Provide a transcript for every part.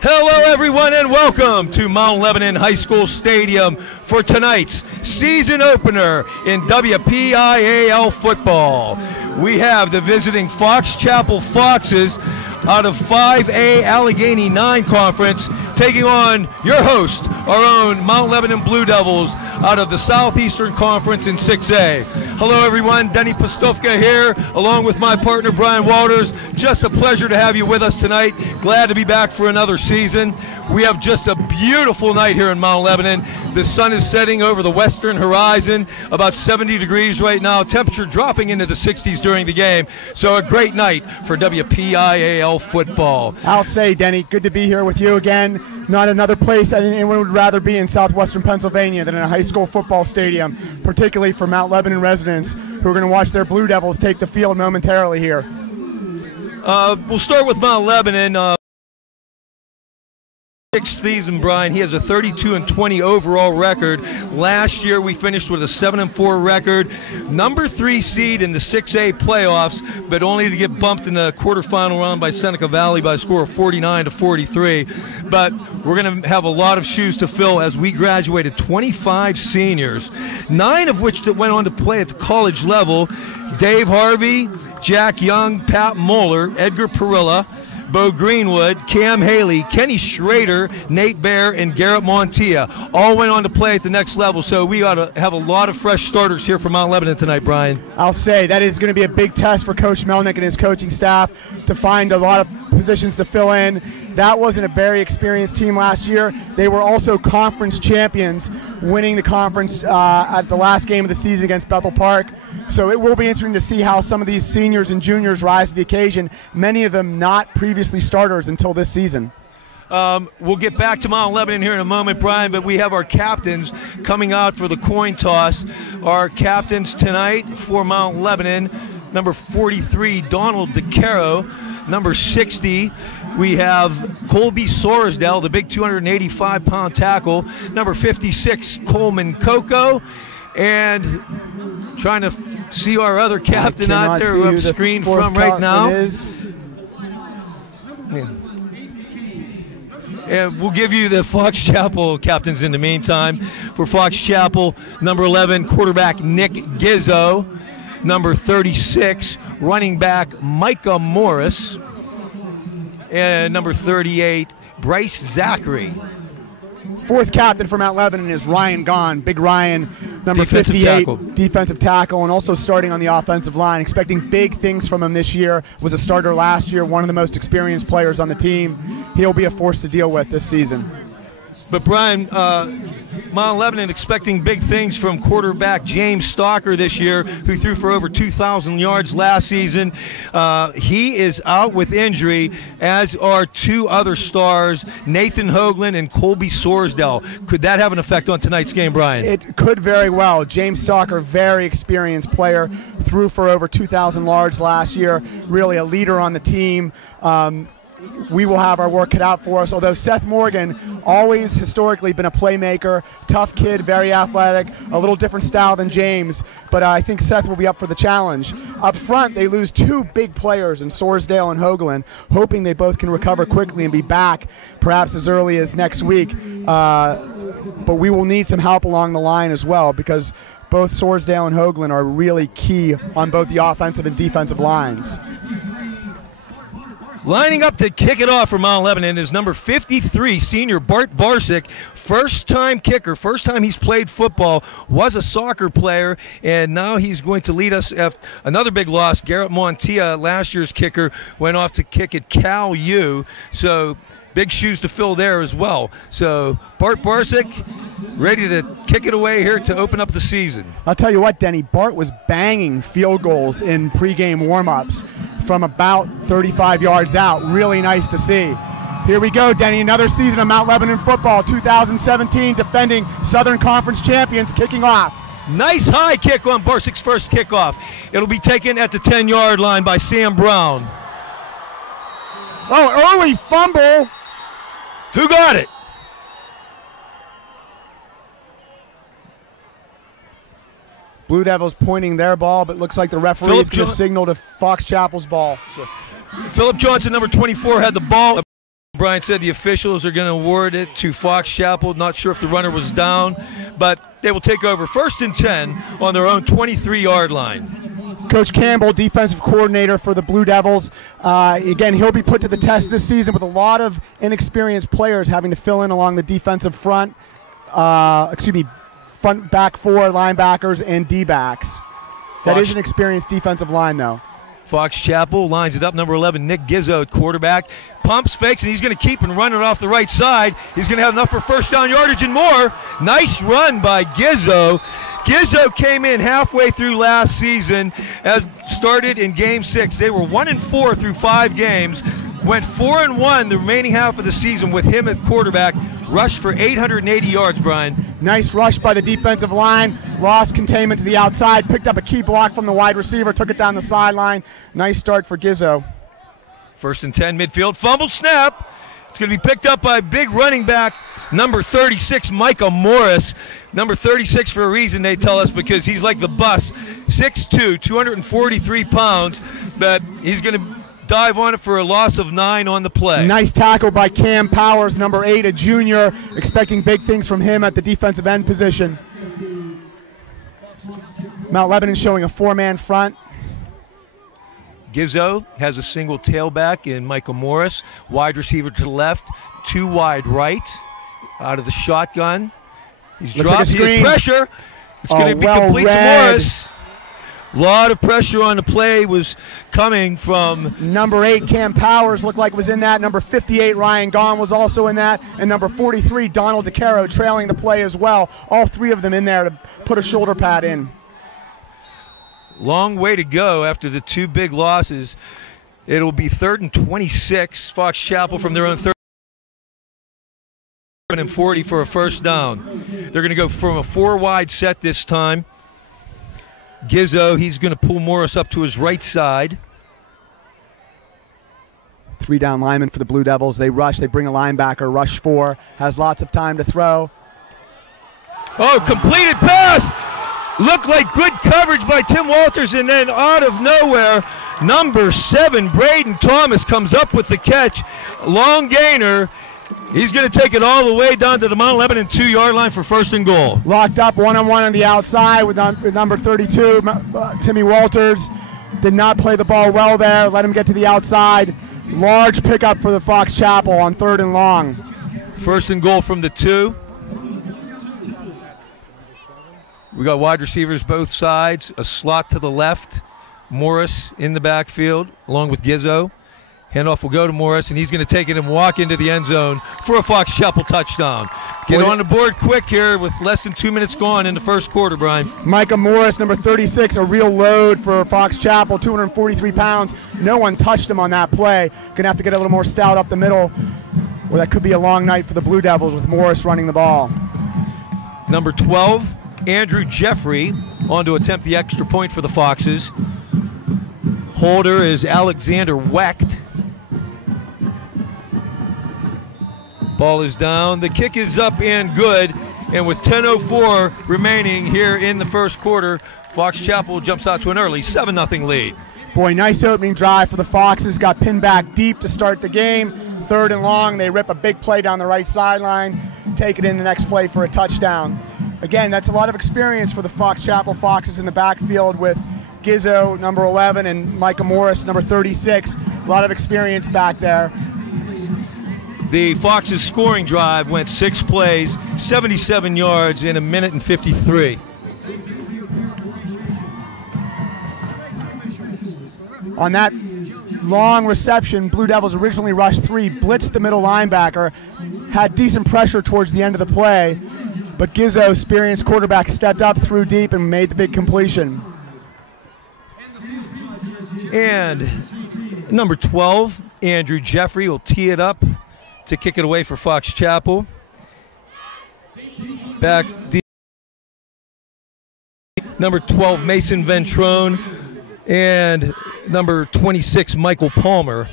Hello everyone and welcome to Mount Lebanon High School Stadium for tonight's season opener in WPIAL football. We have the visiting Fox Chapel Foxes out of 5A Allegheny 9 Conference taking on your host, our own Mount Lebanon Blue Devils out of the Southeastern Conference in 6A. Hello everyone, Denny Postovka here along with my partner Brian Walters. Just a pleasure to have you with us tonight. Glad to be back for another season. We have just a beautiful night here in Mount Lebanon. The sun is setting over the western horizon, about 70 degrees right now, temperature dropping into the 60s during the game. So a great night for WPIAL football. I'll say, Denny, good to be here with you again. Not another place anyone would rather be in southwestern Pennsylvania than in a high school football stadium, particularly for Mount Lebanon residents who are going to watch their Blue Devils take the field momentarily here. We'll start with Mount Lebanon. Sixth season, Brian. He has a 32-20 overall record. Last year we finished with a 7-4 record, number 3 seed in the 6A playoffs, but only to get bumped in the quarterfinal round by Seneca Valley by a score of 49-43. But we're going to have a lot of shoes to fill as we graduated 25 seniors, 9 of which that went on to play at the college level. Dave Harvey, Jack Young, Pat Moeller, Edgar Perilla, Bo Greenwood, Cam Haley, Kenny Schrader, Nate Bear, and Garrett Montilla all went on to play at the next level, so we ought to have a lot of fresh starters here for Mount Lebanon tonight, Brian. I'll say that is going to be a big test for Coach Melnick and his coaching staff to find a lot of positions to fill in. That wasn't a very experienced team last year. They were also conference champions, winning the conference at the last game of the season against Bethel Park. So it will be interesting to see how some of these seniors and juniors rise to the occasion, many of them not previously starters until this season. We'll get back to Mount Lebanon here in a moment, Brian, but we have our captains coming out for the coin toss. Our captains tonight for Mount Lebanon, number 43, Donald DeCaro. Number 60, we have Colby Sorsdale, the big 285-pound tackle. Number 56, Coleman Coco. And trying to see our other captain out there who I'm screened from right now. And we'll give you the Fox Chapel captains in the meantime. For Fox Chapel, number 11, quarterback Nick Gizzo. Number 36, running back Micah Morris. And number 38, Bryce Zachary. Fourth captain for Mount Lebanon is Ryan Gahn, Big Ryan, number 58, defensive tackle, and also starting on the offensive line. Expecting big things from him this year. Was a starter last year, one of the most experienced players on the team. He'll be a force to deal with this season. But Brian, Mount Lebanon expecting big things from quarterback James Stalker this year, who threw for over 2,000 yards last season. He is out with injury, as are 2 other stars, Nathan Hoagland and Colby Sorsdale. Could that have an effect on tonight's game, Brian? It could very well. James Stalker, very experienced player, threw for over 2,000 yards last year, really a leader on the team. We will have our work cut out for us, although Seth Morgan, always historically been a playmaker, tough kid, very athletic, a little different style than James, but I think Seth will be up for the challenge. Up front, they lose 2 big players in Sorsdale and Hoagland, hoping they both can recover quickly and be back perhaps as early as next week. But we will need some help along the line as well, because both Sorsdale and Hoagland are really key on both the offensive and defensive lines. Lining up to kick it off for Mount Lebanon is number 53, senior Bart Barsick. First-time kicker, first time he's played football, was a soccer player, and now he's going to lead us after another big loss. Garrett Montilla, last year's kicker, went off to kick at Cal U, so big shoes to fill there as well. So Bart Barsick ready to kick it away here to open up the season. I'll tell you what, Denny, Bart was banging field goals in pregame warm-ups from about 35 yards out. Really nice to see. Here we go, Denny, another season of Mount Lebanon football, 2017, defending Southern Conference champions, kicking off. Nice high kick on Barsick's first kickoff. It'll be taken at the 10-yard line by Sam Brown. Oh, early fumble. Who got it? Blue Devils pointing their ball, but looks like the referee is going to signal to Fox Chapel's ball. Philip Johnson, number 24, had the ball. Brian said the officials are going to award it to Fox Chapel. Not sure if the runner was down, but they will take over 1st and 10 on their own 23-yard line. Coach Campbell, defensive coordinator for the Blue Devils. Again, he'll be put to the test this season with a lot of inexperienced players having to fill in along the defensive front. Front back four, linebackers, and D-backs. That is an experienced defensive line, though. Fox Chapel lines it up. Number 11, Nick Gizzo at quarterback. Pumps, fakes, and he's going to keep and run it off the right side. He's going to have enough for first down yardage and more. Nice run by Gizzo. Gizzo came in halfway through last season, as started in Game 6. They were 1-4 through 5 games. Went 4-1 the remaining half of the season with him at quarterback. Rushed for 880 yards, Brian. Nice rush by the defensive line. Lost containment to the outside. Picked up a key block from the wide receiver. Took it down the sideline. Nice start for Gizzo. 1st and 10 midfield. Fumble snap. It's going to be picked up by big running back, number 36, Micah Morris. Number 36 for a reason, they tell us, because he's like the bus. 6'2", 243 pounds. But he's going to dive on it for a loss of 9 on the play. Nice tackle by Cam Powers, number 8, a junior. Expecting big things from him at the defensive end position. Mount Lebanon showing a 4-man front. Gizzo has a single tailback in Michael Morris. Wide receiver to the left, 2 wide right. Out of the shotgun. He's dropped his pressure. It's going to be complete to Morris. A lot of pressure on the play was coming from number 8, Cam Powers, looked like was in that. Number 58, Ryan Gahn, was also in that. And number 43, Donald DeCaro, trailing the play as well. All 3 of them in there to put a shoulder pad in. Long way to go after the 2 big losses. It'll be 3rd and 26. Fox Chapel from their own 3rd and 40 for a first down. They're going to go from a 4-wide set this time. Gizzo, he's going to pull Morris up to his right side. 3 down linemen for the Blue Devils. They rush. They bring a linebacker. Rush 4. Has lots of time to throw. Oh, completed pass. Looked like good coverage by Tim Walters, and then out of nowhere, number 7, Braden Thomas, comes up with the catch. Long gainer. He's going to take it all the way down to the Mount Lebanon 2-yard line for 1st and goal. Locked up one-on-one on the outside with number 32, Timmy Walters. Did not play the ball well there. Let him get to the outside. Large pickup for the Fox Chapel on 3rd and long. 1st and goal from the 2. We got wide receivers both sides. A slot to the left. Morris in the backfield along with Gizzo. Handoff will go to Morris, and he's going to take it and walk into the end zone for a Fox Chapel touchdown. Get on the board quick here with less than 2 minutes gone in the first quarter, Brian. Micah Morris, number 36, a real load for Fox Chapel, 243 pounds. No one touched him on that play. Going to have to get a little more stout up the middle, or that could be a long night for the Blue Devils with Morris running the ball. Number 12, Andrew Jeffrey, on to attempt the extra point for the Foxes. Holder is Alexander Wecht. Ball is down. The kick is up and good. And with 10:04 remaining here in the first quarter, Fox Chapel jumps out to an early 7-0 lead. Boy, nice opening drive for the Foxes. Got pinned back deep to start the game. 3rd and long. They rip a big play down the right sideline. Take it in the next play for a touchdown. Again, that's a lot of experience for the Fox Chapel Foxes in the backfield with Gizzo, number 11, and Micah Morris, number 36. A lot of experience back there. The Foxes' scoring drive went 6 plays, 77 yards in 1 minute and 53. On that long reception, Blue Devils originally rushed 3, blitzed the middle linebacker, had decent pressure towards the end of the play, but Gizzo, experienced quarterback, stepped up, threw deep, and made the big completion. And number 12, Andrew Jeffrey, will tee it up to kick it away for Fox Chapel. Back deep. Number 12, Mason Ventrone, and number 26, Michael Palmer.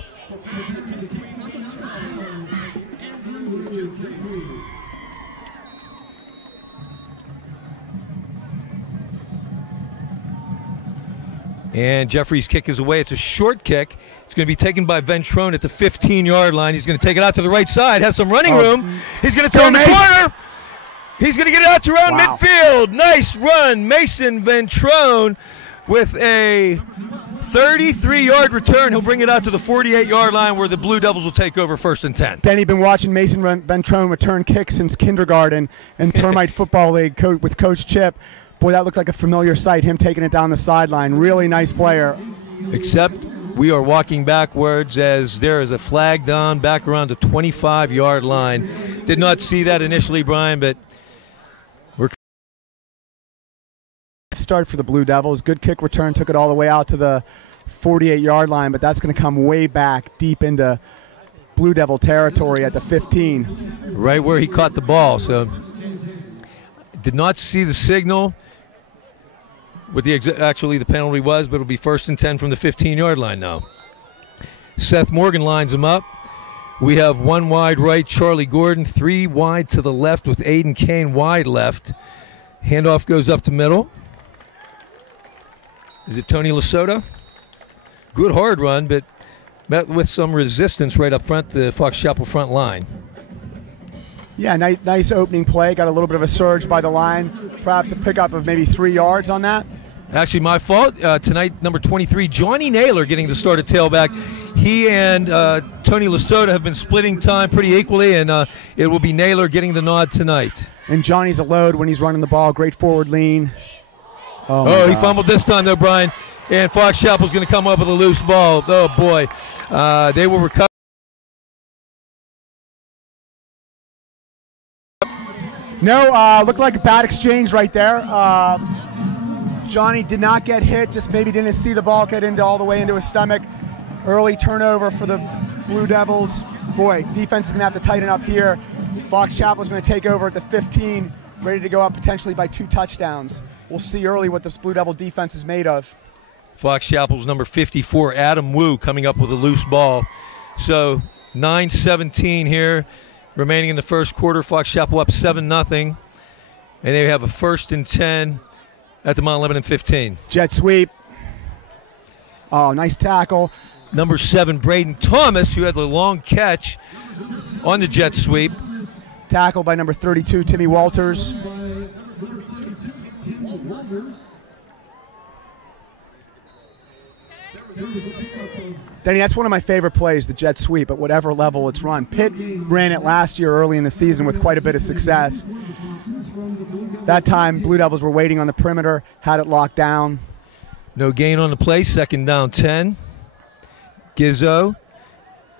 And Jeffrey's kick is away. It's a short kick. It's going to be taken by Ventrone at the 15-yard line. He's going to take it out to the right side. Has some running room. He's going to turn the corner. He's going to get it out to around midfield. Nice run. Mason Ventrone with a 33-yard return. He'll bring it out to the 48-yard line where the Blue Devils will take over 1st and 10. Denny, been watching Mason Ventrone return kicks since kindergarten and Termite Football League with Coach Chip. Boy, that looked like a familiar sight, him taking it down the sideline. Really nice player. Except we are walking backwards as there is a flag down back around the 25-yard line. Did not see that initially, Brian, but we're start for the Blue Devils. Good kick return, took it all the way out to the 48-yard line, but that's going to come way back deep into Blue Devil territory at the 15. Right where he caught the ball. So did not see the signal. What actually the penalty was, but it'll be 1st and 10 from the 15-yard line now. Seth Morgan lines him up. We have 1 wide right, Charlie Gordon, 3 wide to the left with Aiden Kane wide left. Handoff goes up to middle. Is it Tony Lasota? Good hard run, but met with some resistance right up front, the Fox Chapel front line. Yeah, nice opening play. Got a little bit of a surge by the line. Perhaps a pickup of maybe 3 yards on that. Actually, my fault. Tonight, number 23, Johnny Naylor getting to start at tailback. He and Tony Lasota have been splitting time pretty equally, and it will be Naylor getting the nod tonight. And Johnny's a load when he's running the ball. Great forward lean. Oh, he fumbled this time, though, Brian. And Fox Chapel's going to come up with a loose ball. Oh, boy. They will recover. No, looked like a bad exchange right there. Johnny did not get hit, just maybe didn't see the ball get all the way into his stomach. Early turnover for the Blue Devils. Boy, defense is going to have to tighten up here. Fox Chapel is going to take over at the 15, ready to go up potentially by 2 touchdowns. We'll see early what this Blue Devil defense is made of. Fox Chapel's number 54, Adam Wu, coming up with a loose ball. So 9:17 here, remaining in the first quarter. Fox Chapel up 7-0. And they have a 1st and 10 at the Mount Lebanon 15. Jet sweep. Oh, nice tackle. Number 7, Braden Thomas, who had the long catch on the jet sweep. Tackle by number 32, Timmy Walters. Denny, that's one of my favorite plays, the jet sweep, at whatever level it's run. Pitt ran it last year early in the season with quite a bit of success. That time, Blue Devils were waiting on the perimeter, had it locked down. No gain on the play, 2nd down 10. Gizzo,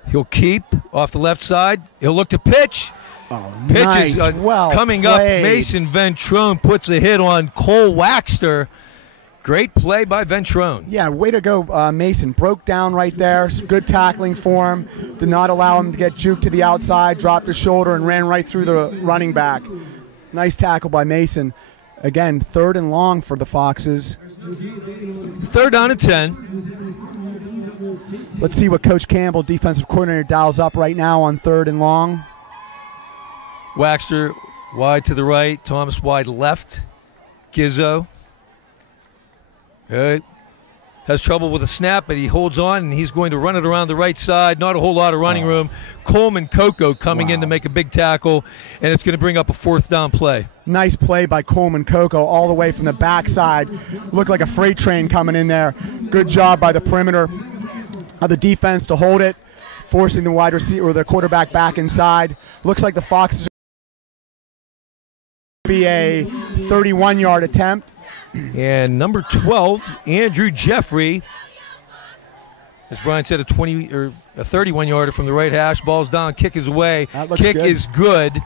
he'll keep off the left side. He'll look to pitch. Oh, pitch nice. is coming played. up. Mason Ventrone puts a hit on Cole Waxter. Great play by Ventrone. Yeah, way to go, Mason. Broke down right there. Good tackling for him. Did not allow him to get juked to the outside. Dropped his shoulder and ran right through the running back. Nice tackle by Mason. Again, 3rd and long for the Foxes. 3rd down and 10. Let's see what Coach Campbell, defensive coordinator, dials up right now on 3rd and long. Waxter wide to the right. Thomas wide left. Gizzo. Has trouble with a snap, but he holds on, and he's going to run it around the right side. Not a whole lot of running room. Coleman Coco coming in to make a big tackle, and it's going to bring up a 4th down play. Nice play by Coleman Coco all the way from the backside. Looked like a freight train coming in there. Good job by the perimeter of the defense to hold it, forcing the wide receiver or the quarterback back inside. Looks like the Foxes be a 31-yard attempt. And number 12, Andrew Jeffrey, as Brian said, a 31-yarder from the right hash. Ball's down, kick is away. Kick is good.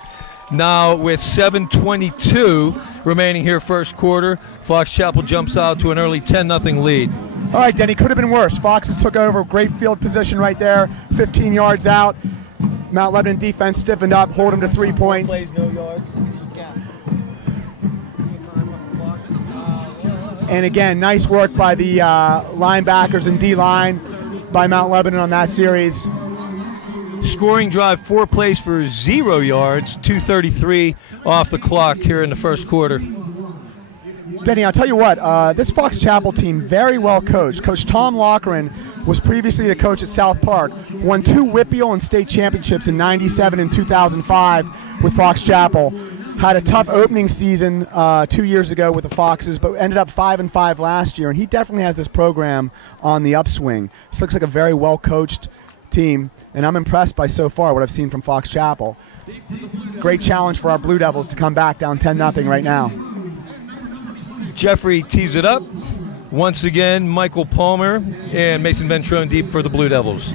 Now with 7:22 remaining here first quarter, Fox Chapel jumps out to an early 10-0 lead. All right, Denny, could have been worse. Foxes took over, great field position right there, 15 yards out. Mount Lebanon defense stiffened up, hold them to 3 points. And again, nice work by the linebackers and D-line by Mount Lebanon on that series. Scoring drive, 4 plays for 0 yards, 2:33 off the clock here in the first quarter. Denny, I'll tell you what, this Fox Chapel team, very well coached. Coach Tom Loughran was previously the coach at South Park, won 2 Whitfield and state championships in '97 and 2005 with Fox Chapel. Had a tough opening season 2 years ago with the Foxes, but ended up 5-5 last year, and he definitely has this program on the upswing. This looks like a very well-coached team, and I'm impressed by so far what I've seen from Fox Chapel. Great challenge for our Blue Devils to come back down 10-0 right now. Jeffrey tees it up. Once again, Michael Palmer and Mason Ventrone deep for the Blue Devils.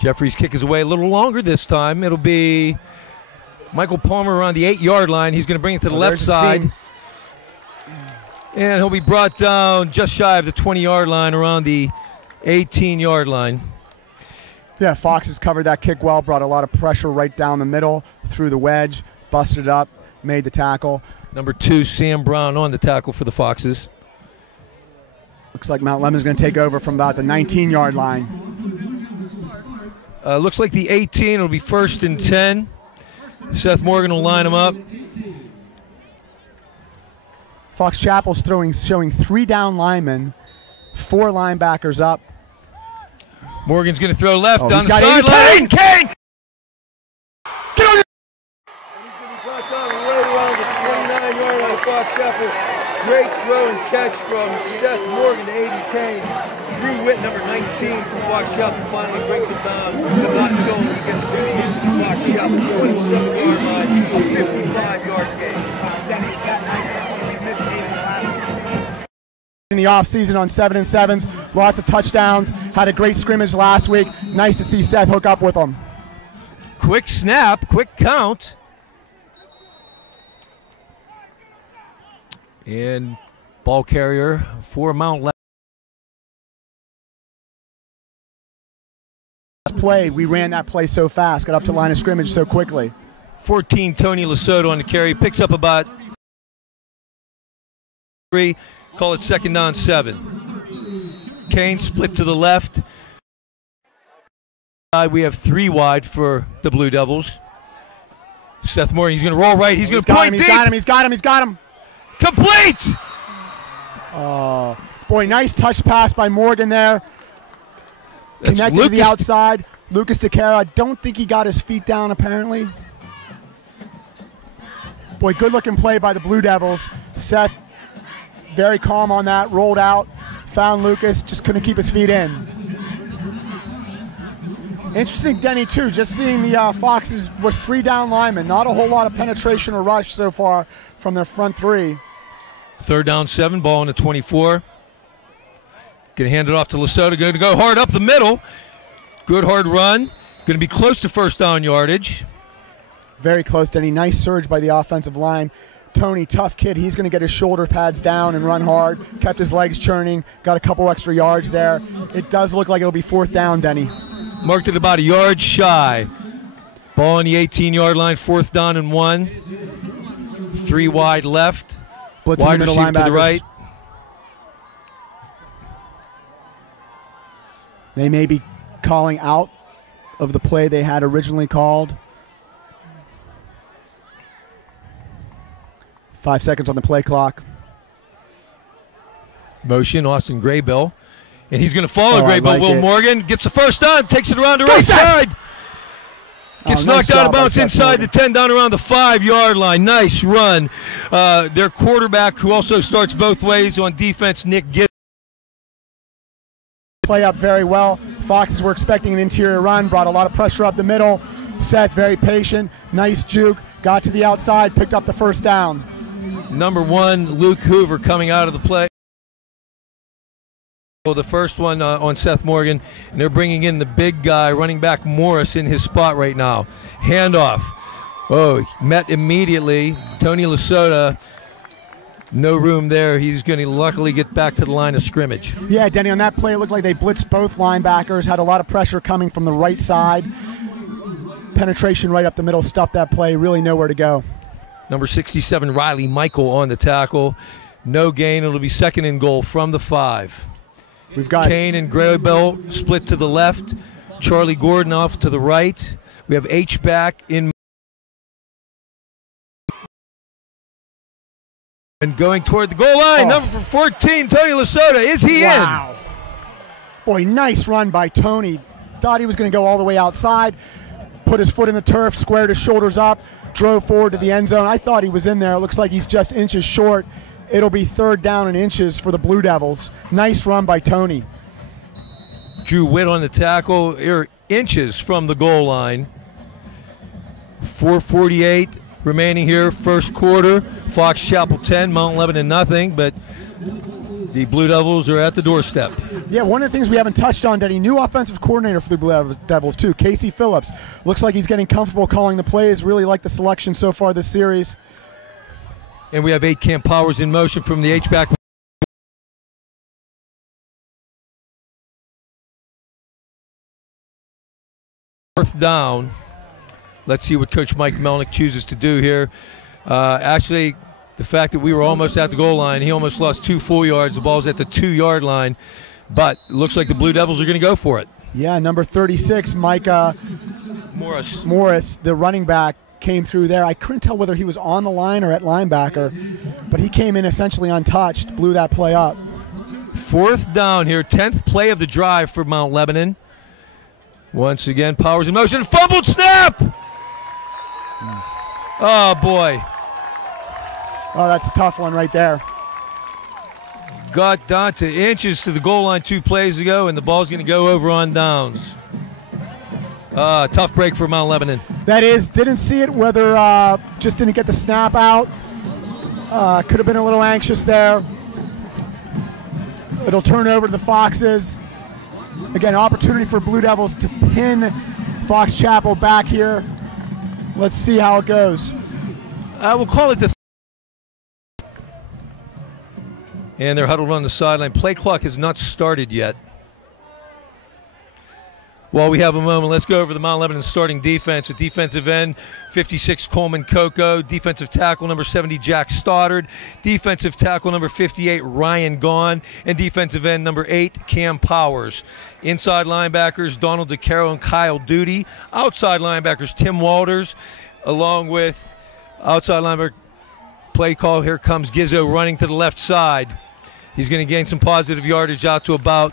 Jeffrey's kick is away a little longer this time. It'll be Michael Palmer around the 8-yard line. He's going to bring it to the left side. And he'll be brought down just shy of the 20-yard line, around the 18-yard line. Yeah, Fox has covered that kick well, brought a lot of pressure right down the middle, through the wedge, busted it up, made the tackle. Number 2, Sam Brown on the tackle for the Foxes. Looks like Mount Lemon's going to take over from about the 19-yard line. Looks like the 18 will be 1st and 10. Seth Morgan will line him up. Fox Chapel's showing 3 down linemen, 4 linebackers up. Morgan's going to throw left down the sideline. Kane! Get on your... And he's going to be brought down right around the 29-yard line of Fox Chapel. Great throw and catch from Seth Morgan to Aiden Kane. Drew Witt, number 19 from Fox Chapel, finally brings it down to Blackville and gets to the end of the Fox Chapel 27-yard line, a 55-yard gain. Denny, is that nice to see? We missed 8 in the last 2 seasons. In the offseason on 7-7s, lots of touchdowns, had a great scrimmage last week. Nice to see Seth hook up with them. Quick snap, quick count. And ball carrier for Mount Lebanon. Play, we ran that play so fast, got up to line of scrimmage so quickly. 14, Tony Lesotho on the carry, picks up about 3, call it 2nd down 7. Kane split to the left. We have 3 wide for the Blue Devils. Seth Morgan, he's going to roll right, he's going to point deep. He's got him. Complete! Oh, boy, nice touch pass by Morgan there. That's Connected to the outside. Lucas DeCara, I don't think he got his feet down apparently. Boy, good looking play by the Blue Devils. Seth, very calm on that, rolled out, found Lucas, just couldn't keep his feet in. Interesting, Denny, too, just seeing the Foxes was 3 down linemen. Not a whole lot of penetration or rush so far from their front 3. 3rd down 7, ball on the 24. Going to hand it off to Lesotho. Going to go hard up the middle. Good hard run. Going to be close to 1st down yardage. Very close, Denny. Nice surge by the offensive line. Tony, tough kid. He's going to get his shoulder pads down and run hard. Kept his legs churning. Got a couple extra yards there. It does look like it'll be 4th down, Denny. Marked at about a yard shy. Ball on the 18-yard line. 4th down and 1. 3 wide left. Blitz wide in the middle, receiver to the right. They may be calling out of the play they had originally called. 5 seconds on the play clock. Motion, Austin Graybill. And he's going to follow Graybill. Like Will Morgan gets the 1st down, takes it around the right side. Gets knocked out of bounds inside the 10, down around the 5-yard line. Nice run. Their quarterback, who also starts both ways on defense, Nick Gibbs. Play up very well. Foxes were expecting an interior run, brought a lot of pressure up the middle. Seth, very patient, nice juke, got to the outside, picked up the 1st down. Number 1, Luke Hoover coming out of the play. The first one on Seth Morgan, and they're bringing in the big guy, running back Morris, in his spot right now. Handoff. Oh, met immediately. Tony Lesotho. No room there. He's going to luckily get back to the line of scrimmage. Yeah, Denny, on that play, it looked like they blitzed both linebackers, had a lot of pressure coming from the right side. Penetration right up the middle, stuffed that play, really nowhere to go. Number 67, Riley Michael on the tackle. No gain. It'll be 2nd and goal from the 5. We've got Kane and Graybill split to the left. Charlie Gordon off to the right. We have H back in And going toward the goal line, number 14, Tony Lasota. Is he in? Boy, nice run by Tony. Thought he was going to go all the way outside, put his foot in the turf, squared his shoulders up, drove forward to the end zone. I thought he was in there. It looks like he's just inches short. It'll be 3rd down and inches for the Blue Devils. Nice run by Tony. Drew Witt on the tackle, inches from the goal line. 4:48 remaining here, first quarter. Fox Chapel 10, Mount Lebanon nothing, but the Blue Devils are at the doorstep. Yeah, one of the things we haven't touched on, Denny, new offensive coordinator for the Blue Devils too, Casey Phillips. Looks like he's getting comfortable calling the plays. Really like the selection so far this series. And we have 8 Cam Powers in motion from the H-back. Fourth down. Let's see what Coach Mike Melnick chooses to do here. Actually, the fact that we were almost at the goal line, he almost lost 2 full yards. The ball's at the 2-yard line, but it looks like the Blue Devils are going to go for it. Yeah, number 36, Micah Morris, the running back, came through there. I couldn't tell whether he was on the line or at linebacker, but he came in essentially untouched, blew that play up. 4th down here, 10th play of the drive for Mount Lebanon. Once again, Powers in motion, fumbled snap! Oh, boy. Oh, that's a tough one right there. Got down to inches to the goal line 2 plays ago, and the ball's going to go over on downs. Tough break for Mount Lebanon. That is, didn't see it, whether just didn't get the snap out. Could have been a little anxious there. It'll turn over to the Foxes. Again, opportunity for Blue Devils to pin Fox Chapel back here. Let's see how it goes. We'll call it the. And they're huddled on the sideline. Play clock has not started yet. While we have a moment, let's go over the Mount Lebanon starting defense. At defensive end, 56 Coleman Coco. Defensive tackle number 70 Jack Stoddard. Defensive tackle number 58 Ryan Gaughan. And defensive end number 8 Cam Powers. Inside linebackers Donald DeCaro and Kyle Duty. Outside linebackers Tim Walters, along with outside linebacker play call. Here comes Gizzo running to the left side. He's going to gain some positive yardage out to about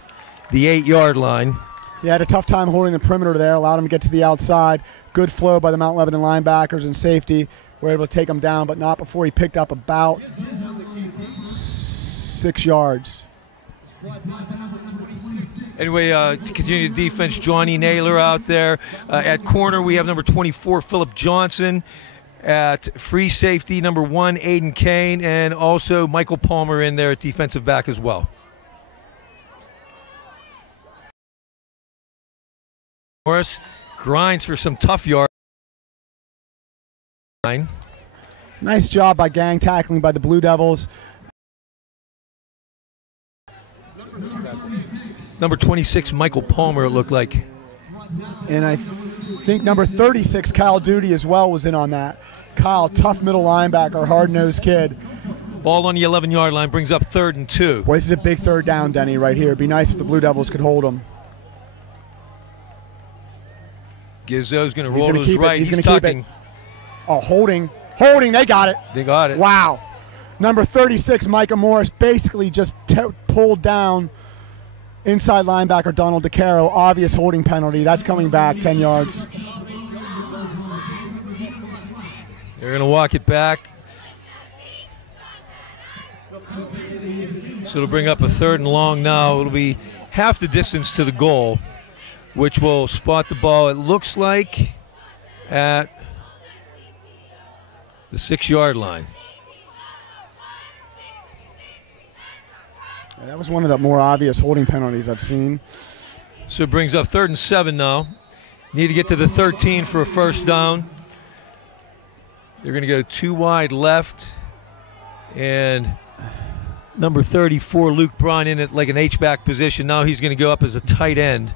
the 8-yard line. He had a tough time holding the perimeter there, allowed him to get to the outside. Good flow by the Mount Lebanon linebackers and safety. Were able to take him down, but not before he picked up about 6 yards. Anyway, to continue the defense, Johnny Naylor out there. At corner, we have number 24, Philip Johnson. At free safety, number 1, Aiden Kane. And also Michael Palmer in there at defensive back as well. Morris grinds for some tough yards. Nice job by gang tackling by the Blue Devils. Number 26, Michael Palmer, it looked like. And I think number 36, Kyle Duty, as well, was in on that. Kyle, tough middle linebacker, hard-nosed kid. Ball on the 11-yard line, brings up 3rd and 2. Boy, this is a big 3rd down, Denny, right here. It'd be nice if the Blue Devils could hold him. Gizzo's going to roll to his right. He's tucking. Oh, holding. Holding, they got it. They got it. Wow. Number 36, Micah Morris, basically just pulled down inside linebacker Donald DeCaro. Obvious holding penalty. That's coming back 10 yards. They're going to walk it back. So it'll bring up a 3rd and long now. It'll be half the distance to the goal, which will spot the ball, it looks like, at the 6-yard line. That was one of the more obvious holding penalties I've seen. So it brings up 3rd and 7 now. Need to get to the 13 for a 1st down. They're going to go 2 wide left. And number 34, Luke Braun, in it like an H-back position. Now he's going to go up as a tight end.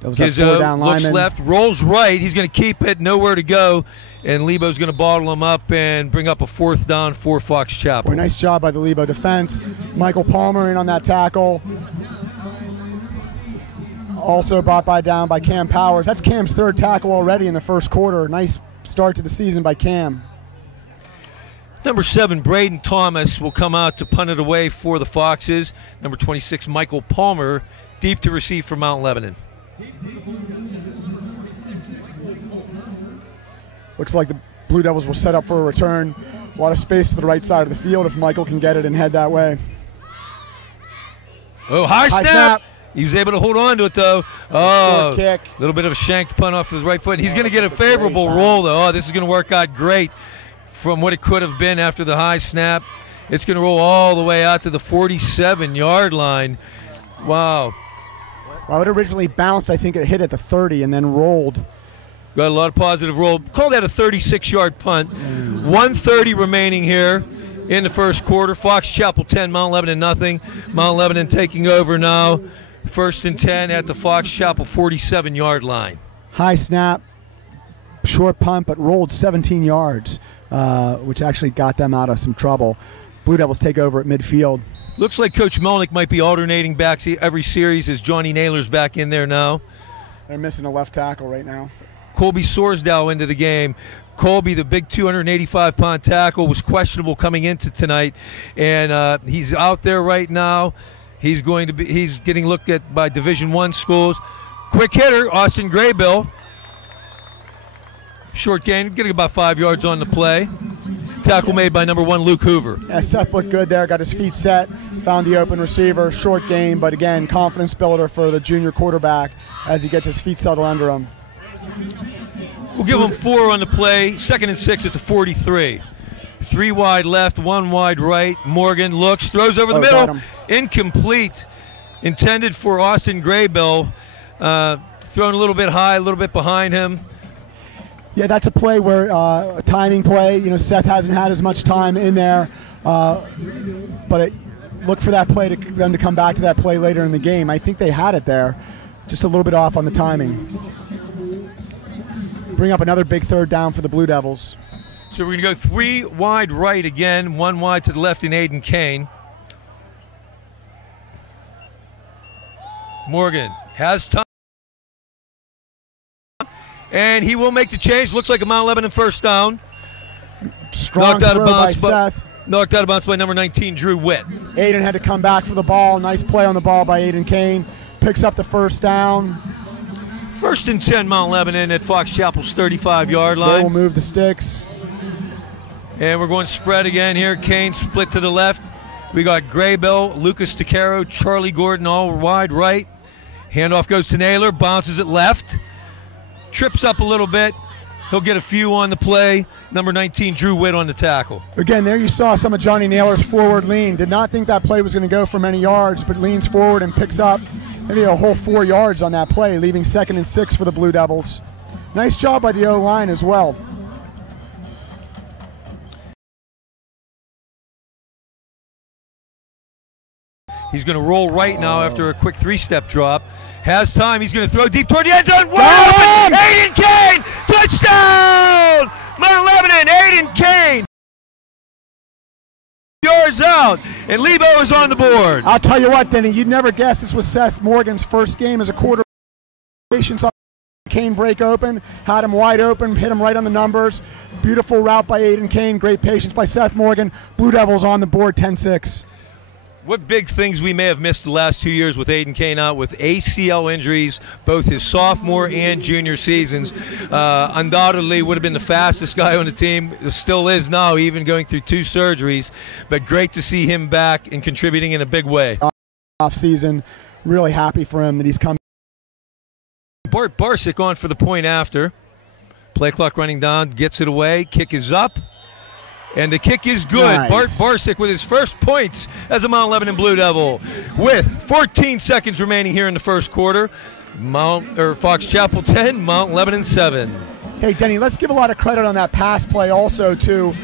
Gizzo looks left, rolls right. He's going to keep it, nowhere to go. And Lebo's going to bottle him up and bring up a 4th down for Fox Chapel. Boy, nice job by the Lebo defense. Michael Palmer in on that tackle. Also brought down by Cam Powers. That's Cam's 3rd tackle already in the 1st quarter. Nice start to the season by Cam. Number 7, Braden Thomas will come out to punt it away for the Foxes. Number 26, Michael Palmer, deep to receive for Mount Lebanon. Looks like the Blue Devils will set up for a return. A lot of space to the right side of the field if Michael can get it and head that way. Oh, high snap. He was able to hold on to it, though. Oh, kick. A little bit of a shanked punt off his right foot. He's going to get a favorable roll, though. Oh, this is going to work out great from what it could have been after the high snap. It's going to roll all the way out to the 47-yard line. Wow. Well, it originally bounced. I think it hit at the 30 and then rolled. Got a lot of positive roll. Call that a 36-yard punt. 1:30 remaining here in the first quarter. Fox Chapel 10, Mount Lebanon nothing. Mount Lebanon taking over now. 1st and 10 at the Fox Chapel 47-yard line. High snap, short punt, but rolled 17 yards, which actually got them out of some trouble. Blue Devils take over at midfield. Looks like Coach Melnick might be alternating backs every series as Johnny Naylor's back in there now. They're missing a left tackle right now. Colby Sorsdow into the game. Colby, the big 285-pound tackle, was questionable coming into tonight, and he's out there right now. He's getting looked at by Division I schools. Quick hitter, Austin Graybill. Short gain, getting about 5 yards on the play. Tackle made by number 1, Luke Hoover. Yeah, Seth looked good there, got his feet set, found the open receiver. Short gain, but again, confidence builder for the junior quarterback as he gets his feet settled under him. We'll give him 4 on the play. 2nd and 6 at the 43. 3 wide left, 1 wide right. Morgan looks, throws over the middle. Incomplete. Intended for Austin Graybill. Thrown a little bit high, a little bit behind him. Yeah, that's a play where a timing play. You know, Seth hasn't had as much time in there, but look for that play them to come back to that play later in the game. I think they had it there, just a little bit off on the timing. Bring up another big 3rd down for the Blue Devils. So we're going to go 3 wide right again, 1 wide to the left in Aiden Kane. Morgan has time. And he will make the change. Looks like a Mount Lebanon 1st down. Strong throw by Seth. Knocked out of bounds by number 19, Drew Witt. Aiden had to come back for the ball. Nice play on the ball by Aiden Kane. Picks up the 1st down. 1st and 10, Mount Lebanon at Fox Chapel's 35-yard line. They will move the sticks. And we're going spread again here. Kane split to the left. We got Graybill, Lucas DeCaro, Charlie Gordon all wide right. Handoff goes to Naylor, bounces it left. Trips up a little bit. He'll get a few on the play. Number 19, Drew Witt on the tackle. Again, there you saw some of Johnny Naylor's forward lean. Did not think that play was going to go for many yards, but leans forward and picks up maybe a whole 4 yards on that play, leaving 2nd and 6 for the Blue Devils. Nice job by the O-line as well. He's going to roll right now after a quick 3-step drop. Has time. He's going to throw deep toward the end zone. Wide open! Aiden Kane! Touchdown! Mount Lebanon, Aiden Kane! Yards out, and Lebo is on the board. I'll tell you what, Denny, you'd never guess this was Seth Morgan's first game as a quarterback. Patience on Kane break open, had him wide open, hit him right on the numbers. Beautiful route by Aiden Kane, great patience by Seth Morgan. Blue Devils on the board, 10-6. What big things we may have missed the last 2 years with Aiden Kane out with ACL injuries, both his sophomore and junior seasons. Undoubtedly would have been the fastest guy on the team. Still is now, even going through 2 surgeries. But great to see him back and contributing in a big way. Off season, really happy for him that he's come. Bart Barsick on for the point after. Play clock running down, gets it away, kick is up. And the kick is good. Nice. Bart Barsick with his first points as a Mount Lebanon Blue Devil. With 14 seconds remaining here in the first quarter, Fox Chapel 10, Mount Lebanon 7. Hey, Denny, let's give a lot of credit on that pass play also to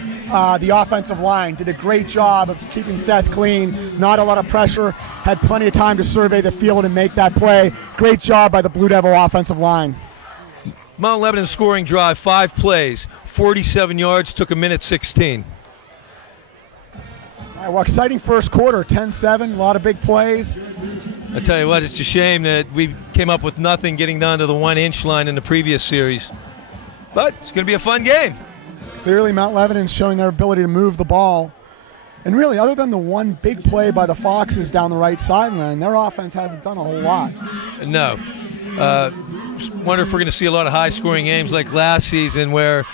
the offensive line. Did a great job of keeping Seth clean. Not a lot of pressure. Had plenty of time to survey the field and make that play. Great job by the Blue Devil offensive line. Mount Lebanon scoring drive, 5 plays, 47 yards, took a minute 16. All right, well, exciting first quarter, 10-7, a lot of big plays. I tell you what, it's a shame that we came up with nothing getting down to the 1-inch line in the previous series. But it's going to be a fun game. Clearly, Mount Lebanon's showing their ability to move the ball. And really, other than the one big play by the Foxes down the right sideline, their offense hasn't done a whole lot. No. Wonder if we're going to see a lot of high-scoring games like last season where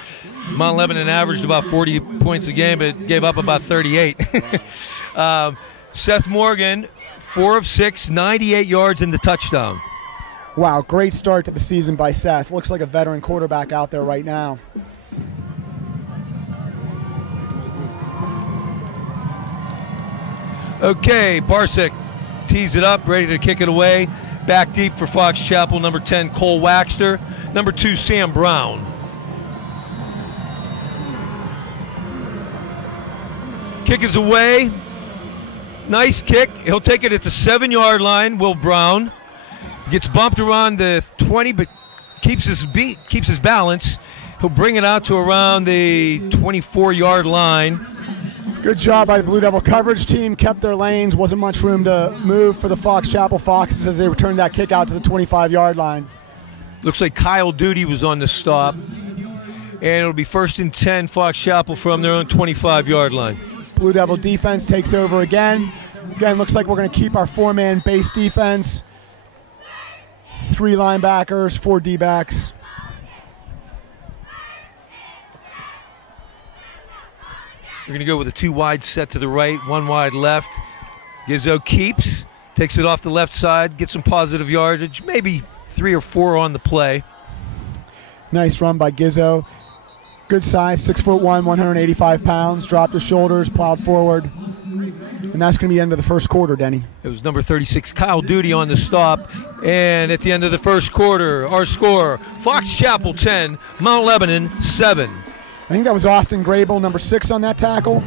Mount Lebanon averaged about 40 points a game but gave up about 38. Seth Morgan, 4 of 6, 98 yards in the touchdown. Wow, great start to the season by Seth. Looks like a veteran quarterback out there right now. Okay, Barsick tees it up, ready to kick it away. Back deep for Fox Chapel, number 10, Cole Waxter. Number 2, Sam Brown. Kick is away. Nice kick. He'll take it at the 7-yard line, Will Brown. Gets bumped around the 20, but keeps his balance. He'll bring it out to around the 24-yard line. Good job by the Blue Devil coverage team. Kept their lanes. Wasn't much room to move for the Fox Chapel Foxes as they returned that kick out to the 25-yard line. Looks like Kyle Duty was on the stop. And it'll be 1st and 10, Fox Chapel from their own 25-yard line. Blue Devil defense takes over again. Again, looks like we're going to keep our 4-man base defense. 3 linebackers, 4 D-backs. We're going to go with a 2 wide set to the right, 1 wide left. Gizzo keeps, takes it off the left side, gets some positive yardage, maybe 3 or 4 on the play. Nice run by Gizzo. Good size, 6'1", 185 pounds, dropped his shoulders, plowed forward. And that's going to be the end of the first quarter, Denny. It was number 36, Kyle Duty on the stop. And at the end of the first quarter, our score, Fox Chapel 10, Mount Lebanon 7. I think that was Austin Grable, number 6 on that tackle.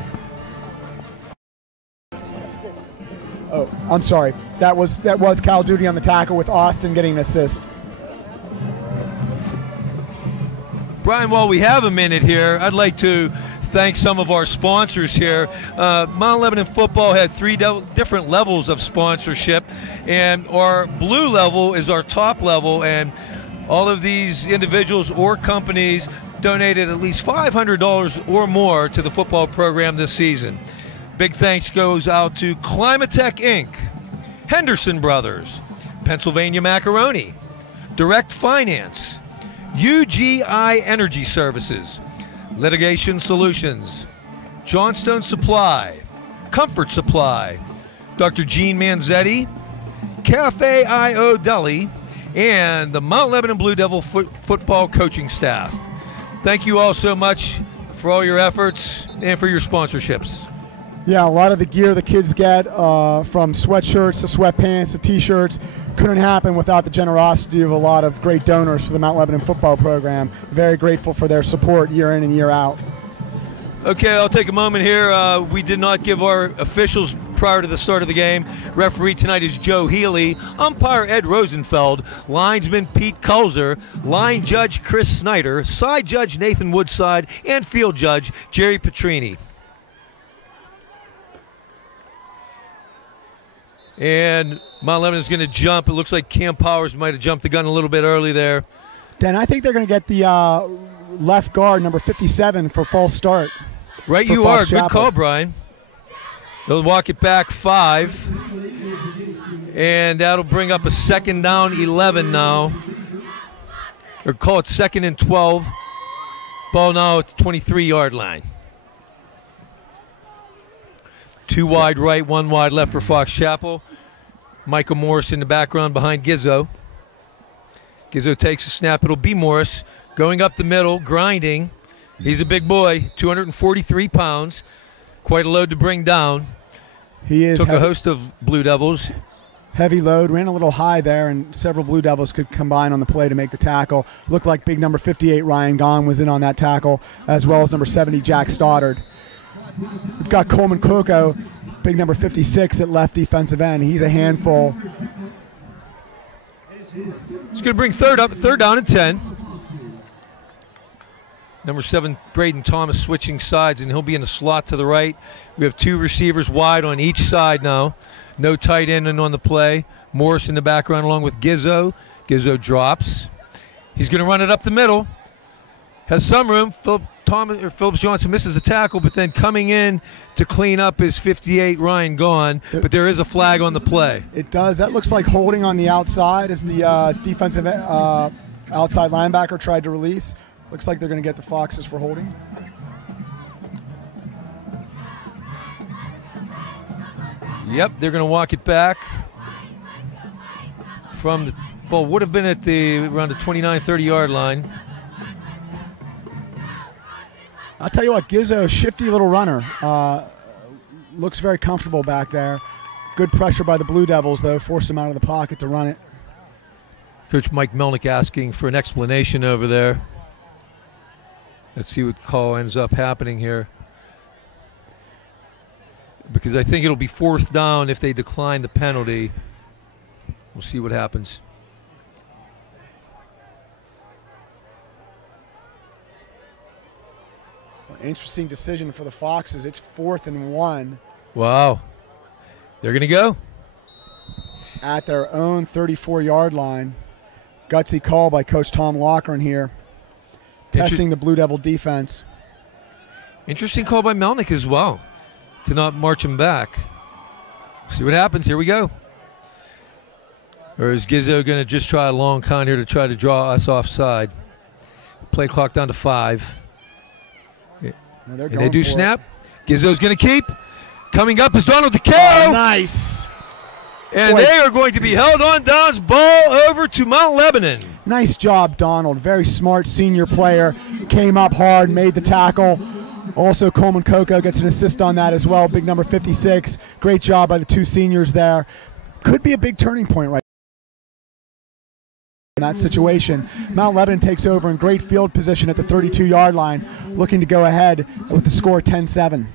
Oh, I'm sorry. That was Cal Duty on the tackle with Austin getting an assist. Brian, while we have a minute here, I'd like to thank some of our sponsors here. Mount Lebanon football had 3 different levels of sponsorship, and our blue level is our top level, and all of these individuals or companies donated at least $500 or more to the football program this season. Big thanks goes out to Climatech Inc., Henderson Brothers, Pennsylvania Macaroni, Direct Finance, UGI Energy Services, Litigation Solutions, Johnstone Supply, Comfort Supply, Dr. Gene Manzetti, Cafe I.O. Deli, and the Mount Lebanon Blue Devil football coaching staff. Thank you all so much for all your efforts and for your sponsorships. Yeah, a lot of the gear the kids get, from sweatshirts to sweatpants to T-shirts, couldn't happen without the generosity of a lot of great donors for the Mount Lebanon football program. Very grateful for their support year in and year out. Okay, I'll take a moment here. We did not give our officials prior to the start of the game. Referee tonight is Joe Healy, umpire Ed Rosenfeld, linesman Pete Kulzer, line judge Chris Snyder, side judge Nathan Woodside, and field judge Jerry Petrini. And Mount Lebanon is going to jump. It looks like Cam Powers might have jumped the gun a little bit early there. Dan, I think they're going to get the left guard, number 57, for false start. Right you are. Good call, Brian. They'll walk it back 5. And that'll bring up a 2nd down 11 now. Or call it 2nd and 12. Ball now at the 23-yard line. 2 wide right, 1 wide left for Fox Chapel. Michael Morris in the background behind Gizzo. Gizzo takes a snap. It'll be Morris going up the middle, grinding. He's a big boy, 243 pounds. Quite a load to bring down. He is. Took a host of Blue Devils. Heavy load, ran a little high there, and several Blue Devils could combine on the play to make the tackle. Looked like big number 58, Ryan Gahn, was in on that tackle, as well as number 70, Jack Stoddard. We've got Coleman Coco, big number 56 at left defensive end. He's a handful. He's going to bring third down and 10. Number 7, Braden Thomas switching sides, and he'll be in the slot to the right. We have 2 receivers wide on each side now. No tight end on the play. Morris in the background along with Gizzo. Gizzo drops. He's going to run it up the middle. Has some room. Phillips Johnson misses a tackle, but then coming in to clean up is 58 Ryan Gaughan, but there is a flag on the play. It does. That looks like holding on the outside as the defensive outside linebacker tried to release. Looks like they're going to get the Foxes for holding. Yep, they're going to walk it back from the ball. Would have been at around the 29, 30-yard line. I'll tell you what, Gizzo, shifty little runner. Looks very comfortable back there. Good pressure by the Blue Devils, though. Forced him out of the pocket to run it. Coach Mike Melnick asking for an explanation over there. Let's see what call ends up happening here. Because I think it'll be 4th down if they decline the penalty. We'll see what happens. Interesting decision for the Foxes. It's 4th and 1. Wow. They're going to go at their own 34-yard line. Gutsy call by Coach Tom Loughran here, testing the Blue Devil defense. Interesting call by Melnick as well, to not march him back. See what happens. Here we go. Or is Gizzo going to just try a long con here to try to draw us offside? Play clock down to 5. No, and they do snap. Gizzo's going to keep. Coming up is Donald DeCaro. Oh, nice. And they are going to be held on downs. Ball over to Mount Lebanon. Nice job, Donald. Very smart senior player. Came up hard, made the tackle. Also, Coleman Coco gets an assist on that as well. Big number 56. Great job by the 2 seniors there. Could be a big turning point right in that situation. Mount Lebanon takes over in great field position at the 32-yard line, looking to go ahead with the score 10-7.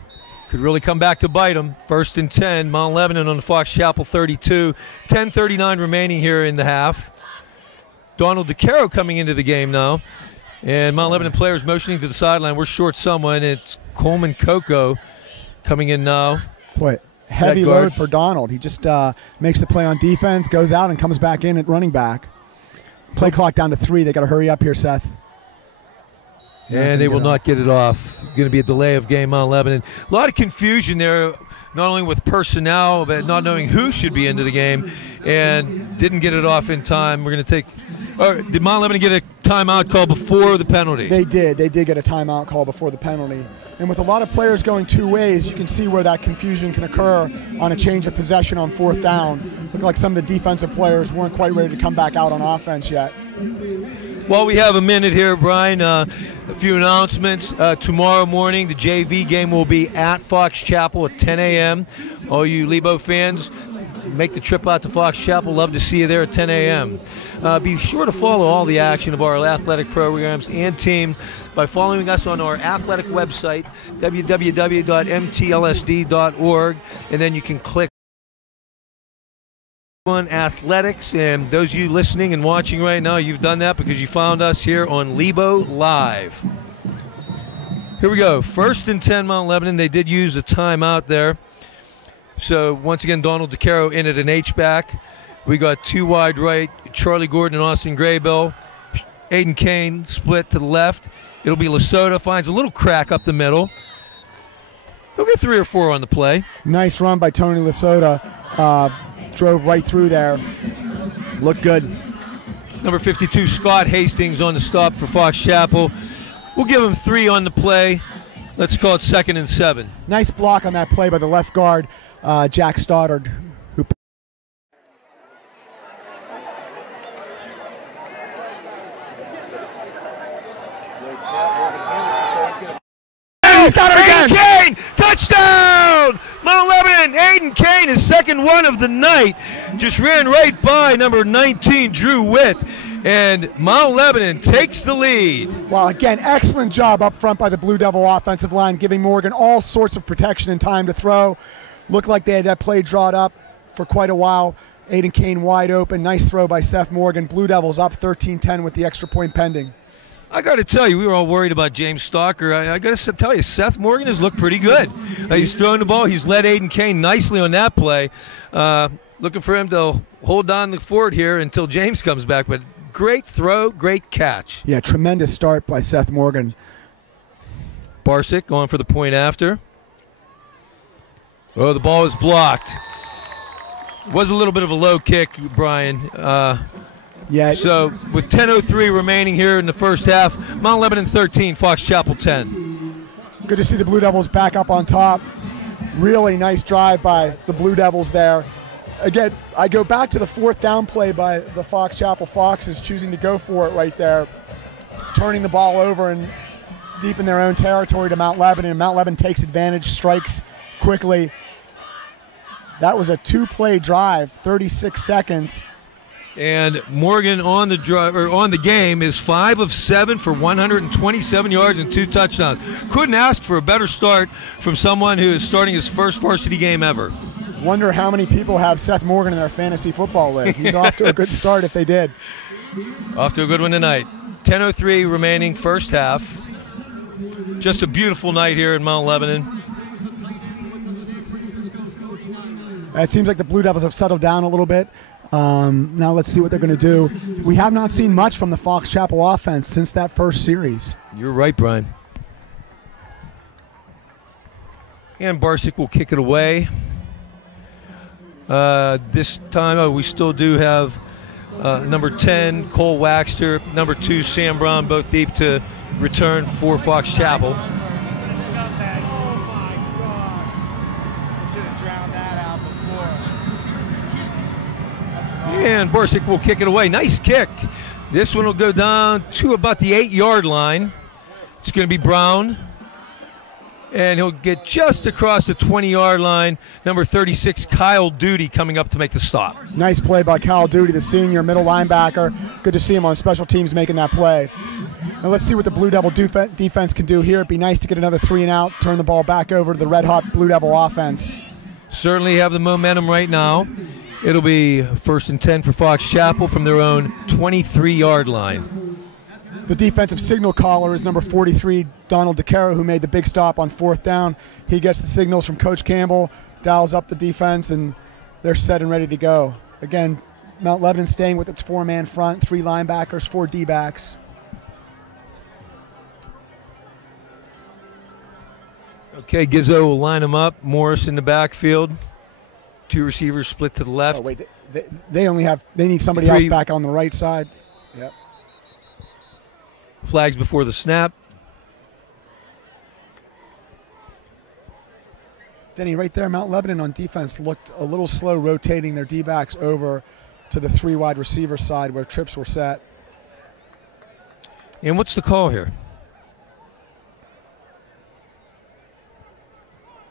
Could really come back to bite them. 1st and 10. Mount Lebanon on the Fox Chapel 32. 10:39 remaining here in the half. Donald DeCaro coming into the game now. And Mount Lebanon players motioning to the sideline. We're short someone. It's Coleman Coco coming in now. Boy, heavy load for Donald. He just makes the play on defense, goes out, and comes back in at running back. Play clock down to 3. They got to hurry up here, Seth. And they will not get it off. Going to be a delay of game, Mount Lebanon. A lot of confusion there, not only with personnel, but not knowing who should be into the game, and didn't get it off in time. We're going to take. Did Mount Lebanon get a timeout call before the penalty? They did. They did get a timeout call before the penalty. And with a lot of players going 2 ways, you can see where that confusion can occur on a change of possession on 4th down. Looked like some of the defensive players weren't quite ready to come back out on offense yet. Well, we have a minute here, Brian. A few announcements. Tomorrow morning, the JV game will be at Fox Chapel at 10 a.m. All you Lebo fans, make the trip out to Fox Chapel. Love to see you there at 10 a.m. Be sure to follow all the action of our athletic programs and team by following us on our athletic website, www.mtlsd.org, and then you can click on athletics. And those of you listening and watching right now, you've done that because you found us here on Lebo Live. Here we go. 1st and 10, Mount Lebanon. They did use a timeout there. So once again, Donald DeCaro in at an H-back. We got 2 wide right, Charlie Gordon and Austin Graybill. Aiden Kane split to the left. It'll be Lesotho, finds a little crack up the middle. He'll get 3 or 4 on the play. Nice run by Tony Lesotho. Drove right through there. Looked good. Number 52, Scott Hastings on the stop for Fox Chapel. We'll give him 3 on the play. Let's call it 2nd and 7. Nice block on that play by the left guard, Jack Stoddard. He's got it again. Aiden Kane, touchdown! Mount Lebanon, Aiden Kane, his 2nd one of the night. Just ran right by number 19, Drew Witt. And Mount Lebanon takes the lead. Well, again, excellent job up front by the Blue Devil offensive line, giving Morgan all sorts of protection and time to throw. Looked like they had that play drawn up for quite a while. Aiden Kane wide open. Nice throw by Seth Morgan. Blue Devils up 13-10 with the extra point pending. I got to tell you, we were all worried about James Stalker. I got to tell you, Seth Morgan has looked pretty good. He's throwing the ball. He's led Aiden Kane nicely on that play. Looking for him to hold on the fort here until James comes back. But great throw, great catch. Yeah, tremendous start by Seth Morgan. Barsick going for the point after. Oh, the ball is blocked. Was a little bit of a low kick, Brian. Yeah. So with 10:03 remaining here in the first half, Mount Lebanon 13, Fox Chapel 10. Good to see the Blue Devils back up on top. Really nice drive by the Blue Devils there. Again, I go back to the fourth down play by the Fox Chapel Foxes, choosing to go for it right there, turning the ball over and deep in their own territory to Mount Lebanon. Mount Lebanon takes advantage, strikes quickly. That was a two-play drive, 36 seconds. And Morgan on the drive or on the game is 5 of 7 for 127 yards and 2 touchdowns. Couldn't ask for a better start from someone who is starting his first varsity game ever. Wonder how many people have Seth Morgan in their fantasy football league. He's off to a good start if they did. Off to a good one tonight. 10:03 remaining first half. Just a beautiful night here in Mount Lebanon. It seems like the Blue Devils have settled down a little bit. Now let's see what they're going to do. We have not seen much from the Fox Chapel offense since that first series. You're right, Brian. And Barsick will kick it away. This time, we still do have number 10, Cole Waxter, number 2, Sam Brown, both deep to return for Fox Chapel. And Barsick will kick it away. Nice kick. This one will go down to about the 8-yard line. It's going to be Brown. And he'll get just across the 20-yard line. Number 36, Kyle Duty, coming up to make the stop. Nice play by Kyle Duty, the senior middle linebacker. Good to see him on special teams making that play. Now let's see what the Blue Devil defense can do here. It'd be nice to get another 3 and out, turn the ball back over to the red-hot Blue Devil offense. Certainly have the momentum right now. It'll be 1st and 10 for Fox Chapel from their own 23-yard line. The defensive signal caller is number 43, Donald DeCaro, who made the big stop on 4th down. He gets the signals from Coach Campbell, dials up the defense, and they're set and ready to go. Again, Mount Lebanon staying with its 4-man front, 3 linebackers, 4 D-backs. Okay, Gizzo will line them up. Morris in the backfield. 2 receivers split to the left. Oh, wait, they need somebody else back on the right side. Yep. Flags before the snap. Denny, right there, Mount Lebanon on defense looked a little slow rotating their D-backs over to the 3 wide receiver side where trips were set. And what's the call here?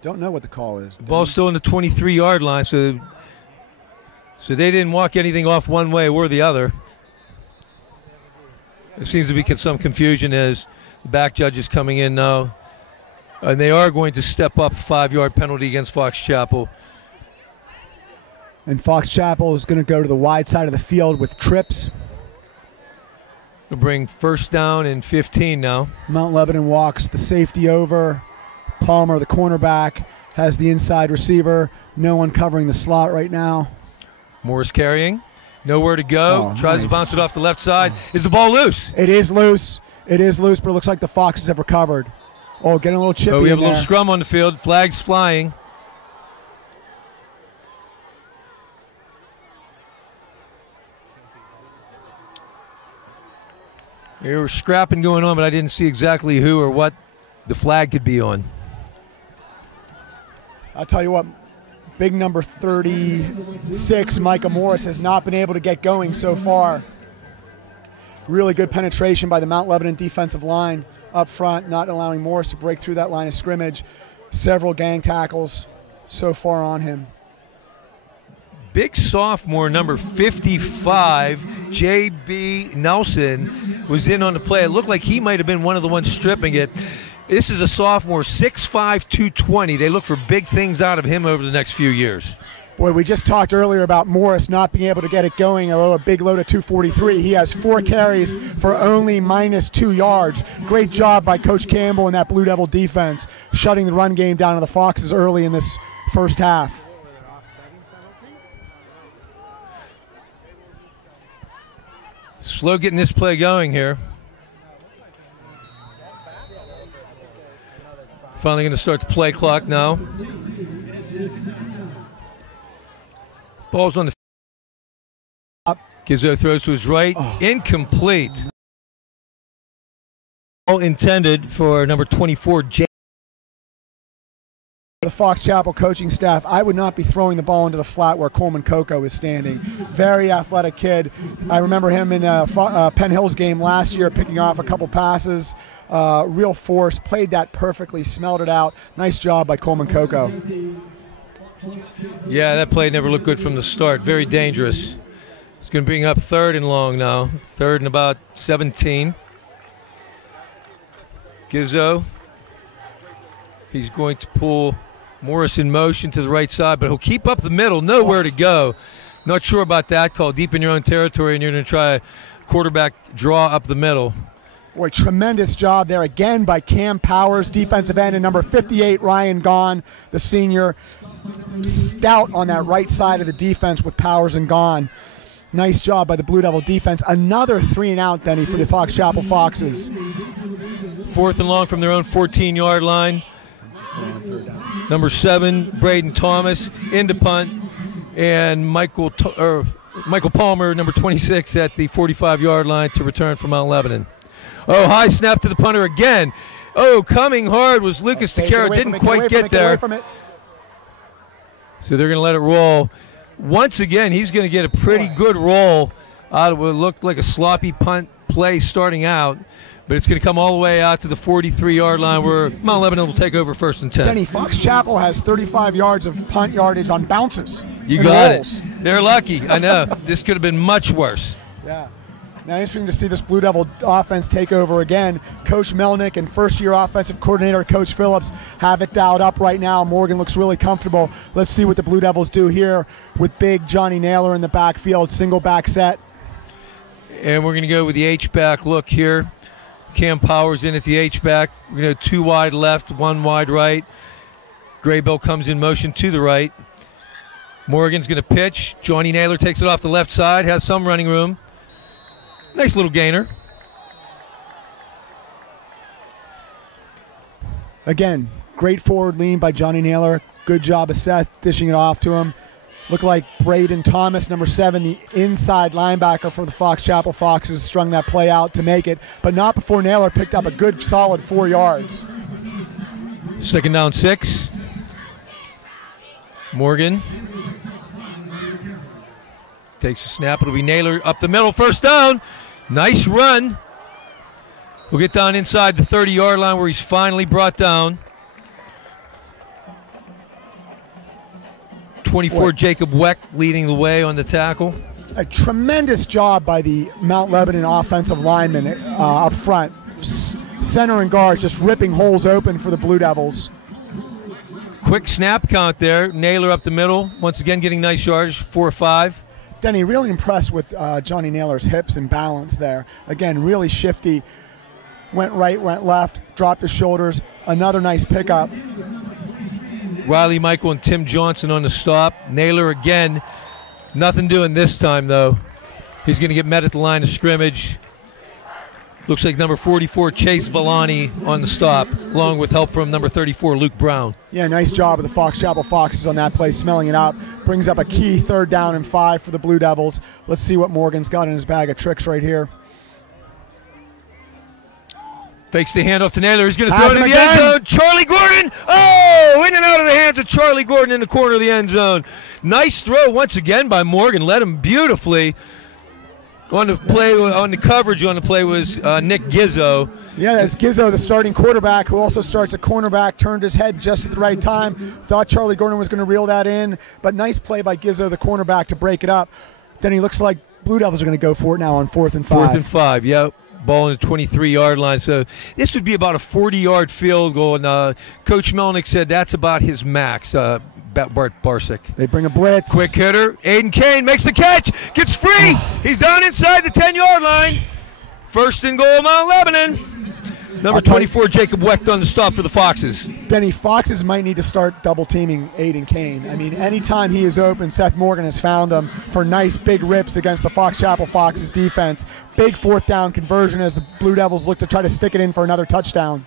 Don't know what the call is. The ball's still in the 23-yard line, so they didn't walk anything off one way or the other. There seems to be some confusion as the back judge is coming in now. And they are going to step up a 5-yard penalty against Fox Chapel. And Fox Chapel is going to go to the wide side of the field with trips. They'll bring 1st down and 15 now. Mount Lebanon walks the safety over. Palmer, the cornerback, has the inside receiver. No one covering the slot right now. Morris carrying. Nowhere to go. Tries to bounce it off the left side. Is the ball loose? It is loose. It is loose, but it looks like the Foxes have recovered. Oh, getting a little chippy. We have a little scrum on the field. Flags flying. There was scrapping going on, but I didn't see exactly who or what the flag could be on. I'll tell you what, big number 36, Micah Morris, has not been able to get going so far. Really good penetration by the Mount Lebanon defensive line up front, not allowing Morris to break through that line of scrimmage. Several gang tackles so far on him. Big sophomore number 55, J.B. Nelson, was in on the play. It looked like he might have been one of the ones stripping it. This is a sophomore, 6'5", 220. They look for big things out of him over the next few years. Boy, we just talked earlier about Morris not being able to get it going, although a big load of 243. He has 4 carries for only -2 yards. Great job by Coach Campbell and that Blue Devil defense, shutting the run game down to the Foxes early in this first half. Slow getting this play going here. Finally going to start the play clock now. Ball's on the Gizzo throws to his right. Incomplete. All intended for number 24, James. The Fox Chapel coaching staff, I would not be throwing the ball into the flat where Coleman Coco is standing. Very athletic kid. I remember him in Penn Hill's game last year picking off a couple passes. Real force, played that perfectly, smelled it out. Nice job by Coleman Coco. Yeah, that play never looked good from the start. Very dangerous. It's going to bring up 3rd and long now. 3rd and about 17. Gizzo. He's going to pull Morris in motion to the right side, but he'll keep up the middle. Nowhere to go. Not sure about that call. Deep in your own territory, and you're going to try a quarterback draw up the middle. Boy, tremendous job there again by Cam Powers, defensive end, and number 58, Ryan Gahn, the senior. Stout on that right side of the defense with Powers and Gahn. Nice job by the Blue Devil defense. Another 3-and-out, Denny, for the Fox Chapel Foxes. 4th and long from their own 14-yard line. Number 7, Braden Thomas, into punt, and Michael Palmer, number 26, at the 45-yard line to return for Mount Lebanon. Oh, high snap to the punter again. Oh, coming hard was Lucas DeCaro. Didn't quite get there. So they're going to let it roll. Once again, he's going to get a pretty good roll out of what looked like a sloppy punt play starting out. But it's going to come all the way out to the 43-yard line where Mount Lebanon will take over 1st and 10. Denny, Fox Chapel has 35 yards of punt yardage on bounces. You got it. They're lucky. I know. This could have been much worse. Yeah. Now, interesting to see this Blue Devil offense take over again. Coach Melnick and first-year offensive coordinator Coach Phillips have it dialed up right now. Morgan looks really comfortable. Let's see what the Blue Devils do here with big Johnny Naylor in the backfield, single back set. And we're going to go with the H-back look here. Cam Powers in at the H-back. We're going to go 2 wide left, 1 wide right. Graybill comes in motion to the right. Morgan's going to pitch. Johnny Naylor takes it off the left side, has some running room. Nice little gainer. Again, great forward lean by Johnny Naylor. Good job of Seth dishing it off to him. Looked like Braden Thomas, number 7, the inside linebacker for the Fox Chapel Foxes, strung that play out to make it, but not before Naylor picked up a good solid 4 yards. 2nd down 6. Morgan takes a snap. It'll be Naylor up the middle. 1st down. Nice run. We'll get down inside the 30-yard line where he's finally brought down. 24, Jacob Weck leading the way on the tackle. A tremendous job by the Mount Lebanon offensive linemen up front. Center and guards just ripping holes open for the Blue Devils. Quick snap count there. Naylor up the middle. Once again getting nice yards, 4 or 5. Denny, really impressed with Johnny Naylor's hips and balance there. Again, really shifty. Went right, went left, dropped his shoulders. Another nice pickup. Riley Michael and Tim Johnson on the stop. Naylor again. Nothing doing this time, though. He's going to get met at the line of scrimmage. Looks like number 44, Chase Villani, on the stop, along with help from number 34, Luke Brown. Yeah, nice job of the Fox Chapel Foxes on that play, smelling it out. Brings up a key 3rd down and 5 for the Blue Devils. Let's see what Morgan's got in his bag of tricks right here. Fakes the handoff to Naylor. He's going to throw it in the end zone. Charlie Gordon. Oh, in and out of the hands of Charlie Gordon in the corner of the end zone. Nice throw once again by Morgan. Led him beautifully. On the play, on the coverage on the play was Nick Gizzo. Yeah, that's Gizzo, the starting quarterback, who also starts at cornerback, turned his head just at the right time. Thought Charlie Gordon was going to reel that in, but nice play by Gizzo, the cornerback, to break it up. Then he looks like Blue Devils are going to go for it now on 4th and 5. 4th and 5, yep. Ball in the 23-yard line. So this would be about a 40-yard field goal. And Coach Melnick said that's about his max, Bart Barsick. They bring a blitz. Quick hitter. Aiden Kane makes the catch. Gets free. He's down inside the 10-yard line. 1st and goal, Mount Lebanon. Number 24, Jacob Wecht on the stop for the Foxes. Denny, Foxes might need to start double-teaming Aiden Kane. I mean, anytime he is open, Seth Morgan has found him for nice big rips against the Fox Chapel Foxes defense. Big 4th down conversion as the Blue Devils look to try to stick it in for another touchdown.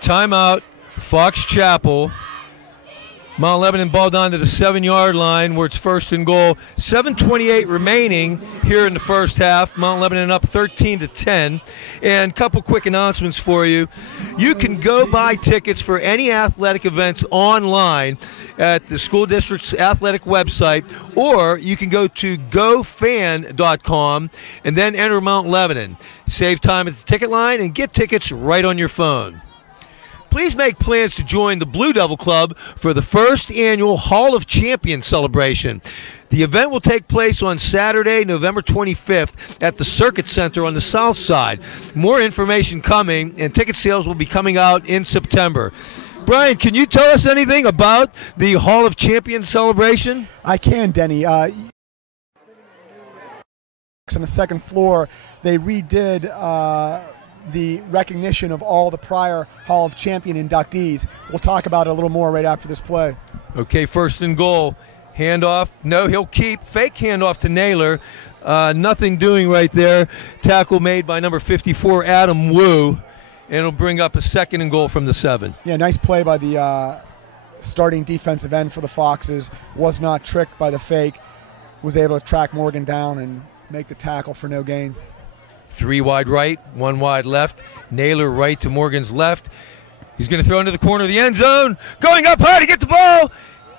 Timeout. Fox Chapel. Mount Lebanon ball down to the 7-yard line where it's first and goal. 7:28 remaining here in the first half. Mount Lebanon up 13-10. And a couple quick announcements for you. You can go buy tickets for any athletic events online at the school district's athletic website, or you can go to gofan.com and then enter Mount Lebanon. Save time at the ticket line and get tickets right on your phone. Please make plans to join the Blue Devil Club for the first annual Hall of Champions celebration. The event will take place on Saturday, November 25th at the Circuit Center on the south side. More information coming, and ticket sales will be coming out in September. Brian, can you tell us anything about the Hall of Champions celebration? I can, Denny. On the second floor, they redid the recognition of all the prior Hall of Champion inductees. We'll talk about it a little more right after this play. Okay, first and goal. Handoff. No, he'll keep. Fake handoff to Naylor. Nothing doing right there. Tackle made by number 54, Adam Wu. And it'll bring up a second and goal from the 7. Yeah, nice play by the starting defensive end for the Foxes. Was not tricked by the fake. Was able to track Morgan down and make the tackle for no gain. 3 wide right, 1 wide left. Naylor right to Morgan's left. He's going to throw into the corner of the end zone. Going up high to get the ball.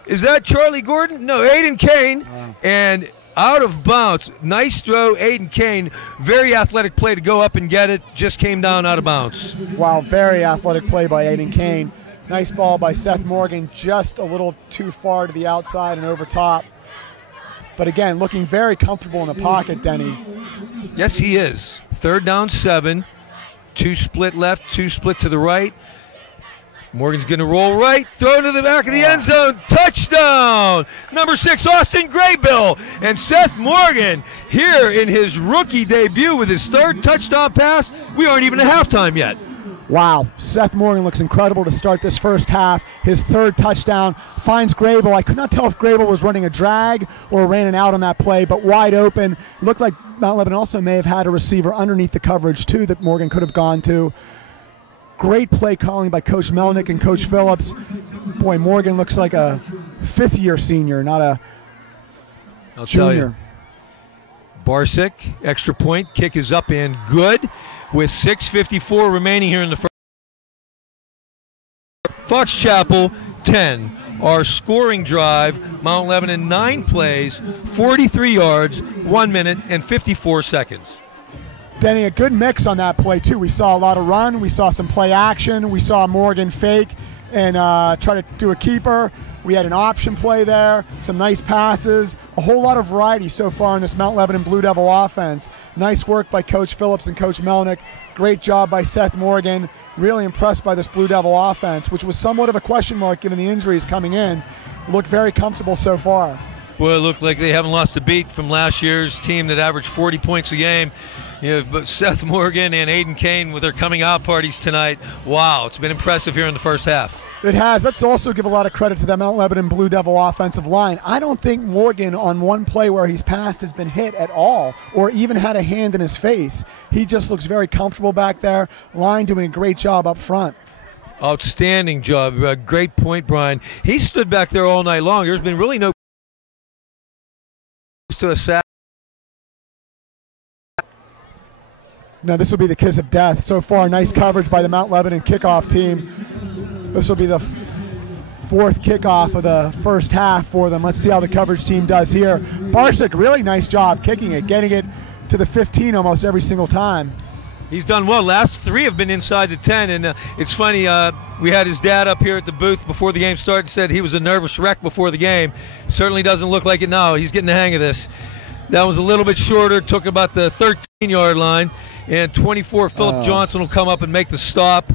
Is that Charlie Gordon? No, Aiden Kane. Wow. And out of bounds. Nice throw, Aiden Kane. Very athletic play to go up and get it. Just came down out of bounds. Wow, very athletic play by Aiden Kane. Nice ball by Seth Morgan. Just a little too far to the outside and over top. But again, looking very comfortable in the pocket, Denny. Yes, he is. 3rd down, 7. 2 split left, 2 split to the right. Morgan's going to roll right, throw to the back of the end zone. Touchdown! Number 6, Austin Graybill. And Seth Morgan here in his rookie debut with his 3rd touchdown pass. We aren't even at halftime yet. Wow, Seth Morgan looks incredible to start this first half. His 3rd touchdown finds Graybill. I could not tell if Graybill was running a drag or ran an out on that play, but wide open. Looked like Mount Lebanon also may have had a receiver underneath the coverage too that Morgan could have gone to. Great play calling by Coach Melnick and Coach Phillips. Boy, Morgan looks like a 5th-year senior, not a junior. Barsick, extra point, kick is up and good. With 6:54 remaining here in the first. Fox Chapel 10. Our scoring drive, Mount Lebanon 9 plays, 43 yards, 1 minute and 54 seconds. Denny, a good mix on that play too. We saw a lot of run, we saw some play action, we saw Morgan fake and try to do a keeper. We had an option play there, some nice passes, a whole lot of variety so far in this Mount Lebanon Blue Devil offense. Nice work by Coach Phillips and Coach Melnick. Great job by Seth Morgan. Really impressed by this Blue Devil offense, which was somewhat of a question mark given the injuries coming in. Looked very comfortable so far. Boy, it looked like they haven't lost a beat from last year's team that averaged 40 points a game. You know, but Seth Morgan and Aiden Kane with their coming out parties tonight. Wow, it's been impressive here in the first half. It has. Let's also give a lot of credit to the Mount Lebanon Blue Devil offensive line. I don't think Morgan on one play where he's passed has been hit at all or even had a hand in his face. He just looks very comfortable back there. Line doing a great job up front. Outstanding job. Great point, Brian. He stood back there all night long. There's been really no to a sack. Now this will be the kiss of death. So far, nice coverage by the Mount Lebanon kickoff team. This will be the 4th kickoff of the first half for them. Let's see how the coverage team does here. Barsick, really nice job kicking it, getting it to the 15 almost every single time. He's done well. Last 3 have been inside the 10, and it's funny, we had his dad up here at the booth before the game started, said he was a nervous wreck before the game. Certainly doesn't look like it now. He's getting the hang of this. That was a little bit shorter, took about the 13-yard line, and 24, Philip Johnson will come up and make the stop.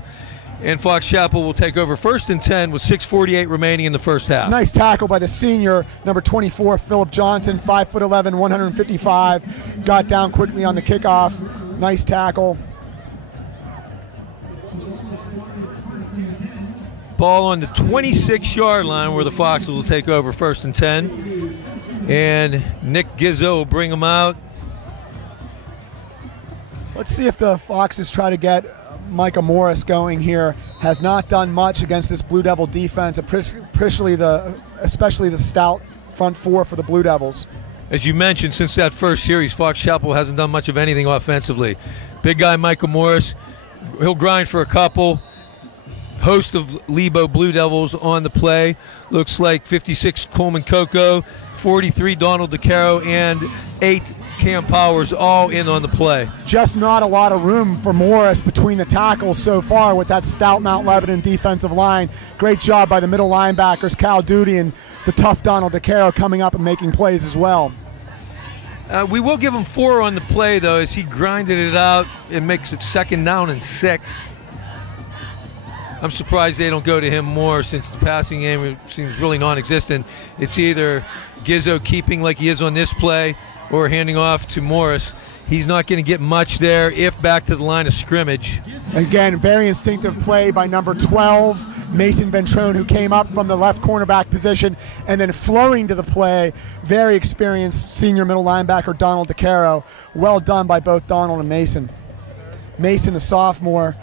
And Fox Chapel will take over 1st and 10 with 6:48 remaining in the first half. Nice tackle by the senior, number 24, Philip Johnson, 5'11", 155. Got down quickly on the kickoff. Nice tackle. Ball on the 26-yard line where the Foxes will take over 1st and 10. And Nick Gizzo will bring them out. Let's see if the Foxes try to get Micah Morris going here, has not done much against this Blue Devil defense, especially the stout front four for the Blue Devils. As you mentioned, since that first series, Fox Chapel hasn't done much of anything offensively. Big guy Micah Morris, he'll grind for a couple. Host of Lebo Blue Devils on the play. Looks like 56 Coleman Coco, 43 Donald DeCaro, and 8 Cam Powers all in on the play. Just not a lot of room for Morris between the tackles so far with that stout Mount Lebanon defensive line. Great job by the middle linebackers, Cal Duty and the tough Donald DeCaro coming up and making plays as well. We will give him 4 on the play, though, as he grinded it out and makes it 2nd down and 6. I'm surprised they don't go to him more, since the passing game seems really non-existent. It's either Gizzo keeping like he is on this play or handing off to Morris. He's not going to get much there, if back to the line of scrimmage. Again, very instinctive play by number 12, Mason Ventrone, who came up from the left cornerback position, and then flowing to the play, very experienced senior middle linebacker Donald DeCaro. Well done by both Donald and Mason. Mason, the sophomore,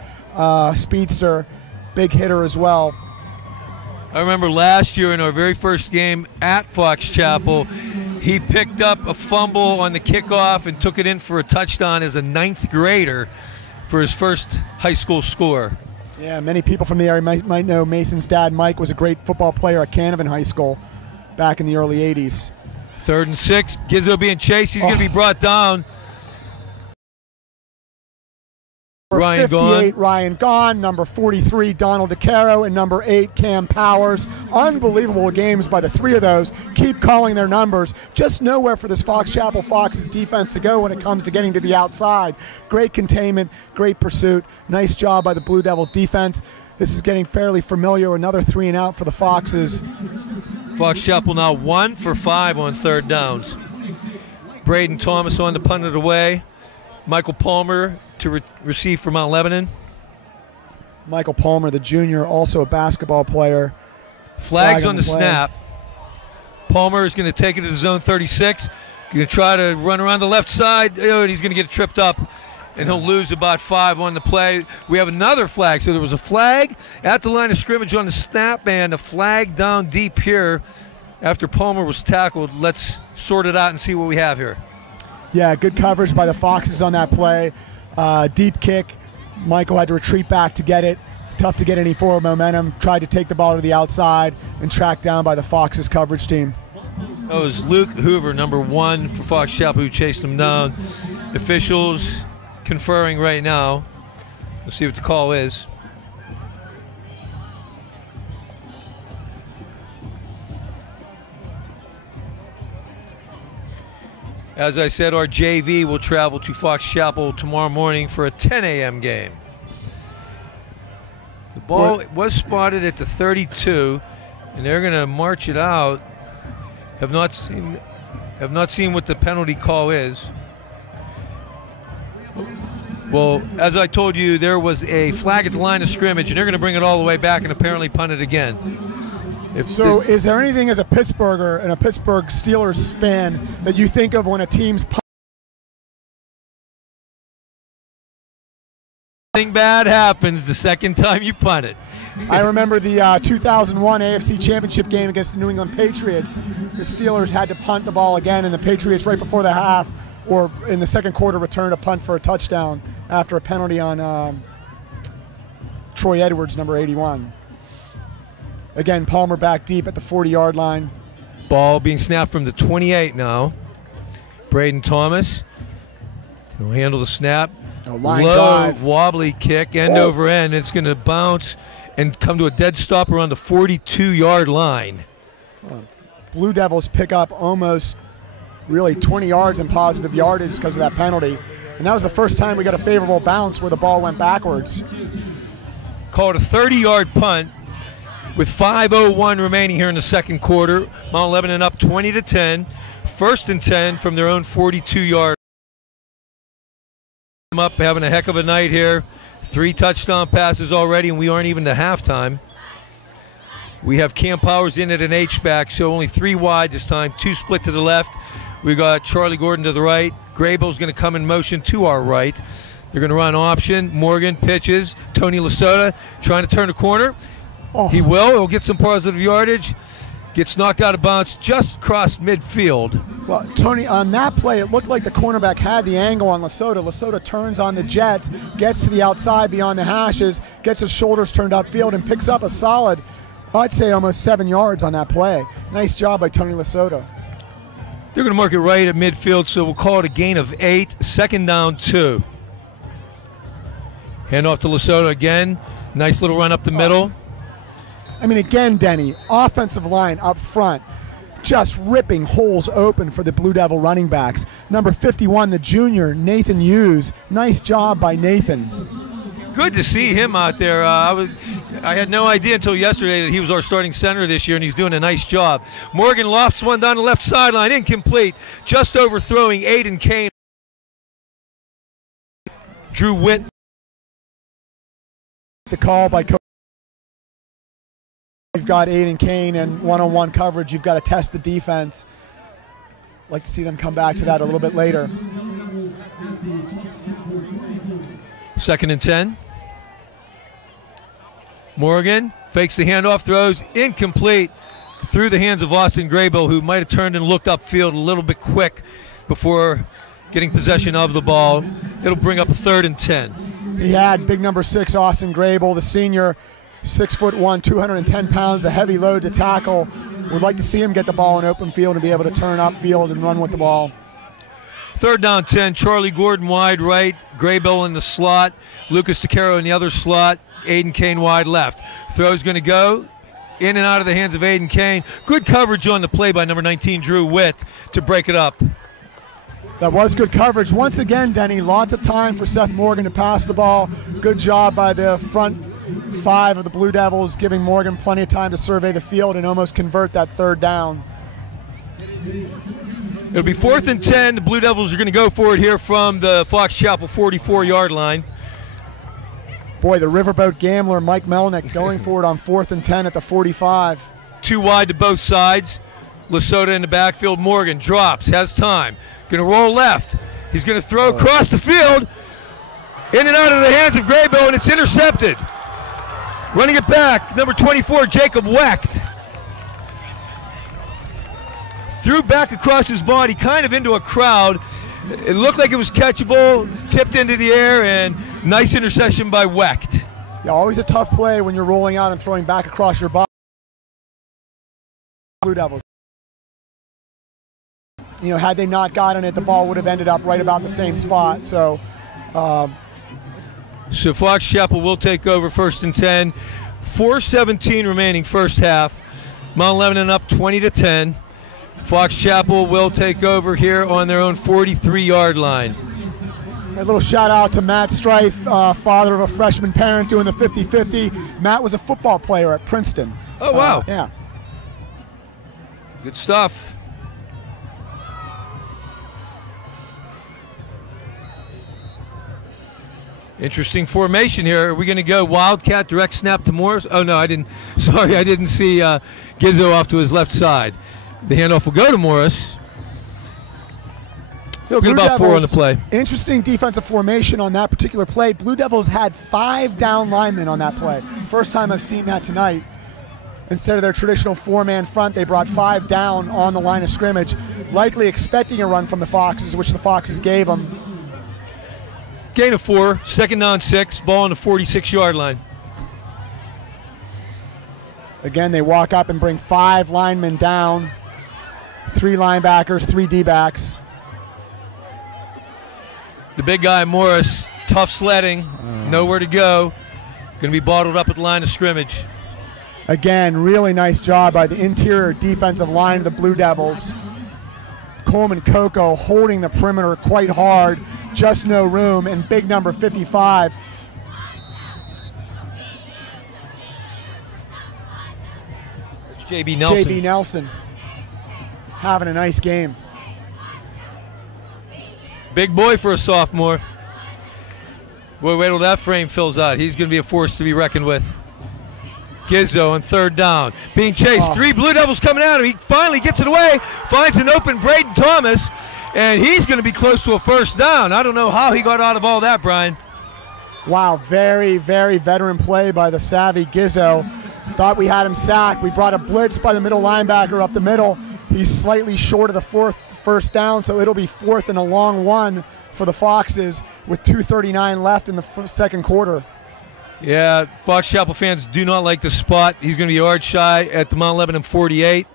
speedster, big hitter as well. I remember last year in our very first game at Fox Chapel, he picked up a fumble on the kickoff and took it in for a touchdown as a 9th grader for his first high school score. Yeah, many people from the area might know Mason's dad, Mike, was a great football player at Canavan High School back in the early 80s. 3rd and 6, Gizzo being chased. He's going to be brought down. Ryan 58, gone. Ryan gone. Number 43, Donald DeCaro, and number 8, Cam Powers. Unbelievable games by the 3 of those. Keep calling their numbers. Just nowhere for this Fox Chapel Fox's defense to go when it comes to getting to the outside. Great containment, great pursuit. Nice job by the Blue Devils defense. This is getting fairly familiar. Another 3 and out for the Foxes. Fox Chapel now 1 for 5 on 3rd downs. Braden Thomas on to punt it away. Michael Palmer to receive for Mount Lebanon. Michael Palmer, the junior, also a basketball player. Flags on the snap. Palmer is going to take it to the zone 36. Going to try to run around the left side. Oh, and he's going to get tripped up, and he'll lose about 5 on the play. We have another flag. So there was a flag at the line of scrimmage on the snap, and a flag down deep here after Palmer was tackled. Let's sort it out and see what we have here. Yeah, good coverage by the Foxes on that play. Deep kick. Michael had to retreat back to get it. Tough to get any forward momentum. Tried to take the ball to the outside and tracked down by the Foxes coverage team. That was Luke Hoover, number 1 for Fox Chapel, who chased him down. Officials conferring right now. We'll see what the call is. As I said, our JV will travel to Fox Chapel tomorrow morning for a 10 a.m. game. The ball was spotted at the 32, and they're going to march it out. Have not seen what the penalty call is. Well, as I told you, there was a flag at the line of scrimmage, and they're going to bring it all the way back and apparently punt it again. So is there anything as a Pittsburgher and a Pittsburgh Steelers fan that you think of when a team's Nothing bad happens the second time you punt it. I remember the 2001 AFC Championship game against the New England Patriots. The Steelers had to punt the ball again, and the Patriots right before the half or in the second quarter returned a punt for a touchdown after a penalty on Troy Edwards, number 81. Again, Palmer back deep at the 40-yard line. Ball being snapped from the 28 now. Braden Thomas will handle the snap. A line low drive. Wobbly kick, end over end. It's going to bounce and come to a dead stop around the 42-yard line. Blue Devils pick up almost really 20 yards in positive yardage because of that penalty. And that was the first time we got a favorable bounce where the ball went backwards. Called a 30-yard punt with 5:01 remaining here in the second quarter. Mount Lebanon up 20-10. 1st and 10 from their own 42-yard. Up, having a heck of a night here. 3 touchdown passes already, and we aren't even to halftime. We have Cam Powers in at an H-back, so only 3 wide this time. 2 split to the left. We got Charlie Gordon to the right. Graybill's going to come in motion to our right. They're going to run option. Morgan pitches. Tony Lasota trying to turn the corner. Oh. He will. He'll get some positive yardage. Gets knocked out of bounds just across midfield. Well, Tony, on that play, it looked like the cornerback had the angle on Lasota. Lasota turns on the jets, gets to the outside beyond the hashes, gets his shoulders turned upfield, and picks up a solid, I'd say almost 7 yards on that play. Nice job by Tony Lasota. They're going to mark it right at midfield, so we'll call it a gain of 8. 2nd down 2. Hand off to Lasota again. Nice little run up the middle. I mean, again, Denny, offensive line up front, just ripping holes open for the Blue Devil running backs. Number 51, the junior, Nathan Hughes. Nice job by Nathan. Good to see him out there. I had no idea until yesterday that he was our starting center this year, and he's doing a nice job. Morgan lofts one down the left sideline, incomplete, just overthrowing Aiden Kane. Drew Witt. The call by Coach. You've got Aiden Kane and one-on-one coverage. You've got to test the defense. Like to see them come back to that a little bit later. 2nd and 10. Morgan fakes the handoff, throws incomplete through the hands of Austin Graybill, who might have turned and looked upfield a little bit quick before getting possession of the ball. It'll bring up a 3rd and 10. He had big number 6, Austin Graybill, the senior, 6'1", 210 pounds, a heavy load to tackle. Would like to see him get the ball in open field and be able to turn upfield and run with the ball. 3rd down 10, Charlie Gordon wide right, Graybill in the slot, Lucas Takero in the other slot, Aiden Kane wide left. Throw's going to go in and out of the hands of Aiden Kane. Good coverage on the play by number 19, Drew Witt, to break it up. That was good coverage. Once again, Denny, lots of time for Seth Morgan to pass the ball. Good job by the front 5 of the Blue Devils, giving Morgan plenty of time to survey the field and almost convert that 3rd down. It'll be 4th and 10. The Blue Devils are going to go for it here from the Fox Chapel 44-yard line. Boy, the Riverboat Gambler, Mike Melnick, going for it on 4th and 10 at the 45. 2 wide to both sides. Lasota in the backfield. Morgan drops, has time. Going to roll left. He's going to throw across the field, in and out of the hands of Graybill, and it's intercepted. Running it back, number 24, Jacob Wecht. Threw back across his body, kind of into a crowd. It looked like it was catchable, tipped into the air, and nice interception by Wecht. Yeah, always a tough play when you're rolling out and throwing back across your body. Blue Devils. You know, had they not gotten it, the ball would have ended up right about the same spot. So Fox Chapel will take over 1st and 10. 4:17 remaining first half. Mount Lebanon up 20-10. Fox Chapel will take over here on their own 43-yard line. A little shout out to Matt Strife, father of a freshman parent doing the 50-50. Matt was a football player at Princeton. Oh, wow. Yeah. Good stuff. Interesting formation here. Are we going to go Wildcat, direct snap to Morris? Oh, no, I didn't. Sorry, I didn't see Gizzo off to his left side. The handoff will go to Morris. He'll get about 4 on the play. Interesting defensive formation on that particular play. Blue Devils had 5 down linemen on that play. First time I've seen that tonight. Instead of their traditional 4-man front, they brought 5 down on the line of scrimmage, likely expecting a run from the Foxes, which the Foxes gave them. Gain of 4, 2nd down 6, ball on the 46-yard line. Again, they walk up and bring 5 linemen down, 3 linebackers, 3 D-backs. The big guy, Morris, tough sledding, nowhere to go. Going to be bottled up at the line of scrimmage. Again, really nice job by the interior defensive line of the Blue Devils. Coleman Coco holding the perimeter quite hard, just no room, and big number 55. It's J.B. Nelson. J.B. Nelson having a nice game. Big boy for a sophomore. Boy, wait till that frame fills out. He's going to be a force to be reckoned with. Gizzo on 3rd down. Being chased. 3 Blue Devils coming at him. He finally gets it away. Finds an open Braden Thomas. and he's going to be close to a first down. I don't know how he got out of all that, Brian. Wow, very, very veteran play by the savvy Gizzo. Thought we had him sacked. We brought a blitz by the middle linebacker up the middle. He's slightly short of the first down, so it'll be 4th and a long one for the Foxes with 2:39 left in the second quarter. Yeah, Fox Chapel fans do not like the spot. He's going to be a yard shy at the Mount Lebanon 48.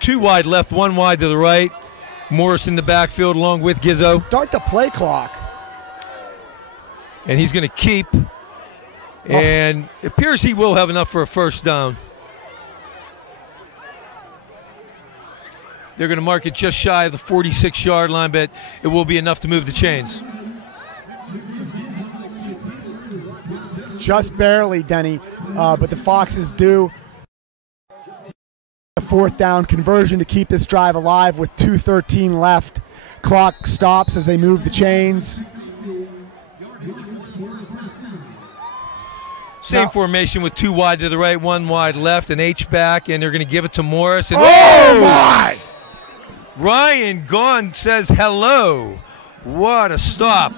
2 wide left, 1 wide to the right. Morris in the backfield along with Gizzo. Start the play clock. And he's going to keep. And it appears he will have enough for a first down. They're going to mark it just shy of the 46-yard line, but it will be enough to move the chains. Just barely, Denny, but the Foxes do a 4th down conversion to keep this drive alive with 2:13 left. Clock stops as they move the chains. Same formation with 2 wide to the right, 1 wide left, an H-back, and they're going to give it to Morris. And oh my! Ryan Gaughan says hello. What a stop.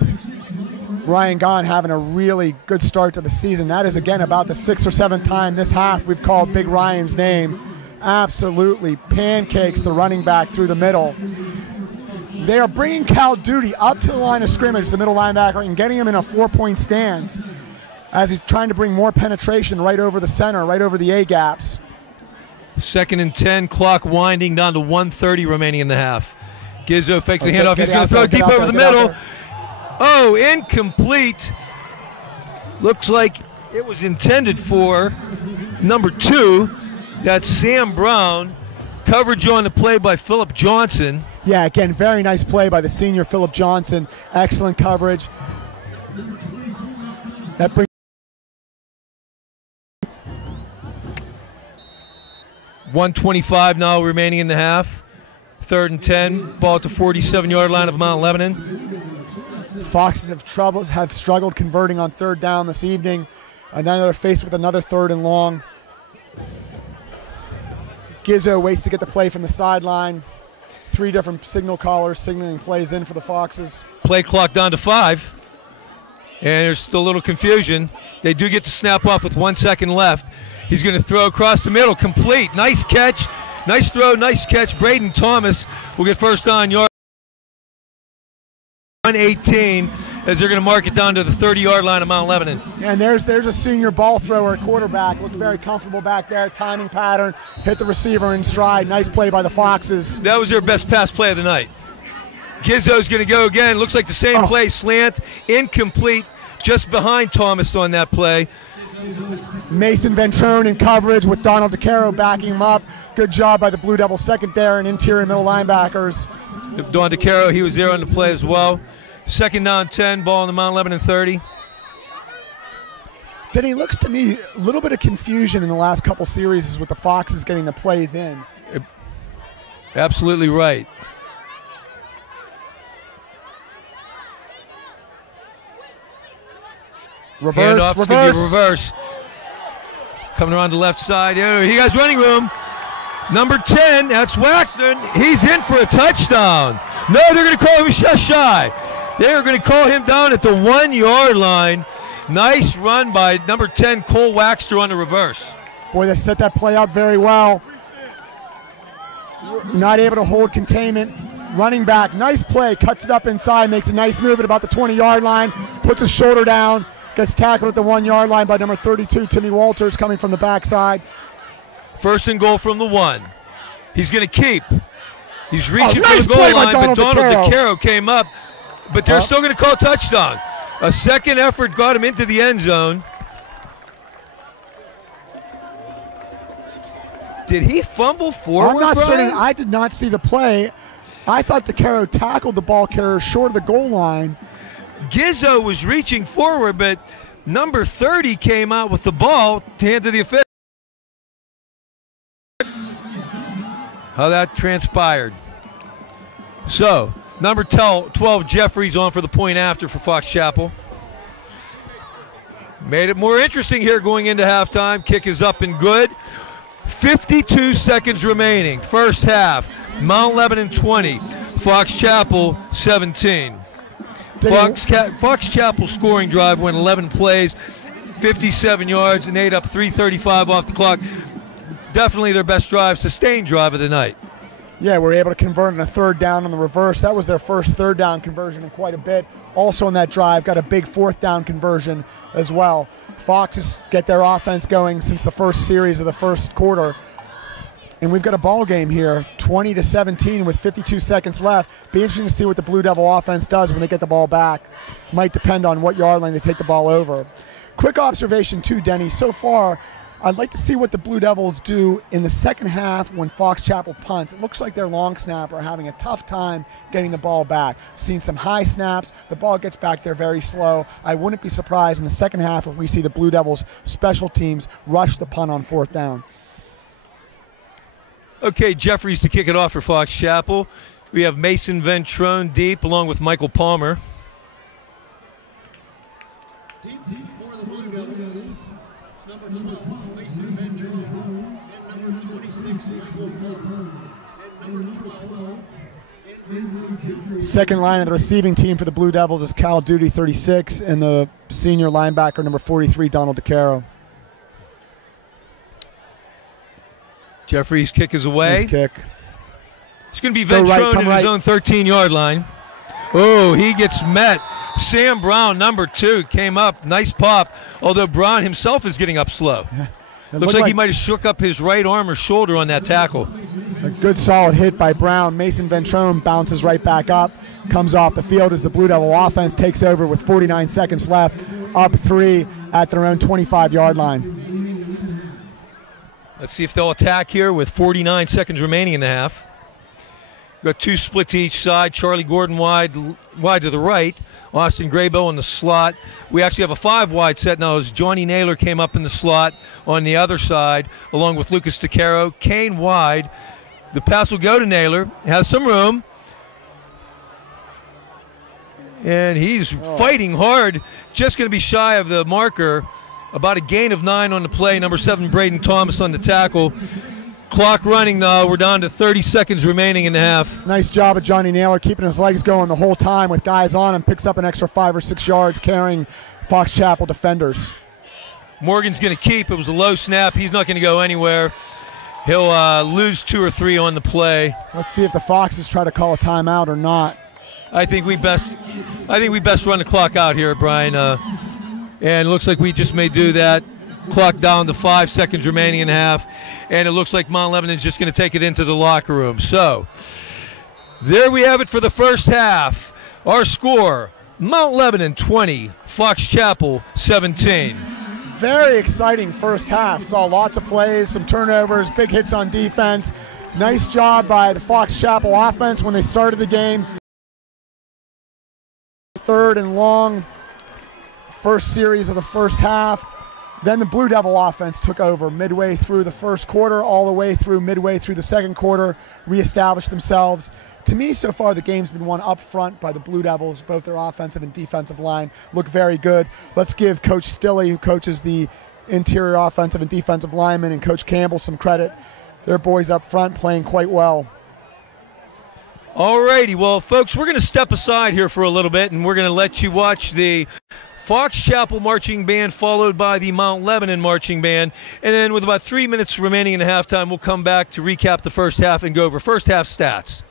Ryan Gaughan having a really good start to the season. That is, again, about the 6th or 7th time this half we've called Big Ryan's name. Absolutely pancakes the running back through the middle. They are bringing Cal Duty up to the line of scrimmage, the middle linebacker, and getting him in a 4-point stance as he's trying to bring more penetration right over the center, right over the A-gaps. 2nd and 10, clock winding down to 1:30 remaining in the half. Gizzo fakes the handoff. He's going to throw deep over the middle. Oh, incomplete. Looks like it was intended for number 2. That's Sam Brown. Coverage on the play by Philip Johnson. Yeah, again, very nice play by the senior Philip Johnson. Excellent coverage. That brings 1:25 now remaining in the half. 3rd and 10. Ball at the 47-yard line of Mount Lebanon. Foxes have struggled converting on 3rd down this evening. And now they're faced with another 3rd and long. Gizzo waits to get the play from the sideline. 3 different signal callers signaling plays in for the Foxes. Play clock down to 5. And there's still a little confusion. They do get to snap off with 1 second left. He's going to throw across the middle, complete. Nice catch, nice throw, nice catch. Braden Thomas will get first down yard. 1:18 as they're going to mark it down to the 30-yard line of Mount Lebanon. And there's a senior ball thrower at quarterback. Looked very comfortable back there. Timing pattern, hit the receiver in stride. Nice play by the Foxes. That was their best pass play of the night. Gizzo's going to go again. Looks like the same play, slant, incomplete, just behind Thomas on that play. Mason Ventrone in coverage with Donald DeCaro backing him up. Good job by the Blue Devils secondary and interior middle linebackers. Don DeCaro, he was there on the play as well. 2nd down 10, ball on the Mount Lebanon 30. Denny, looks to me a little bit of confusion in the last couple series with the Foxes getting the plays in. Absolutely right. Reverse. Coming around the left side. Yeah, he has running room. Number 10, that's Waxton. He's in for a touchdown. No, they're going to call him just shy. They're going to call him down at the 1-yard line. Nice run by number 10, Cole Waxter on the reverse. Boy, they set that play up very well. Not able to hold containment. Running back, nice play, cuts it up inside, makes a nice move at about the 20-yard line, puts his shoulder down, gets tackled at the 1-yard line by number 32, Timmy Walters, coming from the backside. 1st and goal from the 1. He's going to keep. He's reaching for nice the goal line, but Donald DeCaro came up. But they're still going to call touchdown. A second effort got him into the end zone. Did he fumble forward, I'm not Brian? certain. I did not see the play. I thought DeCaro tackled the ball carrier short of the goal line. Gizzo was reaching forward, but number 30 came out with the ball to hand to the official. How that transpired. So, number 12, Jeffries on for the point after for Fox Chapel. Made it more interesting here going into halftime. Kick is up and good. 52 seconds remaining. First half. Mount Lebanon 20, Fox Chapel 17. Fox Chapel scoring drive went 11 plays, 57 yards, and ate up 3:35 off the clock. Definitely their best drive, sustained drive of the night. Yeah, we're able to convert on a third down on the reverse. That was their first third down conversion in quite a bit. Also on that drive, got a big fourth down conversion as well. Foxes get their offense going since the first series of the first quarter. And we've got a ball game here, 20-17 with 52 seconds left. Be interesting to see what the Blue Devil offense does when they get the ball back. Might depend on what yard line they take the ball over. Quick observation too, Denny. So far, I'd like to see what the Blue Devils do in the second half when Fox Chapel punts. It looks like their long snapper are having a tough time getting the ball back. Seen some high snaps. The ball gets back there very slow. I wouldn't be surprised in the second half if we see the Blue Devils special teams rush the punt on fourth down. Okay, Jeffries to kick it off for Fox Chapel. We have Mason Ventrone deep along with Michael Palmer. Deep for the Blue Devils, number 12, Mason Ventrone, and number 26, Michael Palmer, and number 12, Second line of the receiving team for the Blue Devils is Cal Duty, 36, and the senior linebacker, number 43, Donald DeCaro. Jeffries' kick is away. Nice kick. It's going to be Ventrone right, in his own 13-yard line. Oh, he gets met. Sam Brown, number 2, came up. Nice pop, although Brown himself is getting up slow. Looks like he might have shook up his right arm or shoulder on that tackle. A good solid hit by Brown. Mason Ventrone bounces right back up, comes off the field as the Blue Devil offense takes over with 49 seconds left, up 3 at their own 25-yard line. Let's see if they'll attack here with 49 seconds remaining in the half. Got 2 split to each side. Charlie Gordon wide to the right. Austin Graybo in the slot. We actually have a 5-wide set now as Johnny Naylor came up in the slot on the other side along with Lucas DeCaro. Kane wide. The pass will go to Naylor. Has some room. And he's fighting hard. Just going to be shy of the marker. About a gain of 9 on the play. Number 7, Braden Thomas on the tackle. Clock running, though. We're down to 30 seconds remaining in the half. Nice job of Johnny Naylor keeping his legs going the whole time with guys on him. Picks up an extra 5 or 6 yards carrying Fox Chapel defenders. Morgan's going to keep. It was a low snap. He's not going to go anywhere. He'll lose 2 or 3 on the play. Let's see if the Foxes try to call a timeout or not. I think we best run the clock out here, Brian. And it looks like we just may do that. Clock down to 5 seconds remaining in half. And it looks like Mount Lebanon's just going to take it into the locker room. So, there we have it for the first half. Our score, Mount Lebanon 20, Fox Chapel 17. Very exciting first half. Saw lots of plays, some turnovers, big hits on defense. Nice job by the Fox Chapel offense when they started the game. 3rd and long. First series of the first half. Then the Blue Devil offense took over midway through the first quarter, all the way through midway through the second quarter, reestablished themselves. To me, so far, the game's been won up front by the Blue Devils. Both their offensive and defensive line look very good. Let's give Coach Stilley, who coaches the interior offensive and defensive linemen, and Coach Campbell some credit. Their boys up front playing quite well. All righty, well, folks, we're going to step aside here for a little bit, and we're going to let you watch the Fox Chapel Marching Band followed by the Mount Lebanon Marching Band. And then with about 3 minutes remaining in the halftime, we'll come back to recap the first half and go over first half stats.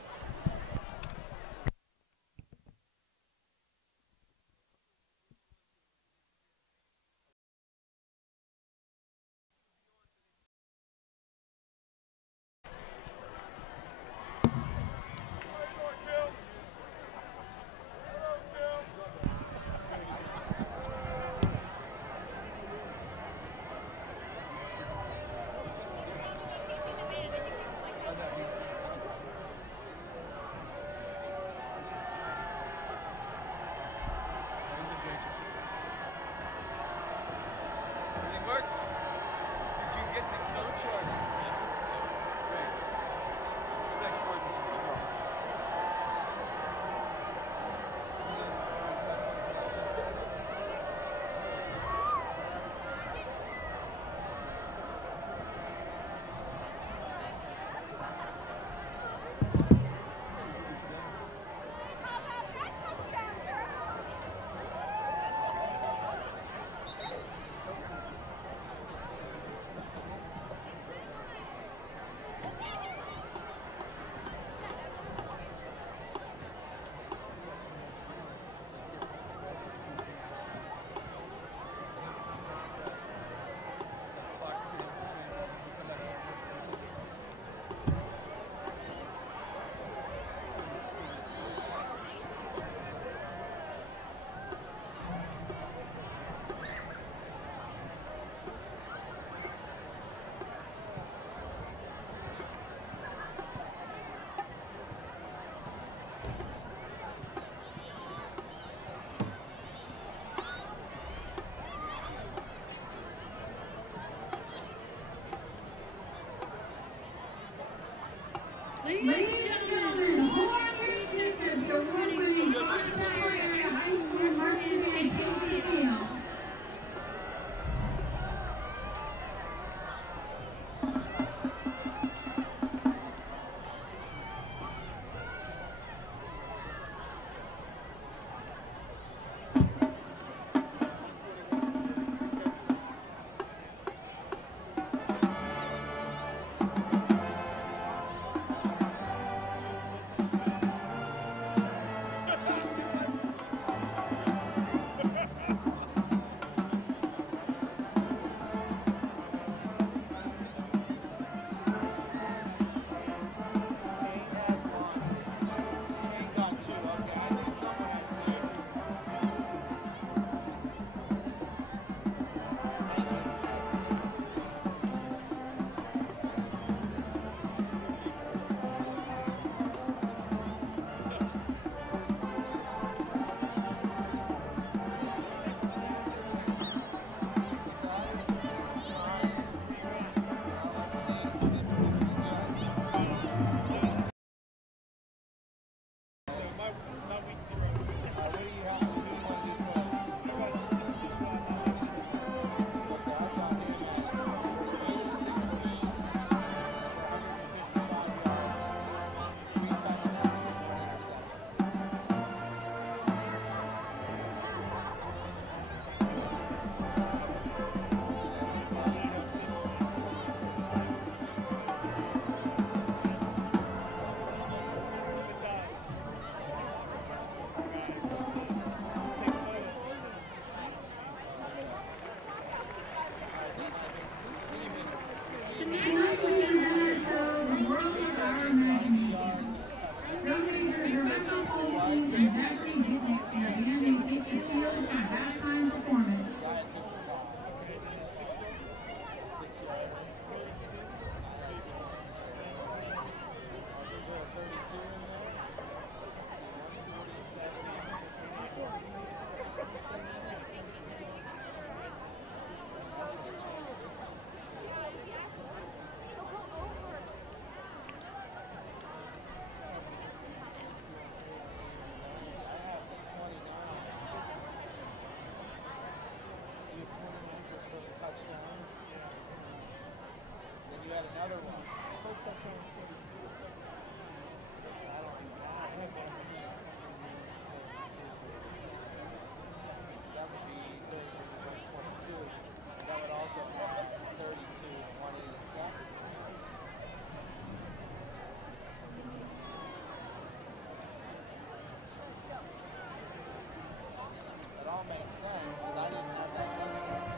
sense because I didn't have that touchdown.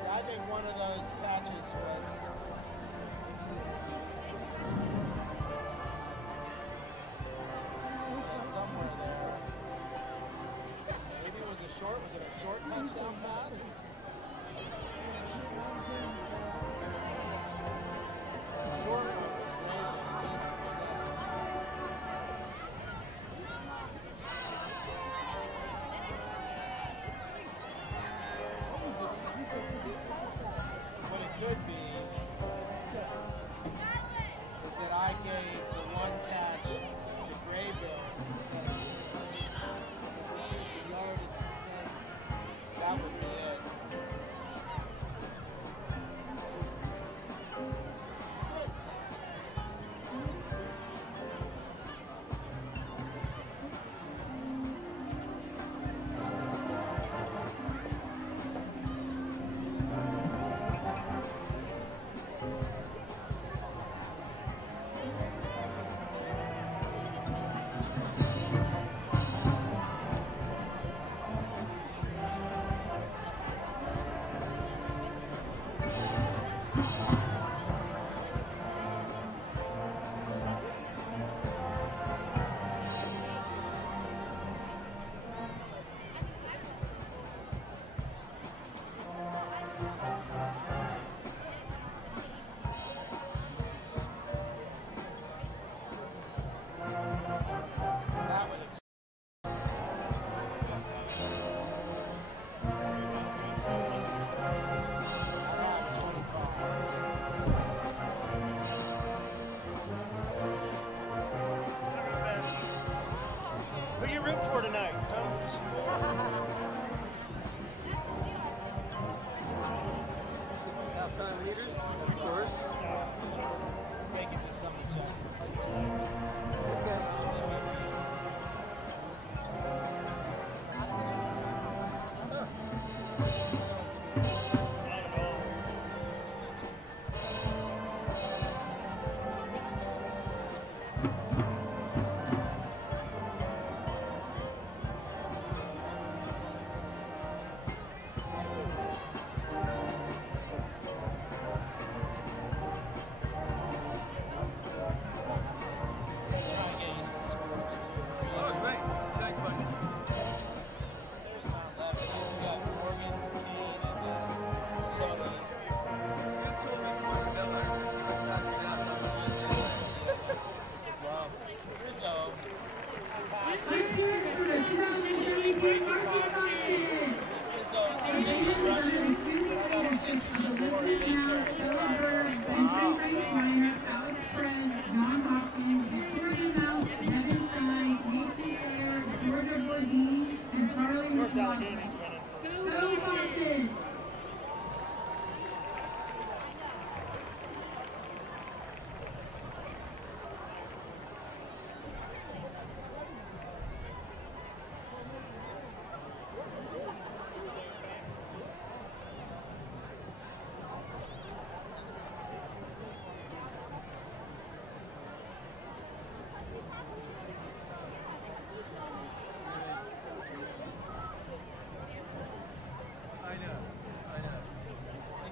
See, I think one of those catches was somewhere there. Maybe it was a short. Was it a short touchdown pass? Short one was what it could be is that I gave the one catch to Graybill instead of the yardage percent. That would be it. That would Who you root for tonight? halftime leaders, of course. Just making just some adjustments. Okay.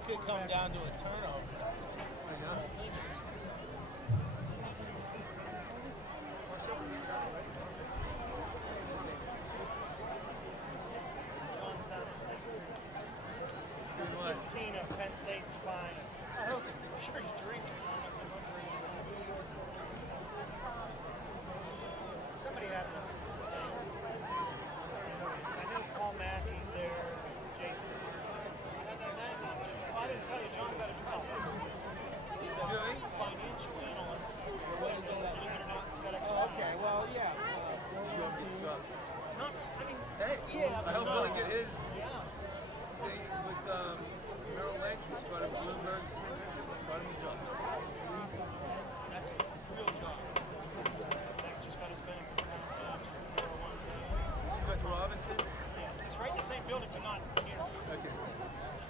Could come down to a turnover. I know. John's down Doing what? 15 of Penn State's finest. I'm sure he's drinking. Somebody has a place. I know Paul Mackey's there, Jason. I didn't tell you, John got a job. He's a financial analyst. Okay, well, yeah. Not, I mean, Hey, yeah, I hope Billy get his yeah. thing with Merrill Lynch, who's part of Bloomberg's internship, was part of his job. That's a real job. That just got his benefit. She went to Robinson? Yeah, he's right in the same building, but not here. Okay.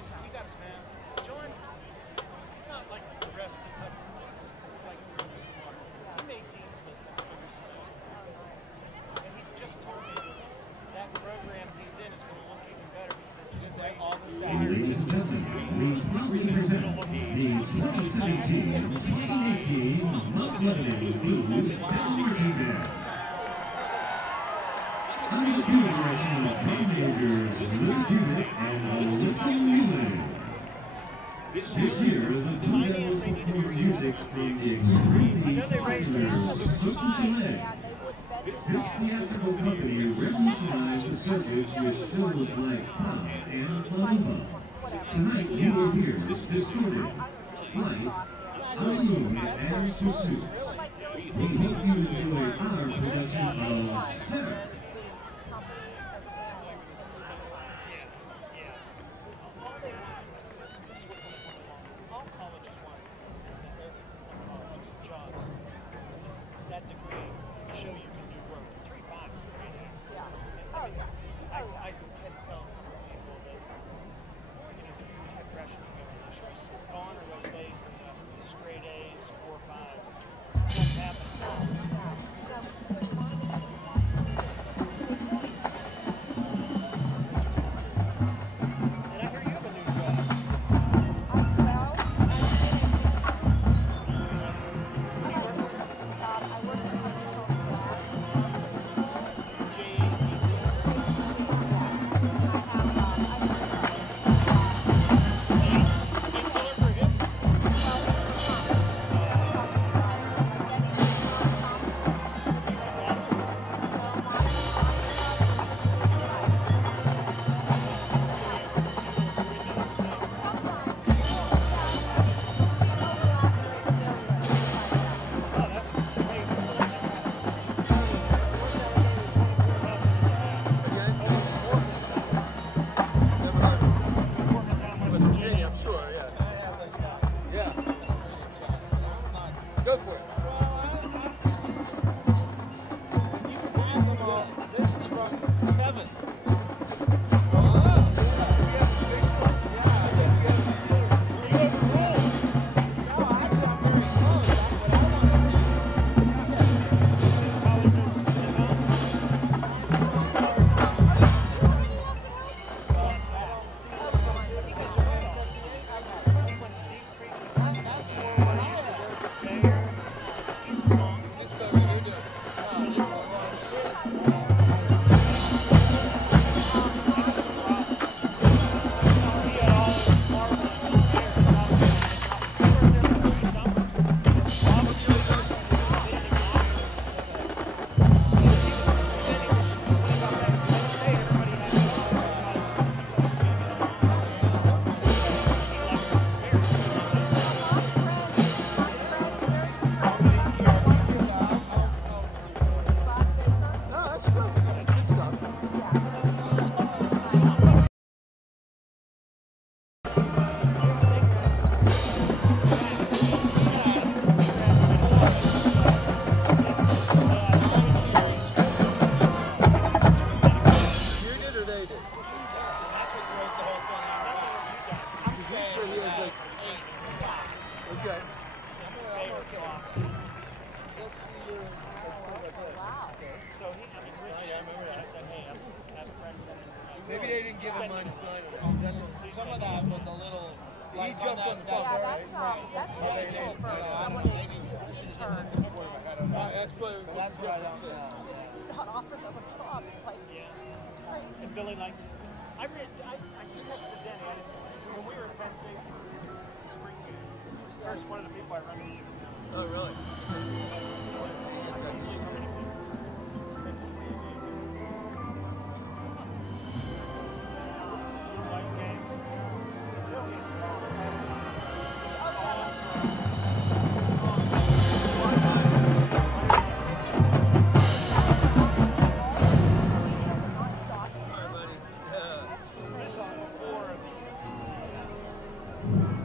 he got his mask. John, he's not like the rest of us. He's like really smart. He made Dean's List. And he just told me that program he's in is going to look even better because it's just like all the staff. Ladies and gentlemen, we proudly present the 2017-2018 Mount Lebanon Blue Marching Band. Under the music direction of drum majors Luke Hewitt and Alyssa Newman. This year, the Blue Devils will perform music from the extremely popular Cirque du This theatrical company revolutionized the circus with shows like Pop and Lebo. Tonight, you will hear Distorted, Flight, Unknown, and Pursuit. We hope you enjoy our production of Seven. That degree to show you can do work. 3 5s is great. Yeah. Oh yeah. I tend to tell people that had freshmen going, gone are those days in the straight A's, 4 5s. What's happening? And I hear you have a new job. Maybe they didn't give him -9. Some of that was a little. He jumped on the ball. Yeah, that's unusual for someone to turn. That's probably. But that's what I don't know. Just not offer them a job. It's like crazy. And Billy likes. I sit next to Denny. When we were at Penn State spring game, he was first one of the people I run into. Oh, really?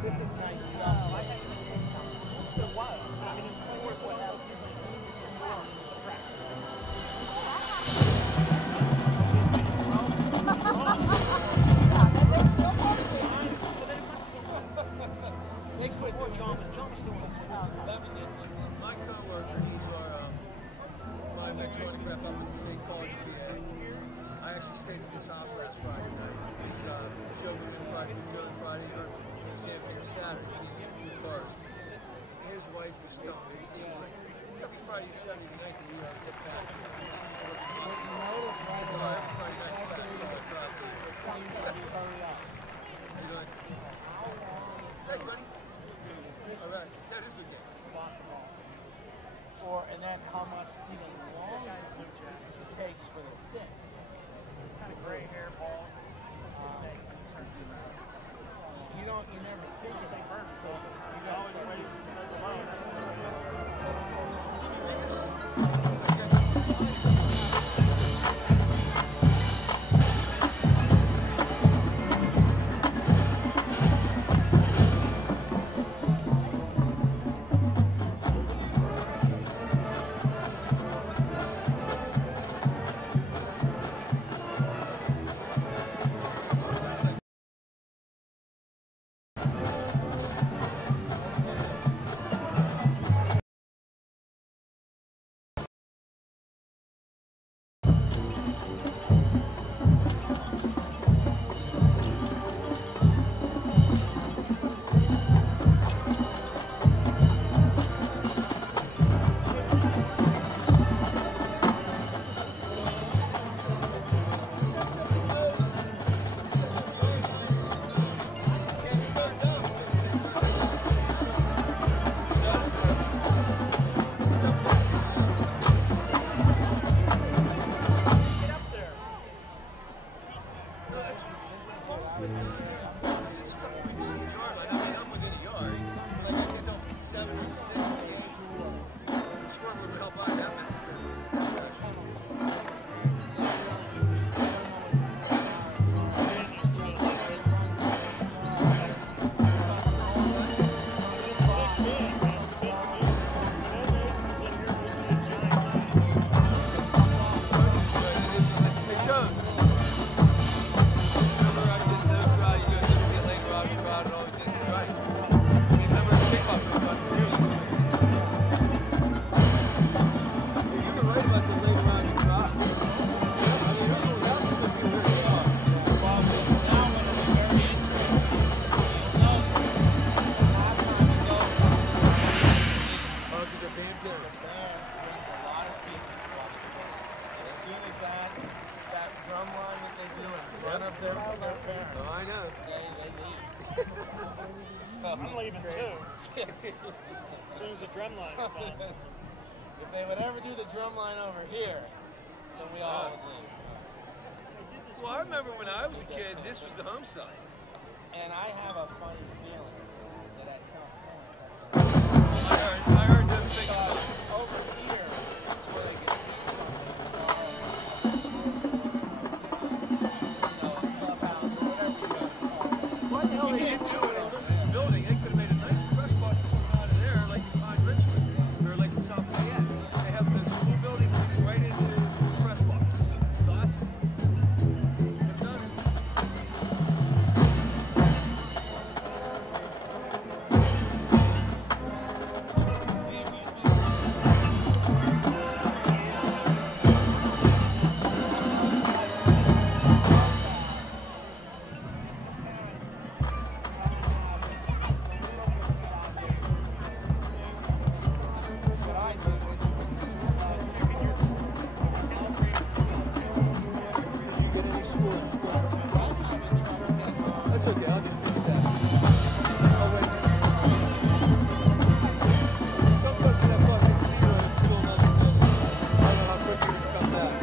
This is nice stuff. There was. I mean, it's clear what else you can do. played at his house last Friday night. Joe Friday, or Sam Peter Saturday. He didn't get a few cars. His wife was telling me, she was like, every Friday, Saturday night, the emails get back. She used to work in the hospital. So every Friday night, it's back. So I drive. How you doing? Thanks, buddy. All right. That is a good game. Spot the ball. And then how much long it takes for the stick. Kind of gray hair ball. You never think of it. So you always wait I'm leaving too. As soon as the drum line's done. If they would ever do the drum line over here, then we all would leave. Well, I remember when I was a kid, this was the home side. And I have a funny feeling that at some point I heard them think over here, it's where they can do something as far as a school, a clubhouse or whatever you want to call it. Why the hell they didn't do it in this building? They could have made a nice press box coming out of there, like in Pine Richmond, or like in South Fayette. They have the school building right into the press box. So that's they've done it. That's okay, I'll just miss that. Oh, wait. Sometimes when I fucking see you, it's still not good. I don't know how quick you're gonna come back.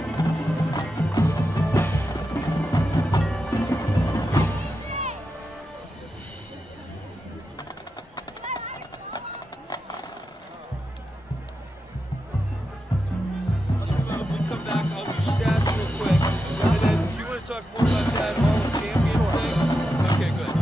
When we come back, I'll do stats real quick. And then, if you want to talk more about that Hall of Champions thing, okay, good.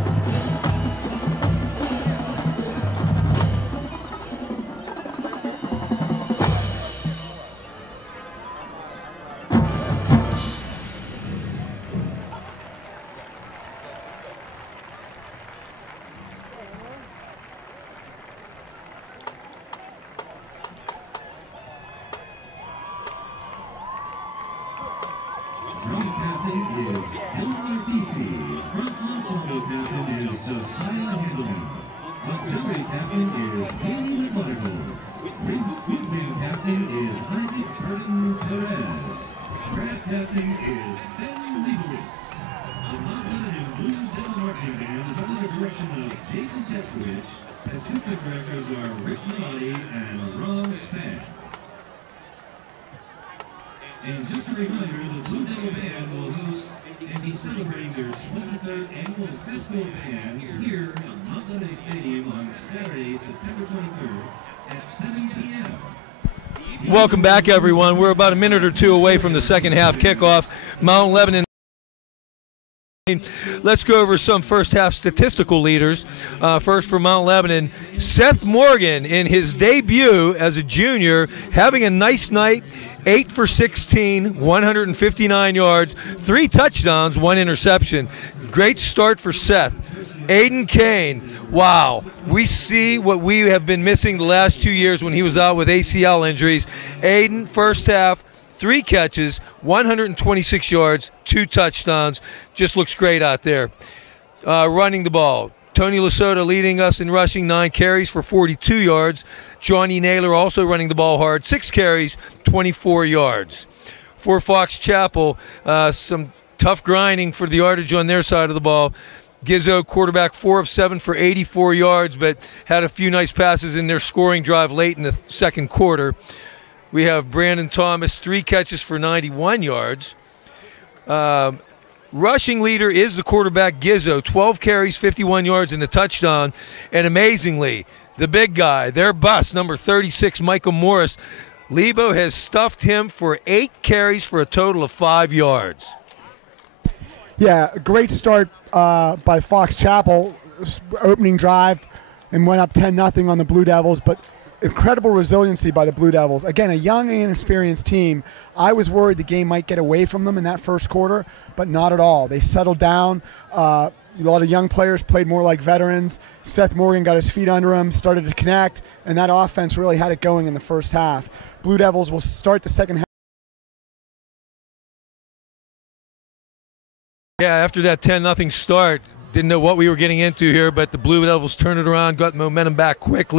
Drum captain is signing handling. Auxiliary captain is Haley McMichael. Wing captain is Isaac Burton Perez. Brass captain is Ben Leibowitz. The Mount Lebanon Blue Devil Marching Band is under the direction of Jason Teskovich. Assistant directors are Rick Milani and Ron Spann. And just a reminder, the Blue Devil Band will host and be celebrating their 23rd annual Festival of Bands here at Mount Lebanon Stadium on Saturday, September 23rd at 7 p.m. Welcome back, everyone. We're about a minute or two away from the second half kickoff. Mount Lebanon. Let's go over some first half statistical leaders. First for Mount Lebanon, Seth Morgan in his debut as a junior, having a nice night. 8 for 16, 159 yards, 3 touchdowns, 1 interception. Great start for Seth. Aiden Kane, wow, we see what we have been missing the last 2 years when he was out with ACL injuries. Aiden, first half, 3 catches, 126 yards, 2 touchdowns. Just looks great out there. Running the ball, Tony Lasota leading us in rushing, 9 carries for 42 yards. Johnny Naylor also running the ball hard, 6 carries, 24 yards. For Fox Chapel, some tough grinding for the yardage on their side of the ball. Gizzo, quarterback, 4 of 7 for 84 yards, but had a few nice passes in their scoring drive late in the second quarter. We have Brandon Thomas, 3 catches for 91 yards. Rushing leader is the quarterback, Gizzo, 12 carries, 51 yards, and a touchdown. And amazingly, the big guy, their bus, number 36, Michael Morris, Lebo has stuffed him for 8 carries for a total of 5 yards. Yeah, a great start by Fox Chapel, opening drive, and went up 10-0 on the Blue Devils, but incredible resiliency by the Blue Devils. Again, a young and inexperienced team. I was worried the game might get away from them in that first quarter, but not at all. They settled down. A lot of young players played more like veterans. Seth Morgan got his feet under him, started to connect, and that offense really had it going in the first half. Blue Devils will start the second half. Yeah, after that 10-0 start, didn't know what we were getting into here, but the Blue Devils turned it around, got momentum back quickly.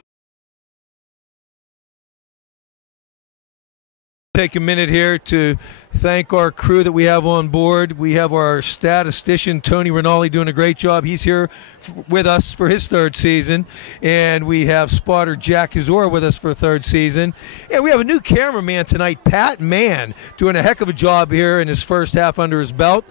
Take a minute here to thank our crew that we have on board. We have our statistician, Tony Rinaldi, doing a great job. He's here with us for his 3rd season. And we have spotter Jack Hazor with us for a 3rd season. And we have a new cameraman tonight, Pat Mann, doing a heck of a job here in his first half under his belt.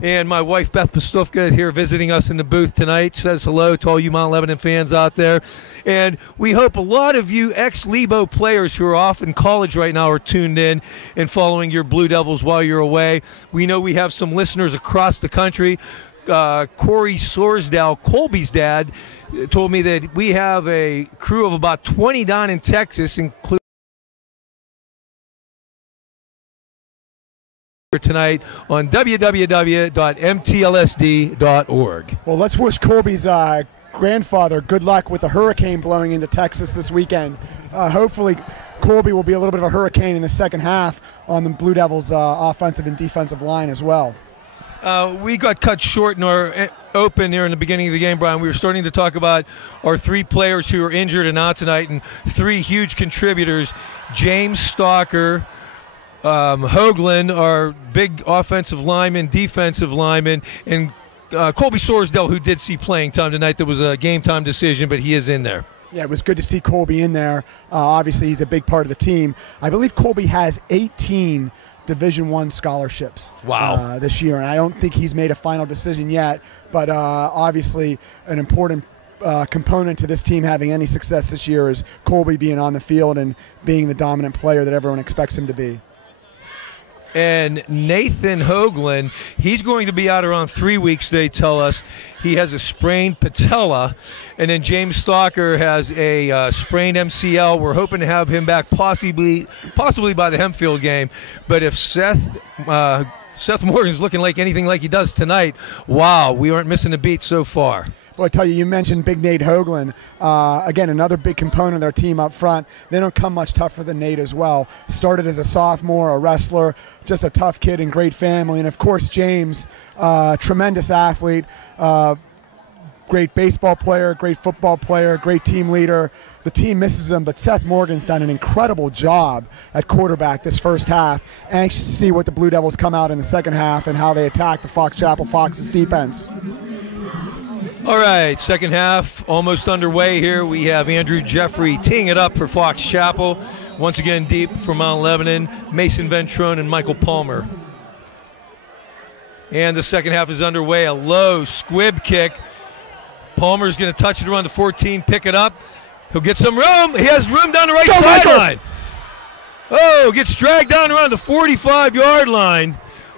And my wife, Beth Pastufka, here visiting us in the booth tonight. Says hello to all you Mount Lebanon fans out there. And we hope a lot of you ex-Lebo players who are off in college right now are tuned in and following your Blue Devils while you're away. We know we have some listeners across the country. Corey Sorsdale, Colby's dad, told me that we have a crew of about 20 down in Texas, including tonight on www.mtlsd.org. Well, let's wish Colby's grandfather good luck with the hurricane blowing into Texas this weekend. Hopefully Colby will be a little bit of a hurricane in the second half on the Blue Devils' offensive and defensive line as well. We got cut short in our open here in the beginning of the game, Brian. We were starting to talk about our 3 players who are injured and out tonight, and 3 huge contributors. James Stalker, Hoagland, our big offensive lineman, defensive lineman, and Colby Sorsdale, who did see playing time tonight. That was a game-time decision, but he is in there. Yeah, it was good to see Colby in there. Obviously, he's a big part of the team. I believe Colby has 18 Division I scholarships this year, and I don't think he's made a final decision yet, but obviously an important component to this team having any success this year is Colby being on the field and being the dominant player that everyone expects him to be. And Nathan Hoagland, he's going to be out around 3 weeks, they tell us. He has a sprained patella. And then James Stalker has a sprained MCL. We're hoping to have him back possibly by the Hempfield game. But if Seth Morgan's looking like anything like he does tonight, wow, we aren't missing a beat so far. Well, I tell you mentioned Big Nate Hoagland. Again, another big component of their team up front. They don't come much tougher than Nate as well. Started as a sophomore, a wrestler, just a tough kid and great family. And, of course, James, tremendous athlete, great baseball player, great football player, great team leader. The team misses him, but Seth Morgan's done an incredible job at quarterback this first half. Anxious to see what the Blue Devils come out in the second half and how they attack the Fox Chapel Fox's defense. All right, second half almost underway here. We have Andrew Jeffrey teeing it up for Fox Chapel. Once again, deep for Mount Lebanon, Mason Ventrone and Michael Palmer. And the second half is underway. A low squib kick. Palmer's going to touch it around the 14, pick it up. He'll get some room. He has room down the right sideline. Oh, gets dragged down around the 45-yard line.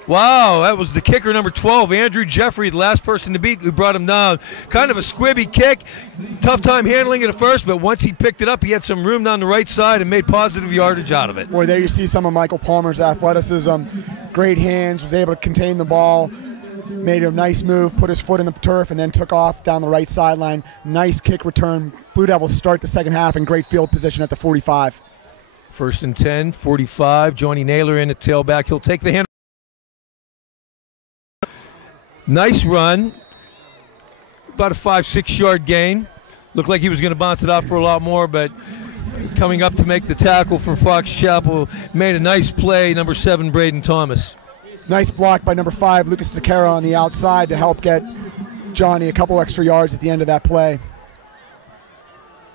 Wow, that was the kicker, number 12, Andrew Jeffrey, the last person to beat, who brought him down. Kind of a squibby kick. Tough time handling it at first, but once he picked it up, he had some room down the right side and made positive yardage out of it. Boy, there you see some of Michael Palmer's athleticism. Great hands, was able to contain the ball, made a nice move, put his foot in the turf, and then took off down the right sideline. Nice kick return. Blue Devils start the second half in great field position at the 45. First and 10, 45. Johnny Naylor in at tailback. He'll take the hand. Nice run. About a 5-6 yard gain. Looked like he was going to bounce it off for a lot more, but coming up to make the tackle for Fox Chapel made a nice play, number 7, Braden Thomas. Nice block by number 5, Lucas DeCaro on the outside to help get Johnny a couple extra yards at the end of that play.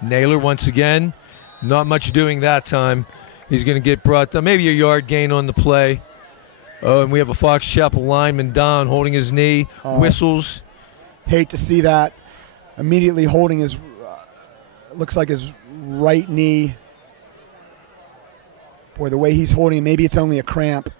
Naylor once again, not much doing that time. He's going to get brought down, maybe a yard gain on the play. Oh, and we have a Fox Chapel lineman down, holding his knee, whistles. Hate to see that. Immediately holding his, looks like his right knee. Boy, the way he's holding, maybe it's only a cramp.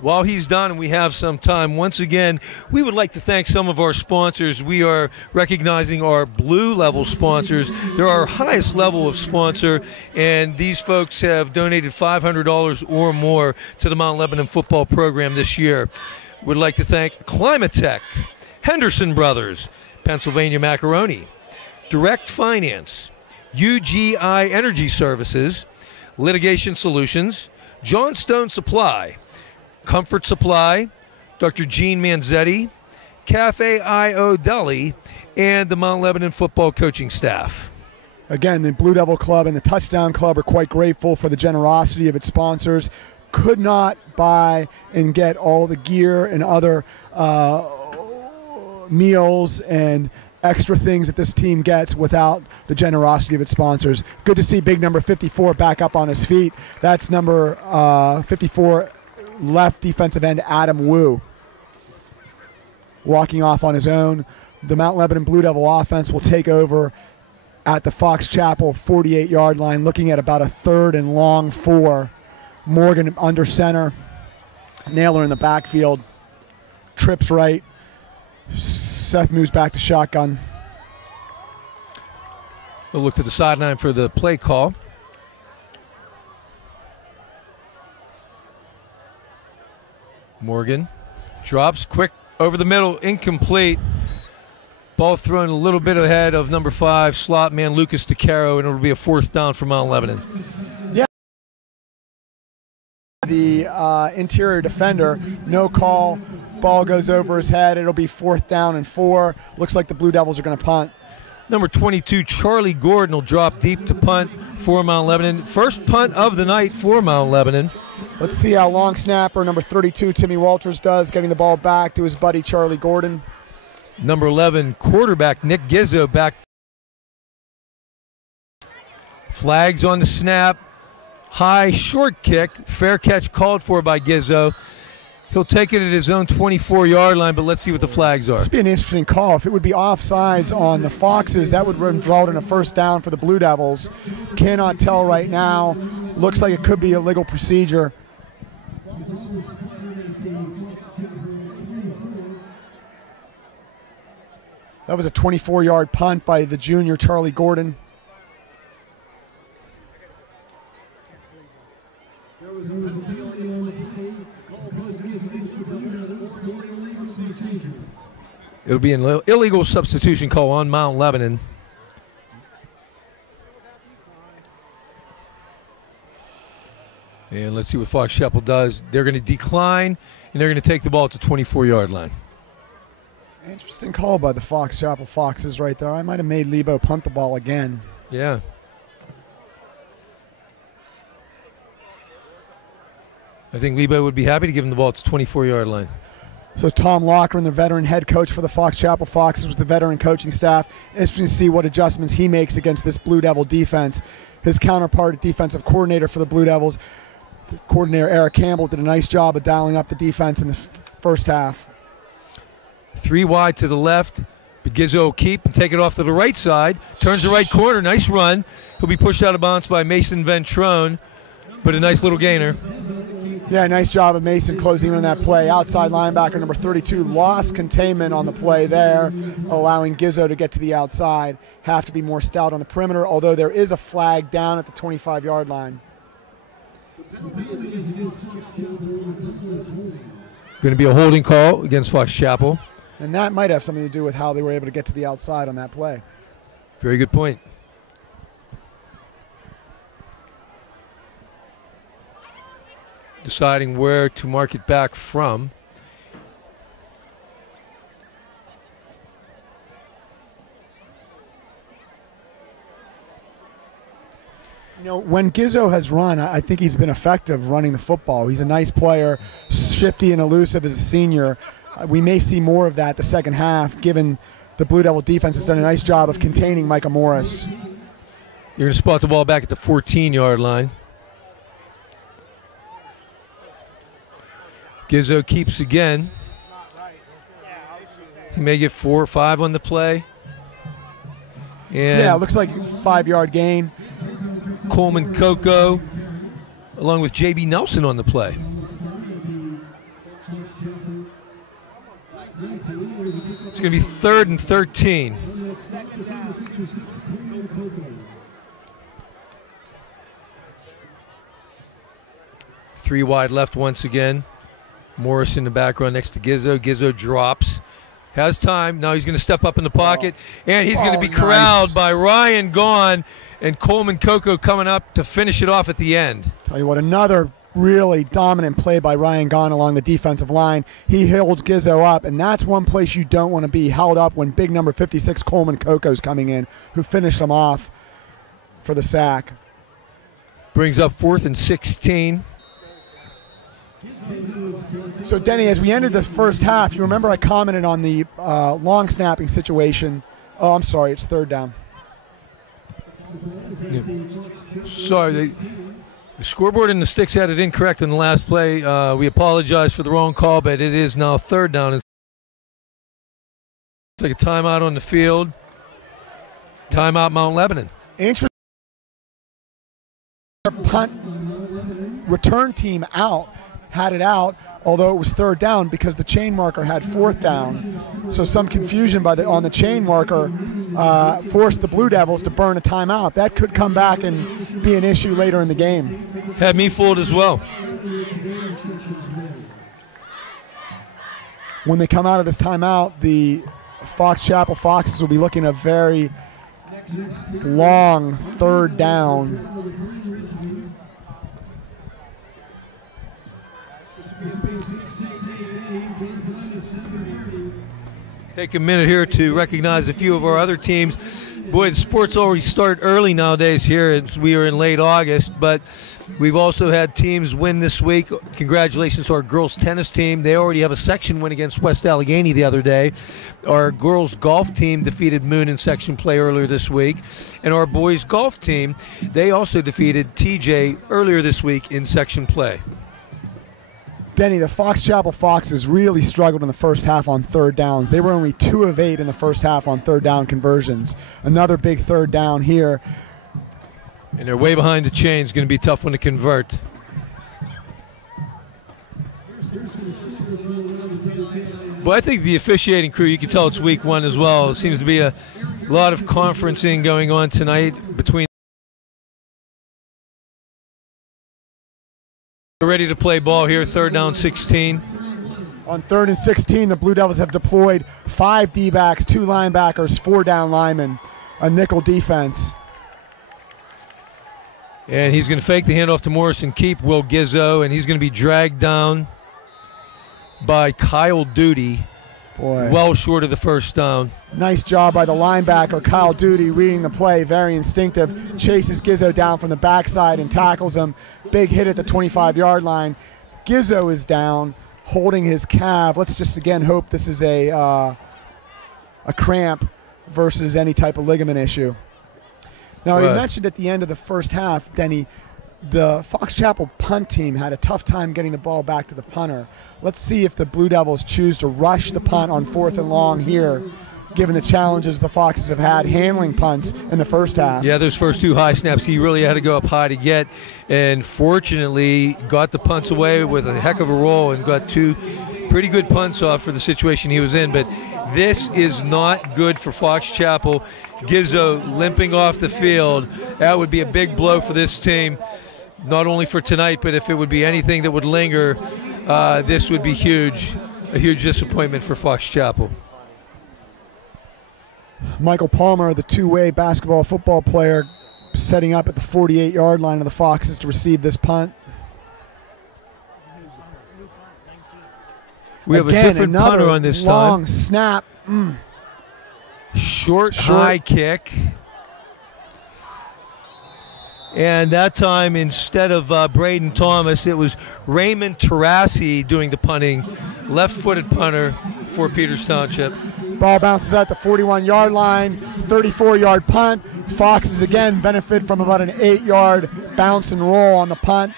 While he's done and we have some time, once again, we would like to thank some of our sponsors. We are recognizing our blue level sponsors. They're our highest level of sponsor, and these folks have donated $500 or more to the Mount Lebanon football program this year. We'd like to thank Climatech, Henderson Brothers, Pennsylvania Macaroni, Direct Finance, UGI Energy Services, Litigation Solutions, Johnstone Supply, Comfort Supply, Dr. Gene Manzetti, Cafe I.O. Deli, and the Mount Lebanon football coaching staff. Again, the Blue Devil Club and the Touchdown Club are quite grateful for the generosity of its sponsors. Could not buy and get all the gear and other meals and extra things that this team gets without the generosity of its sponsors. Good to see big number 54 back up on his feet. That's number 54, left defensive end Adam Wu. Walking off on his own. The Mount Lebanon Blue Devil offense will take over at the Fox Chapel 48-yard line, looking at about a 3rd and long 4. Morgan under center. Naylor in the backfield. Trips right. Seth moves back to shotgun. We'll look to the sideline for the play call. Morgan drops quick over the middle, incomplete. Ball thrown a little bit ahead of number 5, slot man Lucas DeCaro, and it'll be a 4th down for Mount Lebanon. Yeah. The interior defender, no call. Ball goes over his head. It'll be 4th down and 4. Looks like the Blue Devils are going to punt. Number 22, Charlie Gordon, will drop deep to punt for Mount Lebanon. First punt of the night for Mount Lebanon. Let's see how long snapper number 32, Timmy Walters, does, getting the ball back to his buddy Charlie Gordon. Number 11, quarterback Nick Gizzo back. Flags on the snap. High, short kick. Fair catch called for by Gizzo. He'll take it at his own 24-yard line, but let's see what the flags are. This would be an interesting call. If it would be offsides on the Foxes, that would result in a 1st down for the Blue Devils. Cannot tell right now. Looks like it could be a legal procedure. That was a 24-yard punt by the junior Charlie Gordon. It'll be an illegal substitution call on Mount Lebanon. And let's see what Fox Chapel does. They're going to decline, and they're going to take the ball at the 24-yard line. Interesting call by the Fox Chapel Foxes right there. I might have made Lebo punt the ball again. Yeah. I think Lebo would be happy to give him the ball at the 24-yard line. So Tom Lochran, the veteran head coach for the Fox Chapel Foxes with the veteran coaching staff. Interesting to see what adjustments he makes against this Blue Devil defense. His counterpart, defensive coordinator for the Blue Devils, the coordinator Eric Campbell, did a nice job of dialing up the defense in the first half. 3 wide to the left. But Gizzo will keep and take it off to the right side. Turns the right corner. Nice run. He'll be pushed out of bounds by Mason Ventrone, but a nice little gainer. Yeah, nice job of Mason closing in on that play. Outside linebacker number 32 lost containment on the play there, allowing Gizzo to get to the outside. Have to be more stout on the perimeter, although there is a flag down at the 25-yard line. Going to be a holding call against Fox Chapel. And that might have something to do with how they were able to get to the outside on that play. Very good point. Deciding where to mark it back from. You know, when Gizzo has run, I think he's been effective running the football. He's a nice player, shifty and elusive as a senior. We may see more of that the second half, given the Blue Devil defense has done a nice job of containing Micah Morris. You're going to spot the ball back at the 14-yard line. Gizzo keeps again. He may get 4 or 5 on the play. And yeah, it looks like 5-yard gain. Coleman Coco, along with J.B. Nelson on the play. It's going to be 3rd and 13. Three wide left once again. Morris in the background next to Gizzo. Gizzo drops. Has time. Now he's going to step up in the pocket. And he's going to be corralled by Ryan Gaughan and Coleman Coco coming up to finish it off at the end. Tell you what, another really dominant play by Ryan Gaughan along the defensive line. He holds Gizzo up, and that's one place you don't want to be, held up when big number 56 Coleman Coco's coming in, who finished him off for the sack. Brings up 4th and 16. So, Denny, as we entered the first half, you remember I commented on the long snapping situation. Oh, I'm sorry, it's 3rd down. Yeah. Sorry, the scoreboard and the sticks had it incorrect in the last play. We apologize for the wrong call, but it is now 3rd down. It's like a timeout on the field. Timeout Mount Lebanon. Interesting. Punt return team out. Had it out, although it was 3rd down because the chain marker had 4th down. So some confusion on the chain marker forced the Blue Devils to burn a timeout. That could come back and be an issue later in the game. Had me fooled as well. When they come out of this timeout, the Fox Chapel Foxes will be looking at a very long 3rd down. Take a minute here to recognize a few of our other teams. Boy, the sports already start early nowadays here. We are in late August, but we've also had teams win this week. Congratulations to our girls tennis team. They already have a section win against West Allegheny the other day. Our girls golf team defeated Moon in section play earlier this week. And our boys golf team, they also defeated TJ earlier this week in section play. Denny, the Fox Chapel Foxes really struggled in the first half on 3rd downs. They were only 2 of 8 in the first half on 3rd down conversions. Another big 3rd down here. And they're way behind the chain. It's going to be a tough one to convert. But I think the officiating crew, you can tell it's week 1 as well. It seems to be a lot of conferencing going on tonight between. Ready to play ball here, 3rd down 16. On 3rd and 16, the Blue Devils have deployed 5 D-backs, 2 linebackers, 4 down linemen, a nickel defense. And he's going to fake the handoff to Morris and keep Will Gizzo, and he's going to be dragged down by Kyle Duty Boy. well short of the first down. Nice job by the linebacker, Kyle Duty, reading the play, very instinctive. Chases Gizzo down from the backside and tackles him. Big hit at the 25-yard line. Gizzo is down, holding his calf. Let's just again hope this is a cramp versus any type of ligament issue. Now, you mentioned at the end of the first half, Denny, the Fox Chapel punt team had a tough time getting the ball back to the punter. Let's see if the Blue Devils choose to rush the punt on 4th and long here, given the challenges the Foxes have had handling punts in the first half. Yeah, those first 2 high snaps, he really had to go up high to get, and fortunately got the punts away with a heck of a roll and got 2 pretty good punts off for the situation he was in. But this is not good for Fox Chapel. Gizzo limping off the field. That would be a big blow for this team, not only for tonight, but if it would be anything that would linger, this would be huge, a huge disappointment for Fox Chapel. Michael Palmer, the two-way basketball football player, setting up at the 48-yard line of the Foxes to receive this punt. We have a different punter on this time. Long snap. Short, high kick. And that time, instead of Braden Thomas, it was Raymond Tarassi doing the punting, left-footed punter for Peters Township. Ball bounces at the 41-yard line, 34-yard punt. Foxes again benefit from about an 8-yard bounce and roll on the punt.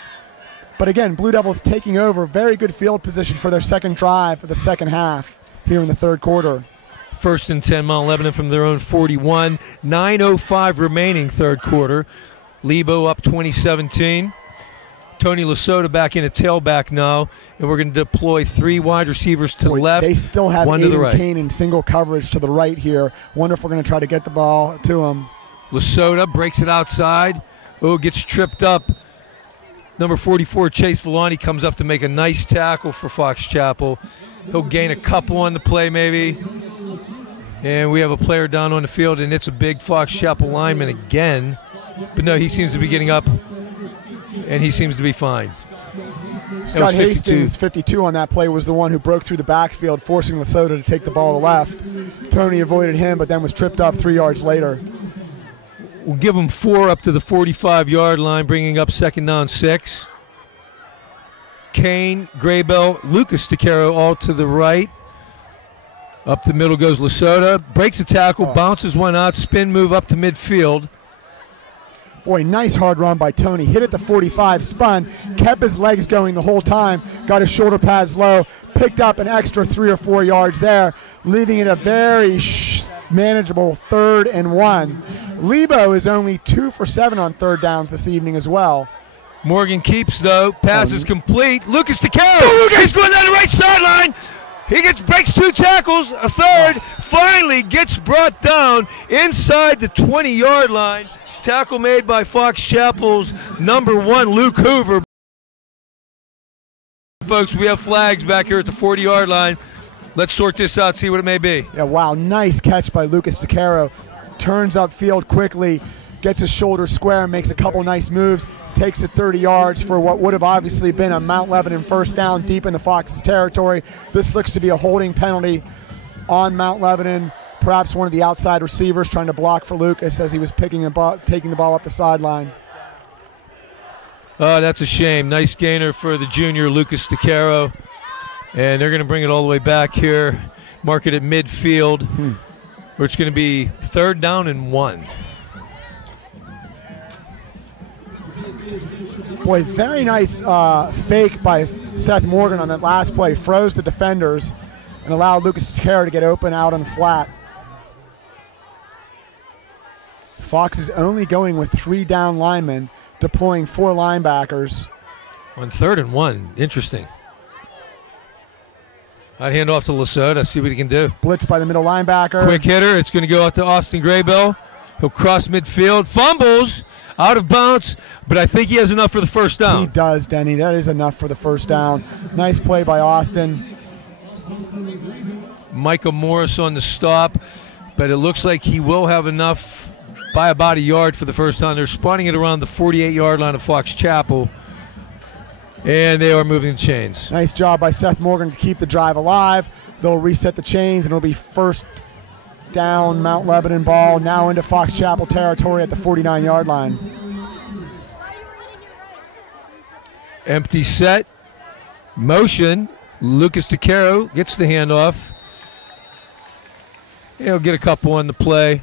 But again, Blue Devils taking over. Very good field position for their second drive for the second half here in the third quarter. 1st and 10, Mount Lebanon from their own 41. 9:05 remaining third quarter. Lebo up 2017. Tony Lasota back in a tailback now, and we're going to deploy 3 wide receivers to the left. They still have 1 to the Aiden right. Kane in single coverage to the right here. Wonder if we're going to try to get the ball to him. Lasota breaks it outside. Oh, gets tripped up. Number 44, Chase Villani, comes up to make a nice tackle for Fox Chapel. He'll gain a couple on the play maybe. And we have a player down on the field, and it's a big Fox Chapel lineman again. But no, he seems to be getting up, and he seems to be fine. Scott Hastings, 52 on that play, was the one who broke through the backfield, forcing Lasota to take the ball to left. Tony avoided him, but then was tripped up 3 yards later. We'll give him 4 up to the 45-yard line, bringing up 2nd down 6. Kane, Graybell, Lucas DeCaro all to the right. Up the middle goes Lasota. Breaks a tackle, bounces one out, spin move up to midfield. Boy, nice hard run by Tony. Hit at the 45, spun, kept his legs going the whole time, got his shoulder pads low, picked up an extra 3 or 4 yards there, leaving it a very manageable 3rd and 1. Lebo is only 2 for 7 on 3rd downs this evening as well. Morgan keeps, though. Pass is complete. Lucas DeCaro. He's going down the right sideline. He breaks 2 tackles. A third finally gets brought down inside the 20-yard line. Tackle made by Fox Chapel's number 1, Luke Hoover. Folks, we have flags back here at the 40-yard line. Let's sort this out, see what it may be. Yeah, wow, nice catch by Lucas DeCaro. Turns upfield quickly, gets his shoulder square, makes a couple nice moves, takes it 30 yards for what would have obviously been a Mount Lebanon first down deep in the Fox's territory. This looks to be a holding penalty on Mount Lebanon. Perhaps one of the outside receivers trying to block for Lucas as he was taking the ball up the sideline. Oh, that's a shame. Nice gainer for the junior, Lucas DeCaro. And they're going to bring it all the way back here, mark it at midfield, where it's going to be 3rd down and 1. Boy, very nice fake by Seth Morgan on that last play. Froze the defenders and allowed Lucas DeCaro to get open out on the flat. Fox is only going with 3 down linemen, deploying 4 linebackers. On 3rd and 1, interesting. I'd hand off to Lasota, see what he can do. Blitz by the middle linebacker. Quick hitter, it's going to go out to Austin Graybell. He'll cross midfield, fumbles, out of bounds, but I think he has enough for the first down. He does, Denny. That is enough for the first down. Nice play by Austin. Micah Morris on the stop, but it looks like he will have enough by about a yard for the first down. They're spotting it around the 48-yard line of Fox Chapel. And they are moving the chains. Nice job by Seth Morgan to keep the drive alive. They'll reset the chains, and it'll be first down Mount Lebanon ball, now into Fox Chapel territory at the 49-yard line. Empty set. Motion. Lucas DeCaro gets the handoff. He'll get a couple on the play.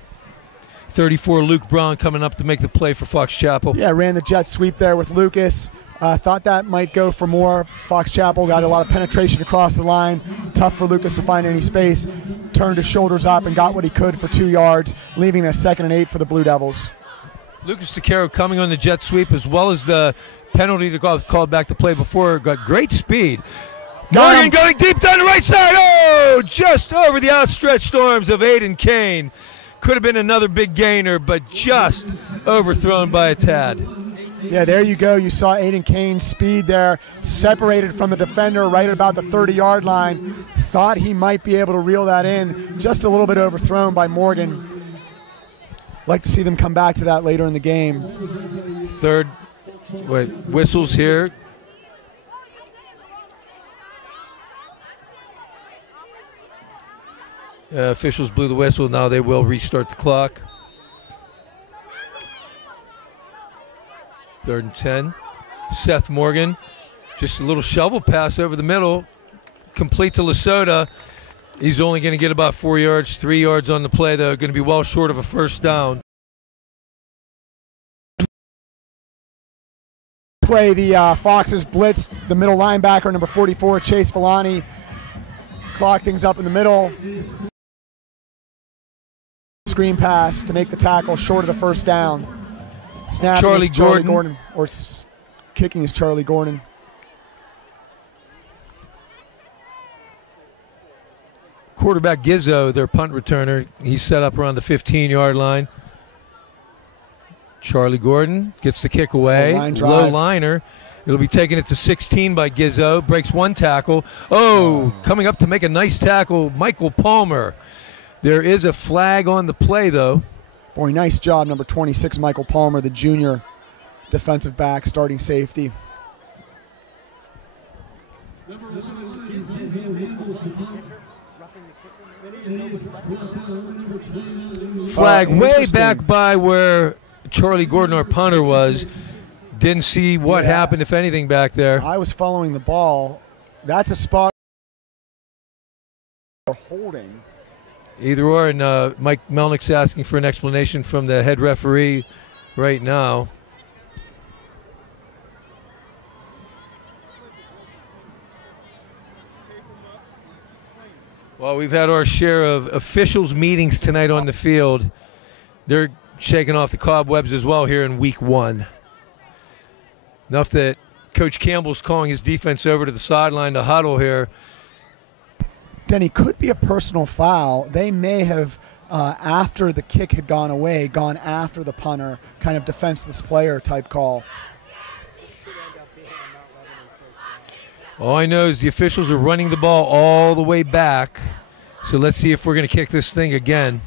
34 Luke Braun coming up to make the play for Fox Chapel. Yeah, ran the jet sweep there with Lucas. Thought that might go for more. Fox Chapel got a lot of penetration across the line. Tough for Lucas to find any space. Turned his shoulders up and got what he could for 2 yards, leaving a 2nd and 8 for the Blue Devils. Lucas DeCaro coming on the jet sweep, as well as the penalty that called back to play before. Got great speed. Morgan going deep down the right side. Oh, just over the outstretched arms of Aiden Kane. Could have been another big gainer, but just overthrown by a tad. Yeah, there you go. You saw Aiden Kane's speed there, separated from the defender right at about the 30-yard line. Thought he might be able to reel that in. Just a little bit overthrown by Morgan. Like to see them come back to that later in the game. Whistles here. Officials blew the whistle. Now they will restart the clock. 3rd and 10. Seth Morgan, just a little shovel pass over the middle, complete to Lesota. He's only going to get about 4 yards, 3 yards on the play, though. Going to be well short of a first down. Play the Foxes blitz the middle linebacker, number 44, Chase Villani. Clock things up in the middle. Screen pass to make the tackle short of the first down. Snapping Charlie Gordon. Or kicking is Charlie Gordon. Quarterback Gizzo, their punt returner, he's set up around the 15-yard line. Charlie Gordon gets the kick away. Low liner. It'll be taking it to 16 by Gizzo. Breaks one tackle. Oh, coming up to make a nice tackle, Michael Palmer. There is a flag on the play, though. Boy, nice job, number 26, Michael Palmer, the junior defensive back, starting safety. Flag way back by where Charlie Gordon, our punter, was. Didn't see what happened, if anything, back there. I was following the ball. That's a spot for holding. Either or, and Mike Melnick's asking for an explanation from the head referee right now. Well, we've had our share of officials meetings tonight on the field. They're shaking off the cobwebs as well here in week 1. Enough that Coach Campbell's calling his defense over to the sideline to huddle here. Denny, could be a personal foul. They may have, after the kick had gone away, gone after the punter, kind of defenseless player type call. All I know is the officials are running the ball all the way back. So let's see if we're going to kick this thing again.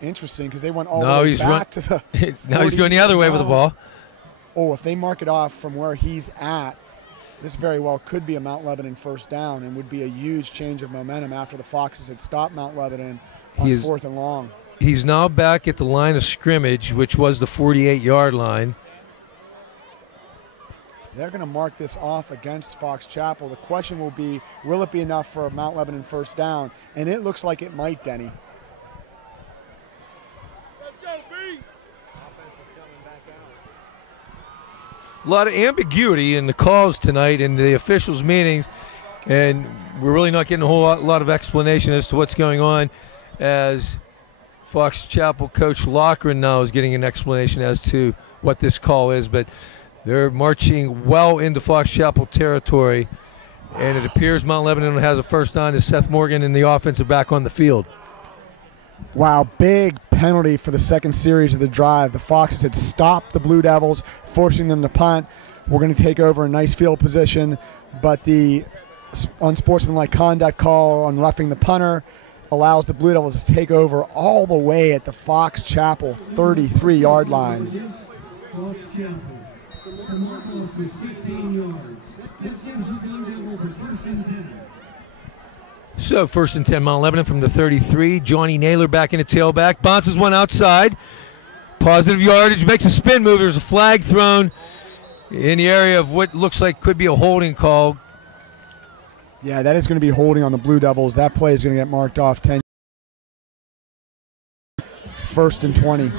Interesting, because they went all the way back to the now he's going the other way with the ball. Oh, if they mark it off from where he's at, this very well could be a Mount Lebanon first down and would be a huge change of momentum after the Foxes had stopped Mount Lebanon on 4th and long. He's now back at the line of scrimmage, which was the 48-yard line. They're going to mark this off against Fox Chapel. The question will be, will it be enough for a Mount Lebanon first down? And it looks like it might, Denny. A lot of ambiguity in the calls tonight in the officials' meetings, and we're really not getting a whole lot of explanation as to what's going on, as Fox Chapel coach Loughran now is getting an explanation as to what this call is, but they're marching well into Fox Chapel territory, and it appears Mount Lebanon has a first down as Seth Morgan and the offensive back on the field. Wow, big penalty for the second series of the drive. The Foxes had stopped the Blue Devils, forcing them to punt. We're going to take over a nice field position, but the unsportsmanlike conduct call on roughing the punter allows the Blue Devils to take over all the way at the Fox Chapel 33-yard line. Fox Chapel. The mark-off is 15 yards. That gives the Blue Devils a first and 10. So 1st and 10, Mount Lebanon from the 33. Johnny Naylor back in a tailback. Bounces one outside. Positive yardage, makes a spin move. There's a flag thrown in the area of what looks like could be a holding call. Yeah, that is going to be holding on the Blue Devils. That play is going to get marked off 10. 1st and 20.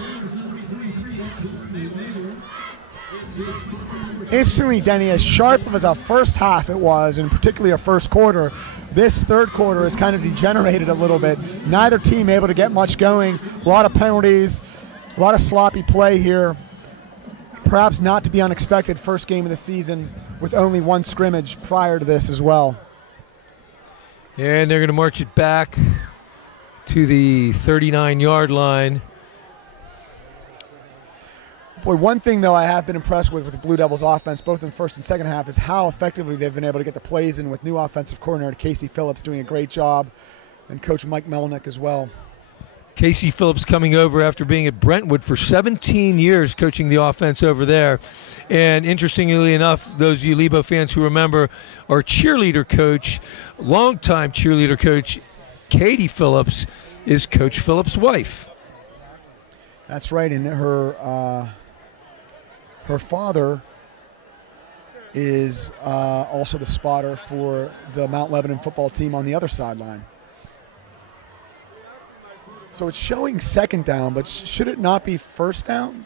Interestingly, Denny, as sharp as a first half it was, and particularly a first quarter, this third quarter has kind of degenerated a little bit. Neither team able to get much going. A lot of penalties, a lot of sloppy play here. Perhaps not to be unexpected first game of the season with only one scrimmage prior to this as well. And they're going to march it back to the 39-yard line. Boy, one thing, though, I have been impressed with the Blue Devils offense, both in first and second half, is how effectively they've been able to get the plays in with new offensive coordinator Casey Phillips doing a great job, and Coach Mike Melnick as well. Casey Phillips coming over after being at Brentwood for 17 years coaching the offense over there. And interestingly enough, those of you Lebo fans who remember, our cheerleader coach, longtime cheerleader coach, Katie Phillips, is Coach Phillips' wife. That's right, and her father is also the spotter for the Mount Lebanon football team on the other sideline. So it's showing second down, but should it not be first down?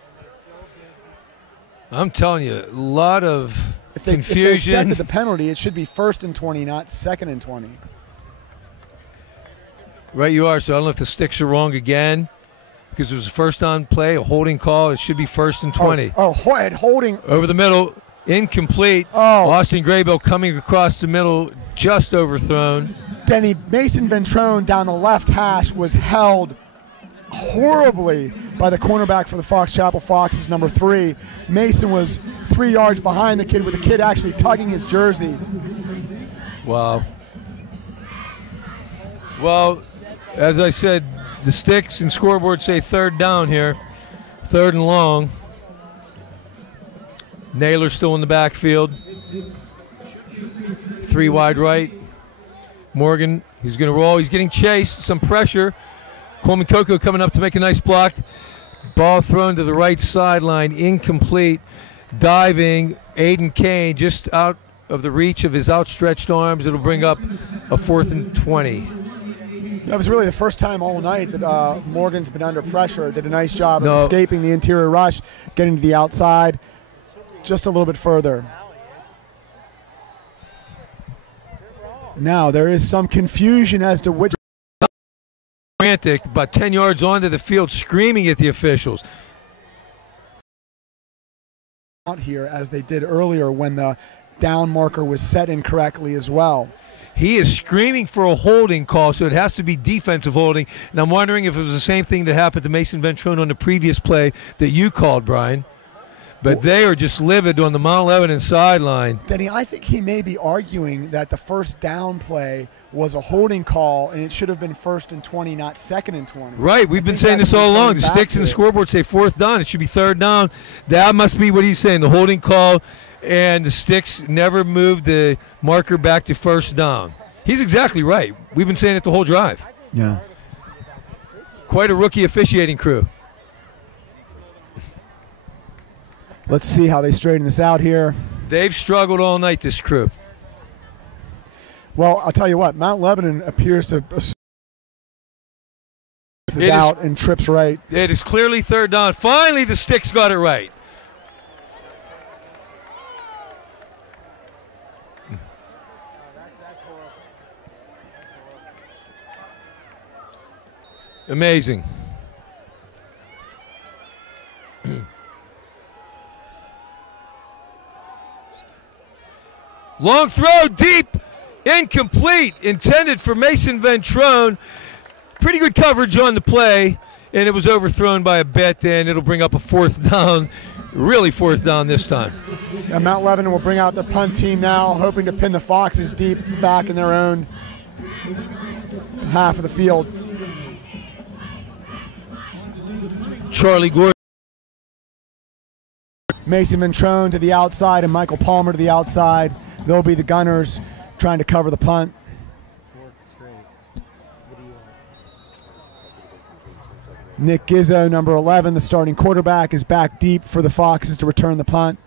I'm telling you, a lot of confusion. If they accepted the penalty, it should be 1st and 20, not 2nd and 20. Right you are, so I don't know if the sticks are wrong again, because it was a first down play, a holding call. It should be 1st and 20. Holding. Over the middle, incomplete. Oh. Austin Graybill coming across the middle, just overthrown. Denny, Mason Ventrone down the left hash was held horribly by the cornerback for the Fox Chapel Foxes, number 3. Mason was 3 yards behind the kid, with the kid actually tugging his jersey. Wow. Well, as I said, the sticks and scoreboard say third down here. 3rd and long. Naylor still in the backfield. 3 wide right. Morgan, he's going to roll. He's getting chased. Some pressure. Coleman Coco coming up to make a nice block. Ball thrown to the right sideline. Incomplete. Diving. Aiden Kane just out of the reach of his outstretched arms. It'll bring up a 4th and 20. That was really the first time all night that Morgan's been under pressure. Did a nice job of escaping the interior rush, getting to the outside just a little bit further. Now there is some confusion as to which. Frantic, about 10 yards onto the field, screaming at the officials. Out here as they did earlier when the down marker was set incorrectly as well. He is screaming for a holding call, so it has to be defensive holding. And I'm wondering if it was the same thing that happened to Mason Ventrone on the previous play that you called, Brian. But they are just livid on the Mount Lebanon sideline. Denny, I think he may be arguing that the first down play was a holding call and it should have been 1st and 20, not 2nd and 20. Right, we've been saying this all along. The sticks and the scoreboard say 4th down. It should be 3rd down. That must be what he's saying, the holding call, and the sticks never moved the marker back to 1st down. He's exactly right. We've been saying it the whole drive. Yeah. Quite a rookie officiating crew. Let's see how they straighten this out here. They've struggled all night, this crew. Well, I'll tell you what, Mount Lebanon appears to is out and trips right. It is clearly 3rd down. Finally, the sticks got it right. Amazing. Long throw, deep, incomplete, intended for Mason Ventrone. Pretty good coverage on the play, and it was overthrown by a bit, and it'll bring up a 4th down, really 4th down this time. And Mount Lebanon will bring out their punt team now, hoping to pin the Foxes deep back in their own half of the field. Charlie Gordon. Mason Ventrone to the outside and Michael Palmer to the outside. They'll be the gunners trying to cover the punt. Nick Gizzo, number 11, the starting quarterback, is back deep for the Foxes to return the punt.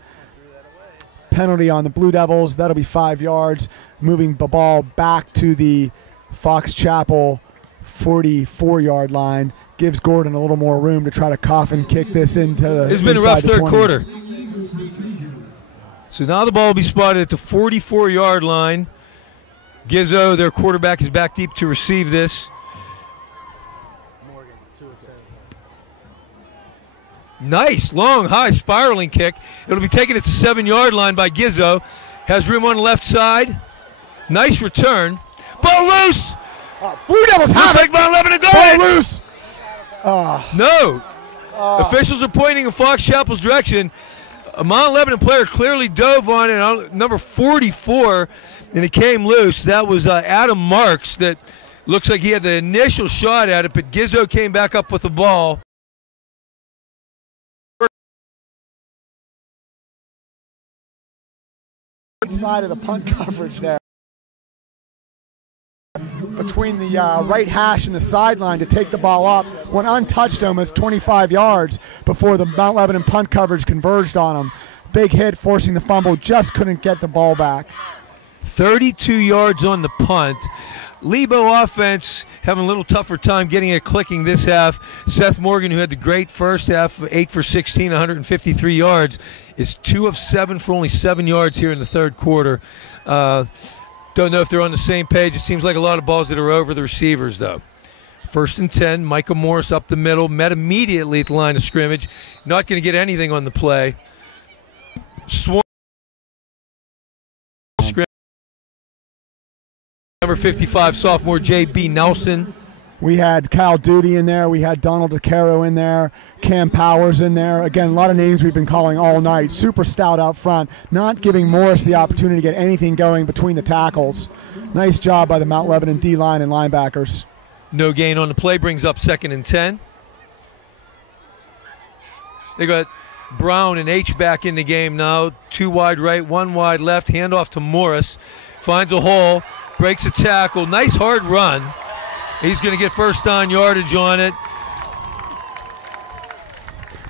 Penalty on the Blue Devils. That'll be 5 yards, moving the ball back to the Fox Chapel 44-yard line. Gives Gordon a little more room to try to coffin kick this into the It's been a rough third quarter. So now the ball will be spotted at the 44-yard line. Gizzo, their quarterback, is back deep to receive this. Nice, long, high, spiraling kick. It'll be taken at the 7-yard line by Gizzo. Has room on the left side. Nice return. Ball loose. Blue Devils have Looks like Mount Lebanon got Ball it. loose. No. Officials are pointing in Fox Chapel's direction. A Mount Lebanon player clearly dove on it on number 44, and it came loose. That was Adam Marks. That looks like he had the initial shot at it, but Gizzo came back up with the ball. Side of the punt coverage there. Between the right hash and the sideline to take the ball up. Went untouched almost 25 yards before the Mount Lebanon punt coverage converged on him. Big hit, forcing the fumble, just couldn't get the ball back. 32 yards on the punt. Lebo offense having a little tougher time getting it clicking this half. Seth Morgan, who had the great first half, 8 for 16, 153 yards, is 2 of 7 for only 7 yards here in the third quarter. Don't know if they're on the same page. It seems like a lot of balls that are over the receivers, though. 1st and 10, Micah Morris up the middle, met immediately at the line of scrimmage. Not going to get anything on the play. Swarm. Number 55, sophomore J.B. Nelson. We had Kyle Duty in there. We had Donald DeCaro in there. Cam Powers in there. Again, a lot of names we've been calling all night. Super stout out front. Not giving Morris the opportunity to get anything going between the tackles. Nice job by the Mount Lebanon D-line and linebackers. No gain on the play, brings up 2nd and 10. They got Brown and H back in the game now. 2 wide right, 1 wide left. Handoff to Morris. Finds a hole. Breaks a tackle. Nice hard run. He's going to get first down yardage on it.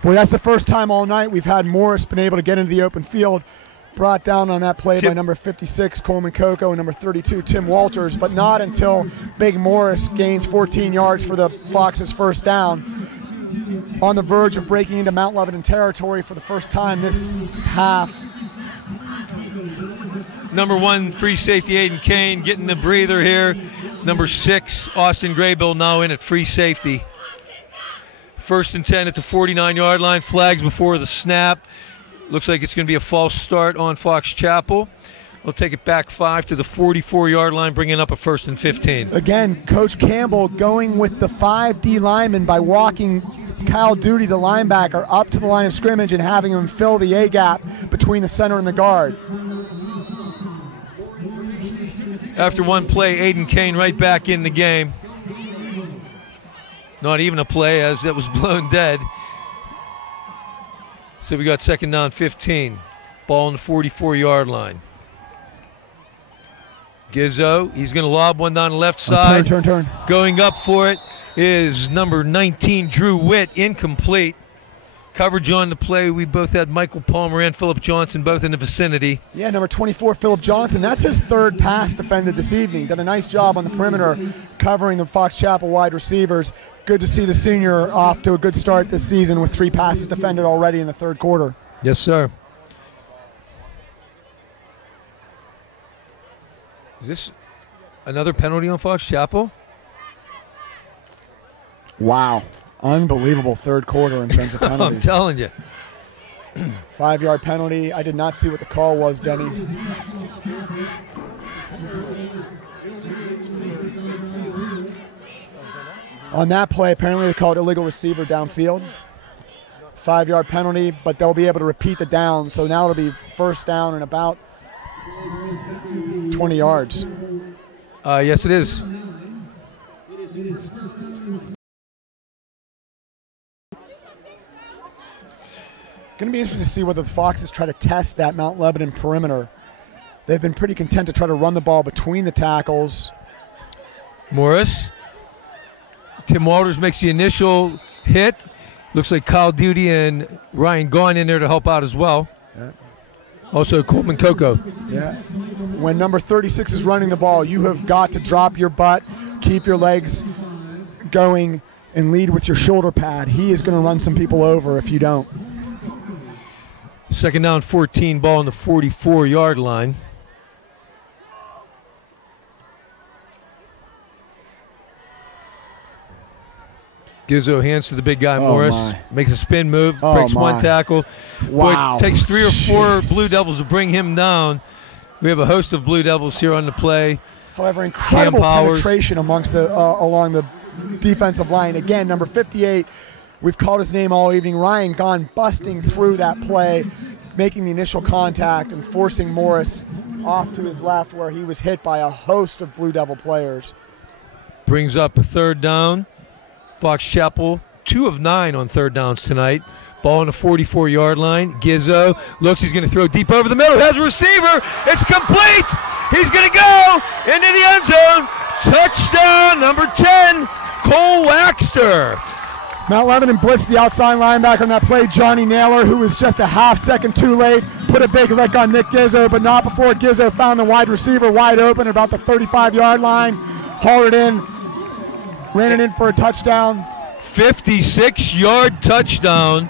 Boy, that's the first time all night we've had Morris been able to get into the open field. Brought down on that play by number 56, Coleman Coco, and number 32, Tim Walters, but not until Big Morris gains 14 yards for the Foxes' first down. On the verge of breaking into Mount Lebanon territory for the first time this half. Number 1, free safety Aiden Kane getting the breather here. Number 6, Austin Graybill now in at free safety. 1st and 10 at the 49-yard line. Flags before the snap. Looks like it's going to be a false start on Fox Chapel. We'll take it back 5 to the 44-yard line, bringing up a 1st and 15. Again, Coach Campbell going with the 5 D linemen by walking Kyle Duty, the linebacker, up to the line of scrimmage and having him fill the A-gap between the center and the guard. After one play, Aiden Kane right back in the game. Not even a play, as that was blown dead. So we got 2nd down 15. Ball on the 44-yard line. Gizzo, he's going to lob one down the left side. Turn. Going up for it is number 19, Drew Witt, incomplete. Coverage on the play. We both had Michael Palmer and Philip Johnson both in the vicinity. Yeah, number 24, Philip Johnson. That's his 3rd pass defended this evening. Done a nice job on the perimeter covering the Fox Chapel wide receivers. Good to see the senior off to a good start this season with 3 passes defended already in the 3rd quarter. Yes, sir. Is this another penalty on Fox Chapel? Wow. Unbelievable 3rd quarter in terms of penalties. I'm telling you. 5-yard penalty. I did not see what the call was, Denny. On that play, apparently they called illegal receiver downfield. 5-yard penalty, but they'll be able to repeat the down. So now it'll be 1st down and about 20 yards. Yes, it is. Going to be interesting to see whether the Foxes try to test that Mount Lebanon perimeter. They've been pretty content to try to run the ball between the tackles. Morris. Tim Walters makes the initial hit. Looks like Kyle Duty and Ryan Gaughan in there to help out as well. Yeah. Also Coleman Coco. Yeah. When number 36 is running the ball, you have got to drop your butt, keep your legs going, and lead with your shoulder pad. He is going to run some people over if you don't. Second down, 14, ball on the 44-yard line. Gizzo hands to the big guy, Morris. Makes a spin move, breaks one tackle. Wow. Boy, takes 3 or 4 Blue Devils to bring him down. We have a host of Blue Devils here on the play. However, incredible penetration amongst the along the defensive line. Again, number 58, we've called his name all evening. Ryan Gaughan busting through that play, making the initial contact and forcing Morris off to his left where he was hit by a host of Blue Devil players. Brings up a third down. Fox Chapel, 2 of 9 on third downs tonight. Ball on the 44-yard line. Gizzo looks, he's going to throw deep over the middle. Has a receiver. It's complete. He's going to go into the end zone. Touchdown, number 10, Cole Waxter. Mount Lebanon blitzed the outside linebacker on that play, Johnny Naylor, who was just a half second too late. Put a big lick on Nick Gizzo, but not before Gizzo found the wide receiver wide open at about the 35-yard line. Hauled it in. Ran it in for a touchdown. 56-yard touchdown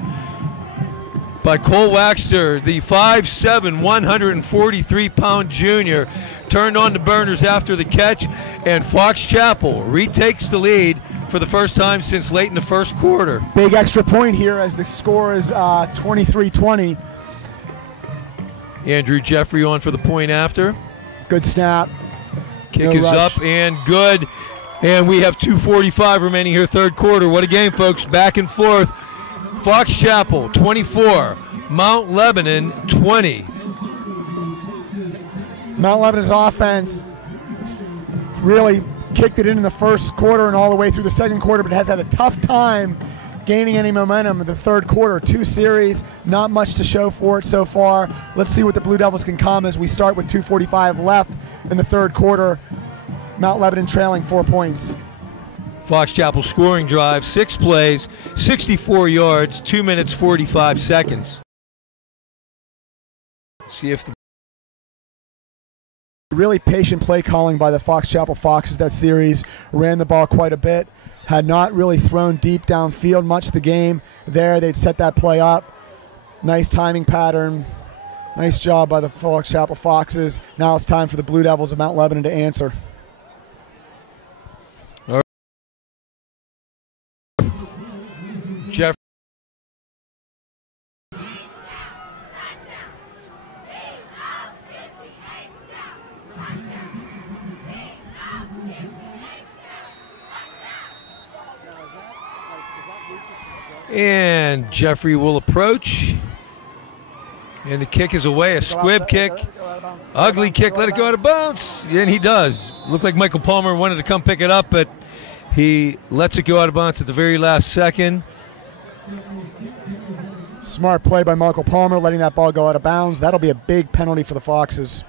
by Cole Waxter, the 5'7", 143-pound junior. Turned on the burners after the catch, and Fox Chapel retakes the lead for the first time since late in the first quarter. Big extra point here as the score is 23-20. Andrew Jeffrey on for the point after. Good snap. Kick is up and good. And we have 2:45 remaining here, third quarter. What a game, folks. Back and forth. Fox Chapel, 24. Mount Lebanon, 20. Mount Lebanon's offense really kicked it in the first quarter and all the way through the second quarter, but has had a tough time gaining any momentum in the third quarter. 2 series, not much to show for it so far. Let's see what the Blue Devils can come as we start with 2:45 left in the third quarter. Mount Lebanon trailing 4 points. Fox Chapel scoring drive, 6 plays, 64 yards, 2 minutes, 45 seconds. See if the really patient play calling by the Fox Chapel Foxes that series. Ran the ball quite a bit. Had not really thrown deep downfield much the game. There, they'd set that play up. Nice timing pattern. Nice job by the Fox Chapel Foxes. Now it's time for the Blue Devils of Mount Lebanon to answer. Jeff. And Jeffrey will approach. And the kick is away, a squib kick. Ugly kick, let it go out of bounds. And he does. Looked like Michael Palmer wanted to come pick it up, but he lets it go out of bounds at the very last second. Smart play by Michael Palmer, letting that ball go out of bounds. That'll be a big penalty for the Foxes.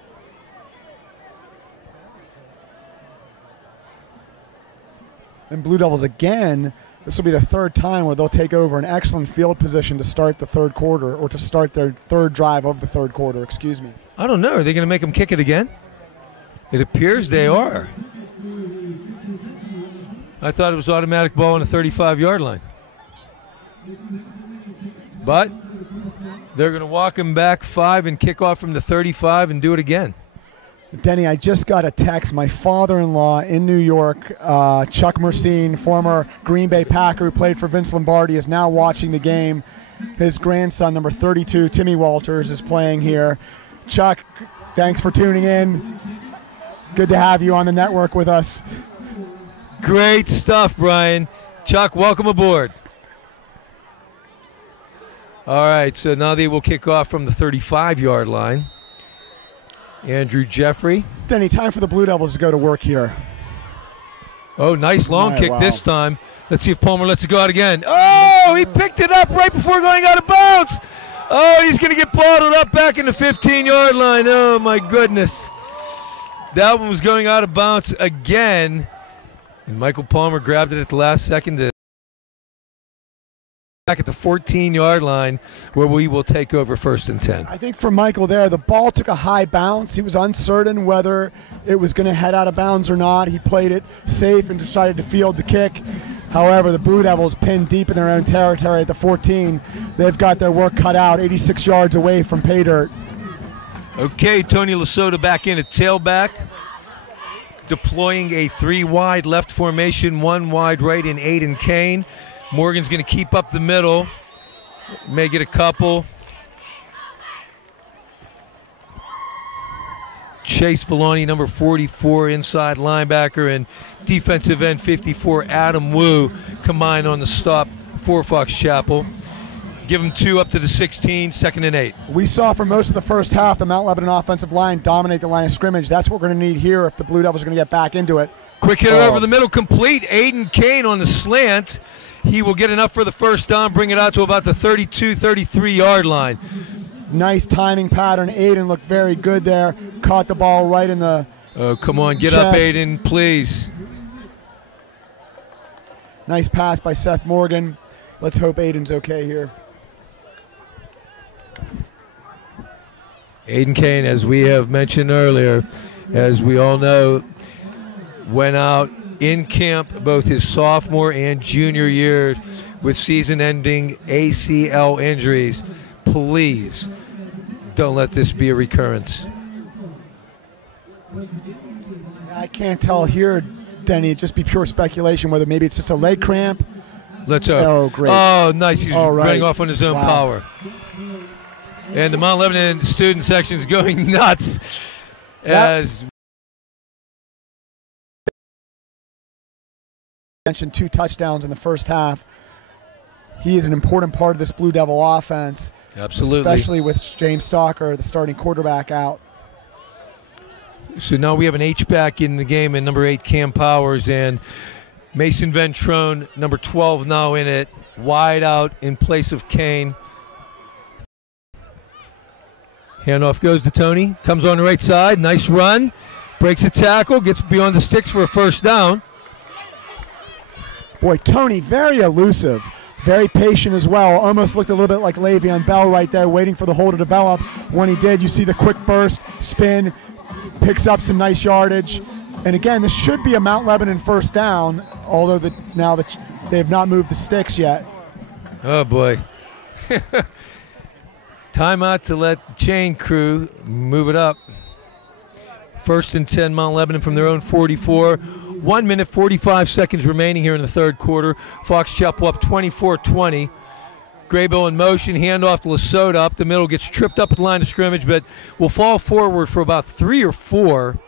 And Blue Devils again, this will be the third time where they'll take over an excellent field position to start the third quarter, or to start their third drive of the third quarter, excuse me. I don't know. Are they going to make them kick it again? It appears they are. I thought it was automatic ball on the 35-yard line. But they're going to walk him back 5 and kick off from the 35 and do it again. Denny, I just got a text. My father-in-law in New York, Chuck Mercine, former Green Bay Packer who played for Vince Lombardi, is now watching the game. His grandson, number 32, Timmy Walters, is playing here. Chuck, thanks for tuning in. Good to have you on the network with us. Great stuff, Brian. Chuck, welcome aboard. All right, so now they will kick off from the 35-yard line. Andrew Jeffrey. Denny, time for the Blue Devils to go to work here. Oh, nice long Right, kick wow. this time. Let's see if Palmer lets it go out again. Oh, he picked it up right before going out of bounds. Oh, he's going to get bottled up back in the 15-yard line. Oh, my goodness. That one was going out of bounds again. And Michael Palmer grabbed it at the last second to back at the 14-yard line, where we will take over 1st and 10. I think for Michael there, the ball took a high bounce. He was uncertain whether it was going to head out of bounds or not. He played it safe and decided to field the kick. However, the Blue Devils pinned deep in their own territory at the 14. They've got their work cut out, 86 yards away from pay dirt. Okay, Tony Lasota back in at tailback, deploying a 3-wide left formation, 1 wide right in Aiden Kane. Morgan's going to keep up the middle, may get a couple. Chase Villani, number 44, inside linebacker, and defensive end 54, Adam Wu, combined on the stop for Fox Chapel. Give them 2 up to the 16, 2nd and 8. We saw for most of the first half the Mount Lebanon offensive line dominate the line of scrimmage. That's what we're going to need here if the Blue Devils are going to get back into it. Quick hitter over the middle, complete. Aiden Kane on the slant. He will get enough for the first down, bring it out to about the 32, 33-yard line. Nice timing pattern. Aiden looked very good there. Caught the ball right in the Oh, come on, get up, Aiden, please. Nice pass by Seth Morgan. Let's hope Aiden's okay here. Aiden Kane, as we have mentioned earlier, as we all know, went out in camp both his sophomore and junior year with season-ending ACL injuries. Please don't let this be a recurrence. I can't tell here, Denny. It'd just be pure speculation whether maybe it's just a leg cramp. Let's hope. Oh, great. Oh, nice. He's All right. running off on his own power. And the Mount Lebanon student section is going nuts as mentioned 2 touchdowns in the first half. He is an important part of this Blue Devil offense. Absolutely. Especially with James Stalker, the starting quarterback, out. So now we have an H-back in the game, and number 8, Cam Powers, and Mason Ventrone, number 12, now in it, wide out in place of Kane. Handoff goes to Tony, comes on the right side, nice run, breaks a tackle, gets beyond the sticks for a first down. Boy, Tony, very elusive, very patient as well. Almost looked a little bit like Le'Veon Bell right there, waiting for the hole to develop. When he did, you see the quick burst, spin, picks up some nice yardage. And again, this should be a Mount Lebanon first down, although now that they have not moved the sticks yet. Oh, boy. Timeout to let the chain crew move it up. 1st and 10, Mount Lebanon from their own 44. 1 minute, 45 seconds remaining here in the third quarter. Fox Chapel up 24-20. Graybill in motion, handoff to Lasota up the middle, gets tripped up at the line of scrimmage, but will fall forward for about 3 or 4.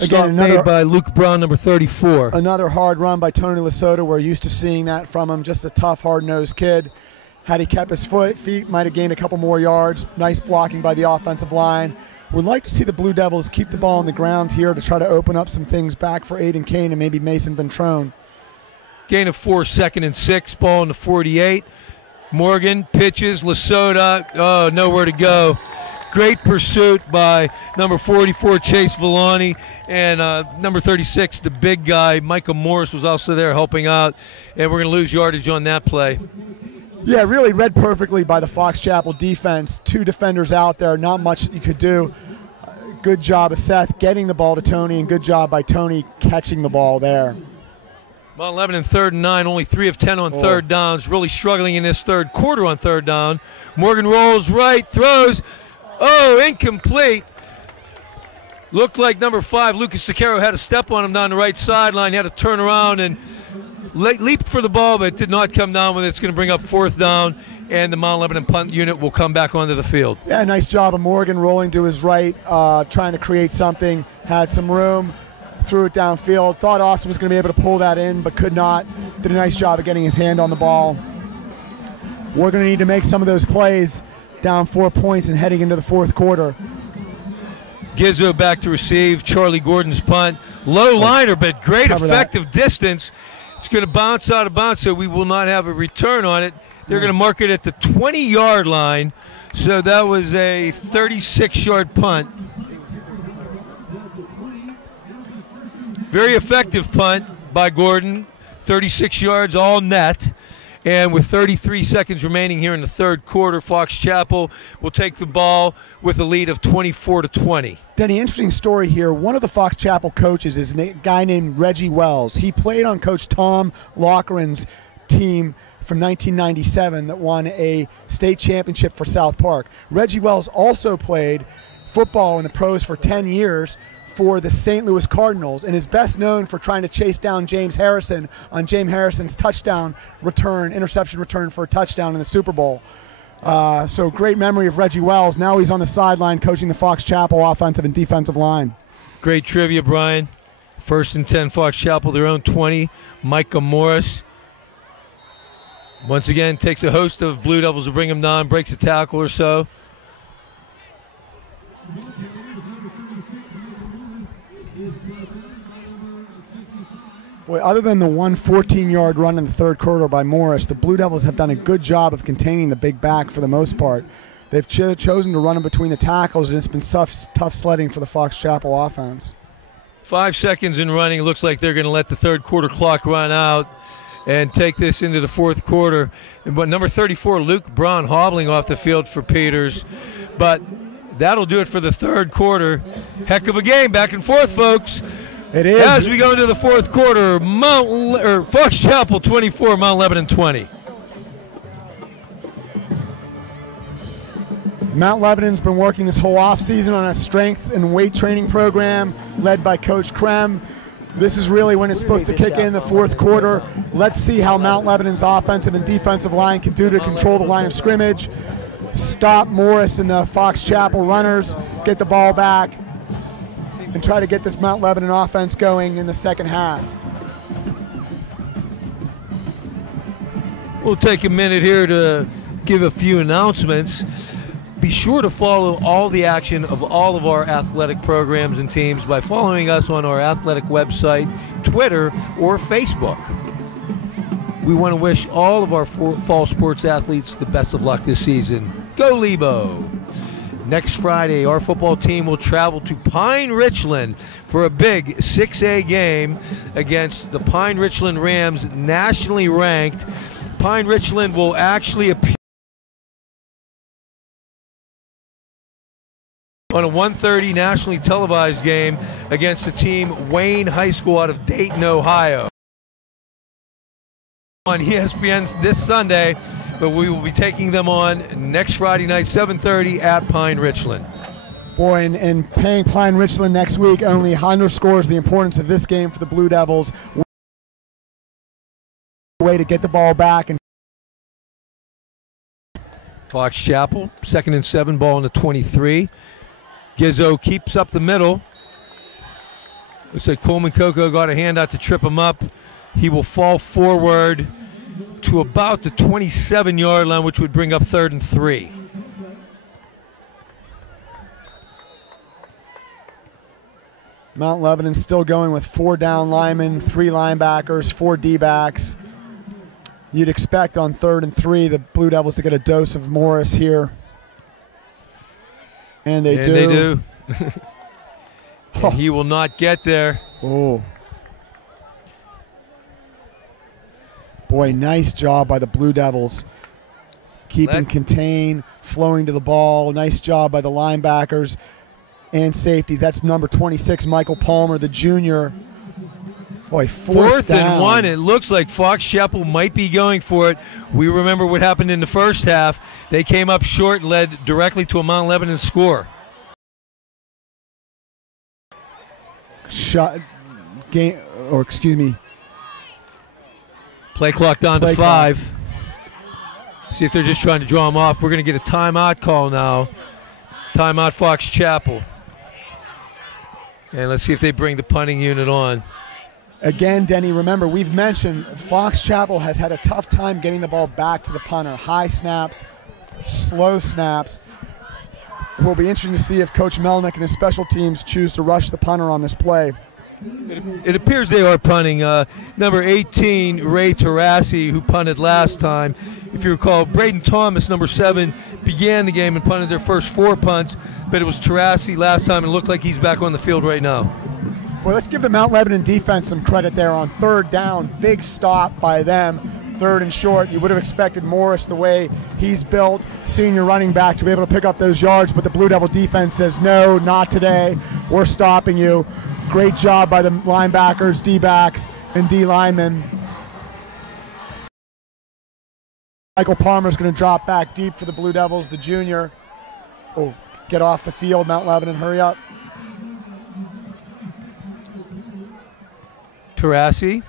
Again, made by Luke Brown, number 34. Another hard run by Tony Lasota. We're used to seeing that from him. Just a tough, hard-nosed kid. Had he kept his feet, might have gained a couple more yards. Nice blocking by the offensive line. We'd like to see the Blue Devils keep the ball on the ground here to try to open up some things back for Aiden Kane and maybe Mason Ventrone. Gain of 4, 2nd and 6, ball in the 48. Morgan pitches, Lasota, oh, nowhere to go. Great pursuit by number 44, Chase Villani, and number 36, the big guy, Michael Morris, was also there helping out, and we're going to lose yardage on that play. Yeah, really read perfectly by the Fox Chapel defense. 2 defenders out there, not much that you could do. Good job of Seth getting the ball to Tony, and good job by Tony catching the ball there. Mount Lebanon 3rd and 9, only 3 of 10 on third downs, really struggling in this third quarter on third down. Morgan rolls right, throws, oh, incomplete. Looked like number 5, Lucas Sicaro, had a step on him down the right sideline. He had to turn around and leaped for the ball, but did not come down with it. It's going to bring up 4th down, and the Mount Lebanon punt unit will come back onto the field. Yeah, nice job of Morgan rolling to his right, trying to create something. Had some room, threw it downfield. Thought Austin was going to be able to pull that in, but could not. Did a nice job of getting his hand on the ball. We're going to need to make some of those plays, down 4 points and heading into the fourth quarter. Gizzo back to receive. Charlie Gordon's punt Low liner, but great Cover effective distance. It's going to bounce out of bounds, so we will not have a return on it. They're going to mark it at the 20-yard line. So that was a 36-yard punt. Very effective punt by Gordon. 36 yards, all net. And with 33 seconds remaining here in the third quarter, Fox Chapel will take the ball with a lead of 24-20. Denny, interesting story here. One of the Fox Chapel coaches is a guy named Reggie Wells. He played on Coach Tom Loughran's team from 1997 that won a state championship for South Park. Reggie Wells also played football in the pros for 10 years for the St. Louis Cardinals and is best known for trying to chase down James Harrison on James Harrison's interception return for a touchdown in the Super Bowl. So great memory of Reggie Wells. Now he's on the sideline coaching the Fox Chapel offensive and defensive line. Great trivia, Brian. 1st and 10, Fox Chapel, their own 20. Micah Morris once again takes a host of Blue Devils to bring him down, breaks a tackle or so. Boy, other than the 14-yard run in the third quarter by Morris, the Blue Devils have done a good job of containing the big back for the most part. They've chosen to run him between the tackles, and it's been tough sledding for the Fox Chapel offense. 5 seconds in running. It looks like they're going to let the third quarter clock run out and take this into the fourth quarter. But number 34, Luke Braun, hobbling off the field for Peters. But that'll do it for the third quarter. Heck of a game, back and forth, folks. It is. As we go into the fourth quarter, Fox Chapel 24, Mount Lebanon 20. Mount Lebanon's been working this whole offseason on a strength and weight training program led by Coach Krem. This is really when it's supposed to kick in the fourth quarter. Let's see how Mount Lebanon's offensive and defensive line can do to control the line of scrimmage, stop Morris and the Fox Chapel runners, get the ball back, and try to get this Mount Lebanon offense going in the second half. We'll take a minute here to give a few announcements. Be sure to follow all the action of all of our athletic programs and teams by following us on our athletic website, Twitter, or Facebook. We want to wish all of our fall sports athletes the best of luck this season. Go Lebo! Next Friday, our football team will travel to Pine Richland for a big 6A game against the Pine Richland Rams, nationally ranked. Pine Richland will actually appear on a 1:30 nationally televised game against the team Wayne High School out of Dayton, Ohio. On ESPN this Sunday, but we will be taking them on next Friday night, 7:30 at Pine Richland. Boy, and paying Pine Richland next week only underscores the importance of this game for the Blue Devils. Way to get the ball back. And Fox Chapel, 2nd and 7, ball on the 23. Gizzo keeps up the middle. Looks like Coleman Coco got a hand out to trip him up. He will fall forward to about the 27-yard line, which would bring up 3rd and 3. Mount Lebanon still going with 4 down linemen, 3 linebackers, 4 D-backs. You'd expect on 3rd and 3 the Blue Devils to get a dose of Morris here. And they do. And he will not get there. Oh. Boy, nice job by the Blue Devils. Keeping contained, flowing to the ball. Nice job by the linebackers and safeties. That's number 26, Michael Palmer, the junior. Boy, 4th down. and 1. It looks like Fox Chapel might be going for it. We remember what happened in the first half. They came up short and led directly to a Mount Lebanon score. Play clock down to 5. See if they're just trying to draw them off. We're going to get a timeout call now. Timeout Fox Chapel. And let's see if they bring the punting unit on. Again, Denny, remember, we've mentioned Fox Chapel has had a tough time getting the ball back to the punter. High snaps, slow snaps. It will be interesting to see if Coach Melnick and his special teams choose to rush the punter on this play. It appears they are punting. Number 18, Ray Tarassi, who punted last time. If you recall, Braden Thomas, number 7, began the game and punted their first 4 punts, but it was Tarassi last time, and it looked like he's back on the field right now. Well, let's give the Mount Lebanon defense some credit there on 3rd down. Big stop by them. 3rd and short. You would have expected Morris, the way he's built, senior running back, to be able to pick up those yards, but the Blue Devil defense says, no, not today. We're stopping you. Great job by the linebackers, D-backs, and D-linemen. Michael Palmer's going to drop back deep for the Blue Devils, the junior. Oh, get off the field, Mount Lebanon, hurry up. Tarassi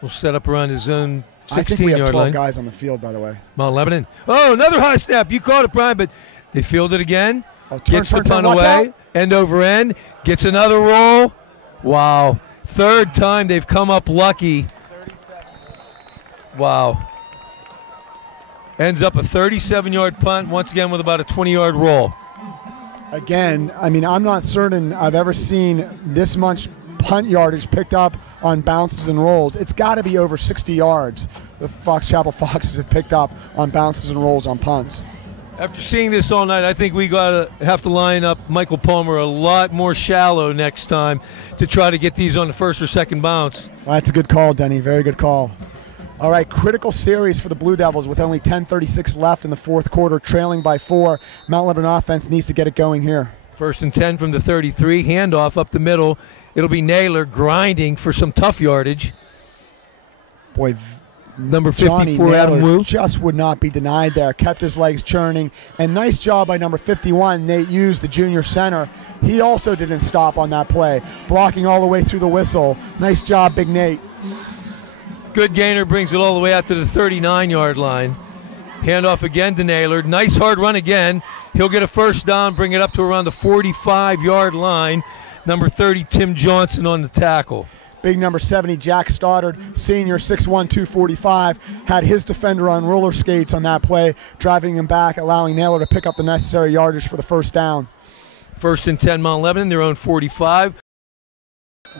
will set up around his own 16-yard line. I think we have 12 guys on the field, by the way. Mount Lebanon. Oh, another high snap. You caught it, Brian, but they field it again. Gets the punt away. End over end. Gets another roll. Wow. 3rd time they've come up lucky. 37. Wow. Ends up a 37-yard punt, once again with about a 20-yard roll. Again, I mean, I'm not certain I've ever seen this much punt yardage picked up on bounces and rolls. It's got to be over 60 yards the Fox Chapel Foxes have picked up on bounces and rolls on punts. After seeing this all night, I think we have to line up Michael Palmer a lot more shallow next time to try to get these on the 1st or 2nd bounce. Well, that's a good call, Denny. Very good call. All right, critical series for the Blue Devils with only 10:36 left in the 4th quarter, trailing by 4. Mount Lebanon offense needs to get it going here. 1st and 10 from the 33. Handoff up the middle. It'll be Naylor grinding for some tough yardage. Boy, number 54, Adam Wu just would not be denied there. Kept his legs churning. And nice job by number 51, Nate Hughes, the junior center. He also didn't stop on that play, blocking all the way through the whistle. Nice job, Big Nate. Good gainer, brings it all the way out to the 39-yard line. Handoff again to Naylor. Nice hard run again. He'll get a 1st down, bring it up to around the 45-yard line. Number 30, Tim Johnson on the tackle. Big number 70, Jack Stoddard, senior, 6'1", 245, had his defender on roller skates on that play, driving him back, allowing Naylor to pick up the necessary yardage for the 1st down. 1st and 10, Mount Lebanon, their own 45.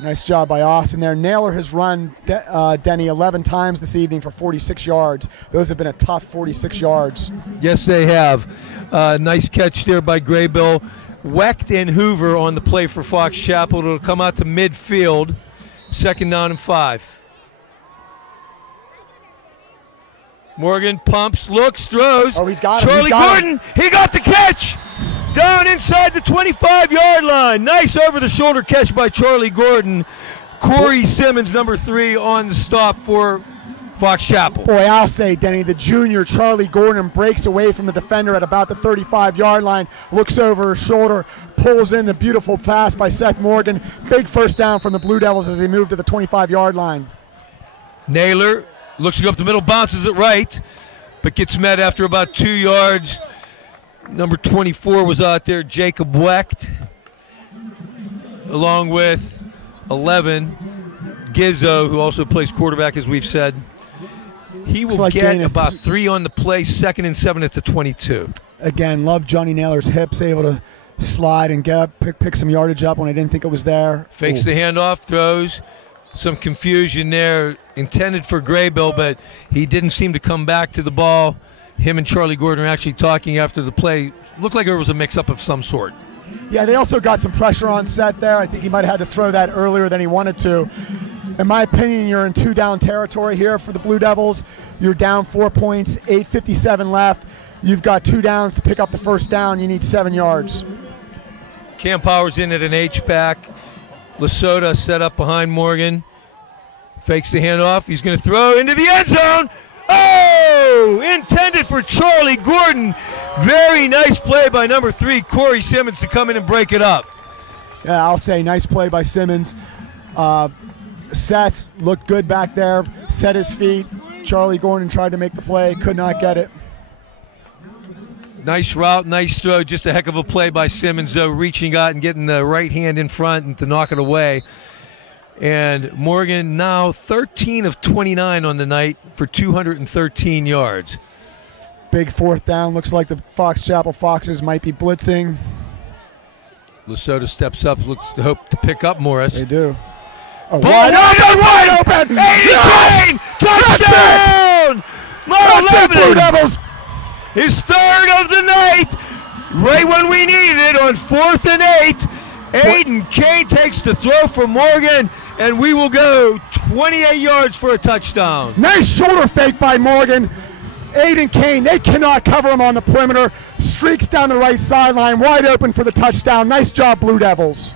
Nice job by Austin there. Naylor has run Denny 11 times this evening for 46 yards. Those have been a tough 46 yards. Yes, they have. Nice catch there by Graybill. Wecht and Hoover on the play for Fox Chapel. It'll come out to midfield. 2nd down and 5. Morgan pumps, looks, throws. Oh, he's got him. Charlie Gordon, he got the catch. Down inside the 25-yard line. Nice over-the-shoulder catch by Charlie Gordon. Corey Simmons, number 3, on the stop for Fox Chapel. Boy, I'll say, Denny, the junior Charlie Gordon breaks away from the defender at about the 35-yard line, looks over his shoulder, pulls in the beautiful pass by Seth Morgan. Big 1st down from the Blue Devils as they move to the 25-yard line. Naylor looks to go up the middle, bounces it right, but gets met after about 2 yards. Number 24 was out there, Jacob Wecht, along with 11, Gizzo, who also plays quarterback, as we've said. He will get about 3 on the play, 2nd and 7 at the 22. Again, love Johnny Naylor's hips, able to slide and get up, pick some yardage up when I didn't think it was there. Fakes the handoff, throws. Some confusion there, intended for Graybill, but he didn't seem to come back to the ball. Him and Charlie Gordon are actually talking after the play. Looked like there was a mix-up of some sort. Yeah, they also got some pressure on Seth there. I think he might have had to throw that earlier than he wanted to. In my opinion, you're in 2-down territory here for the Blue Devils. You're down 4 points, 8:57 left. You've got 2 downs to pick up the 1st down. You need 7 yards. Cam Powers in at an H-back. Lesota set up behind Morgan. Fakes the handoff. He's going to throw into the end zone. Oh! Intended for Charlie Gordon. Very nice play by number 3, Corey Simmons, to come in and break it up. Yeah, I'll say nice play by Simmons. Seth looked good back there, set his feet. Charlie Gordon tried to make the play, could not get it. Nice route, nice throw. Just a heck of a play by Simmons, though, reaching out and getting the right hand in front and to knock it away. And Morgan now 13 of 29 on the night for 213 yards. Big 4th down. Looks like the Fox Chapel Foxes might be blitzing. Lesotho steps up, looks to hope to pick up Morris. They do. Oh, Wide open! Yes! Touchdown! That's it, Blue Devils! His third of the night, right when we needed it on 4th and 8. Aiden Kane takes the throw from Morgan, and we will go 28 yards for a touchdown. Nice shoulder fake by Morgan. Aiden Kane, they cannot cover him on the perimeter. Streaks down the right sideline, wide open for the touchdown. Nice job, Blue Devils.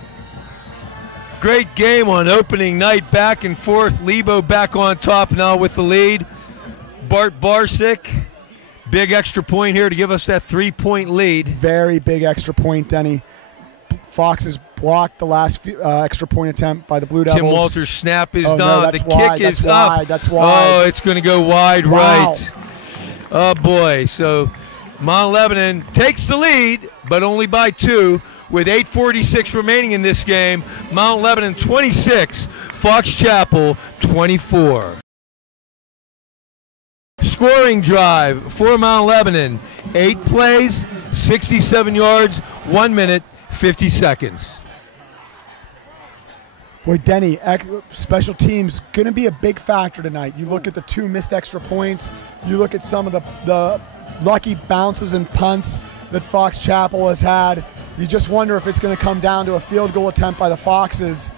Great game on opening night, back and forth. Lebo back on top now with the lead. Bart Barsick, big extra point here to give us that 3-point lead. Very big extra point, Denny. Fox has blocked the last extra point attempt by the Blue Devils. Tim Walter's snap is down. No, the wide. kick is wide. up. That's wide. Oh, it's going to go wide right. Oh, boy. So Mount Lebanon takes the lead, but only by 2, with 8:46 remaining in this game. Mount Lebanon 26, Fox Chapel 24. Scoring drive for Mount Lebanon. 8 plays, 67 yards, 1 minute, 50 seconds. Boy, Denny, special teams going to be a big factor tonight. You look at the 2 missed extra points. You look at some of the lucky bounces and punts that Fox Chapel has had. You just wonder if it's going to come down to a field goal attempt by the Foxes.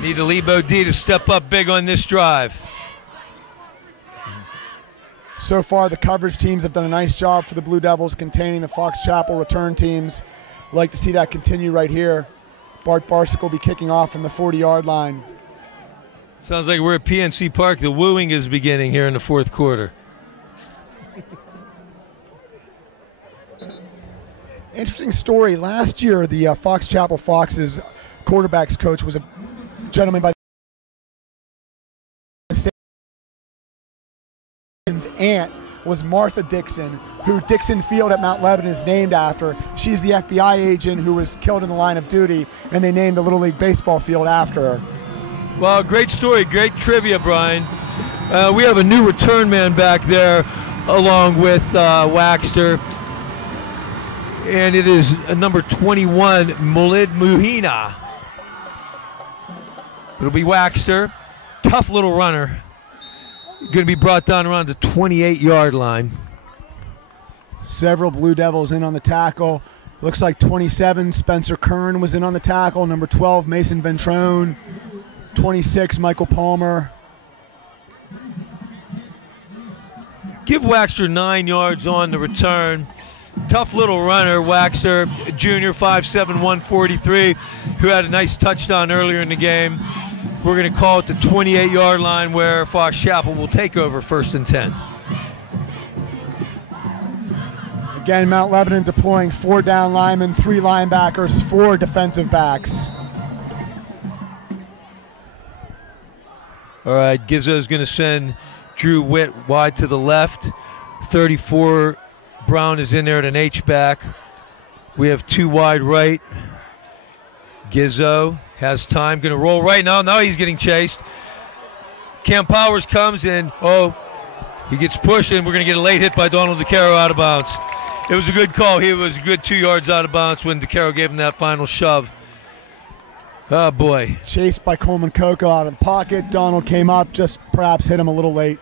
Need a Lebo D to step up big on this drive. So far, the coverage teams have done a nice job for the Blue Devils containing the Fox Chapel return teams. Like to see that continue right here. Bart Barsick will be kicking off from the 40-yard line. Sounds like we're at PNC Park. The wooing is beginning here in the 4th quarter. Interesting story. Last year, the Fox Chapel Foxes quarterbacks coach was a gentleman by his aunt was Martha Dixon, who Dixon Field at Mount Lebanon is named after. She's the FBI agent who was killed in the line of duty, and they named the Little League baseball field after her. Well, great story, great trivia, Brian. We have a new return man back there along with Waxter. And it is number 21, Mulid Muhina. It'll be Waxter. Tough little runner. Going to be brought down around the 28-yard line. Several Blue Devils in on the tackle. Looks like 27, Spencer Kern was in on the tackle. Number 12, Mason Ventrone. 26, Michael Palmer. Give Waxter 9 yards on the return. Tough little runner, Waxter, junior, 5'7", 143, who had a nice touchdown earlier in the game. We're going to call it the 28-yard line where Fox Chapel will take over 1st and 10. Again, Mount Lebanon deploying 4 down linemen, 3 linebackers, 4 defensive backs. All right, Gizzo's going to send Drew Witt wide to the left. 34 Brown is in there at an H-back. We have 2 wide right. Gizzo has time, going to roll right now. Now he's getting chased. Cam Powers comes in. Oh, he gets pushed, and we're going to get a late hit by Donald DeCaro out of bounds. It was a good call. He was a good 2 yards out of bounds when DeCaro gave him that final shove. Oh, boy. Chased by Coleman Coco out of the pocket. Donald came up, just perhaps hit him a little late.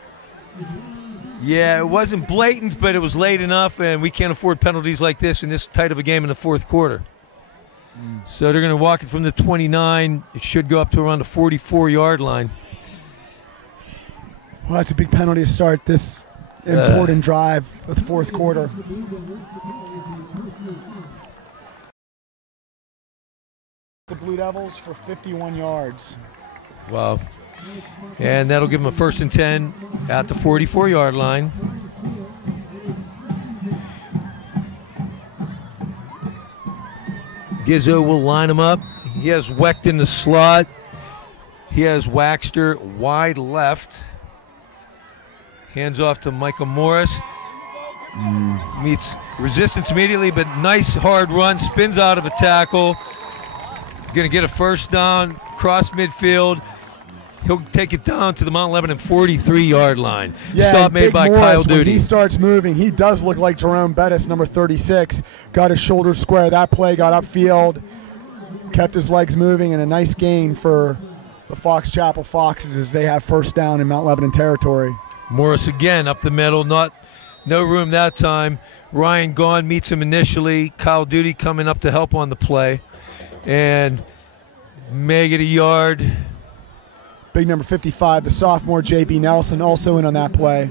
Yeah, it wasn't blatant, but it was late enough, and we can't afford penalties like this in this tight of a game in the 4th quarter. So they're going to walk it from the 29. It should go up to around the 44-yard line. Well, that's a big penalty to start this important drive of the 4th quarter. The Blue Devils for 51 yards. Wow. And that'll give them a 1st and 10 at the 44-yard line. Gizzo will line him up. He has Wecht in the slot. He has Waxter wide left. Hands off to Michael Morris. Meets resistance immediately, but nice hard run. Spins out of a tackle. Going to get a 1st down, cross midfield. He'll take it down to the Mount Lebanon 43-yard line. Yeah, Stop made by Morris, Kyle when Duty. he starts moving, he does look like Jerome Bettis, number 36. Got his shoulders square. That play got upfield, kept his legs moving, and a nice gain for the Fox Chapel Foxes as they have first down in Mount Lebanon territory. Morris again up the middle, no room that time. Ryan Gaughan meets him initially. Kyle Duty coming up to help on the play, and may get a yard. Big number 55, the sophomore J.B. Nelson, also in on that play.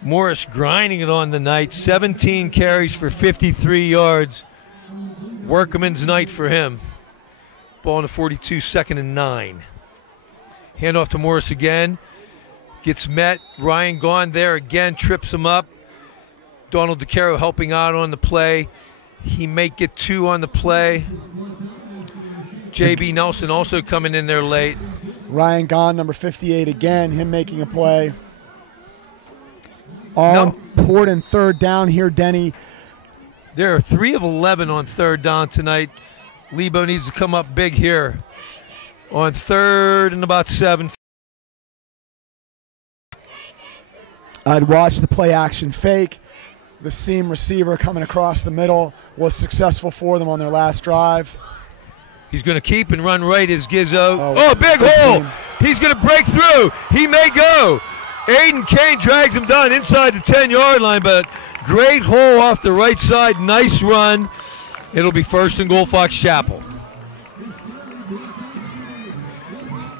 Morris grinding it on the night, 17 carries for 53 yards. Workman's night for him. Ball in the 42, 2nd and 9. Handoff to Morris again. Gets met. Ryan Gaughan there again, trips him up. Donald DeCaro helping out on the play. He may get 2 on the play. J.B. Nelson also coming in there late. Ryan Gaughan, number 58 again, him making a play. All important third down here, Denny. There are 3 of 11 on third down tonight. Lebo needs to come up big here on 3rd and about 7. I'd watch the play action fake. The seam receiver coming across the middle was successful for them on their last drive. He's going to keep and run right as Gizzo. Oh, big hole. Seam. He's going to break through. He may go. Aiden Kane drags him down inside the 10-yard line, but great hole off the right side. Nice run. It'll be 1st and goal, Fox Chapel.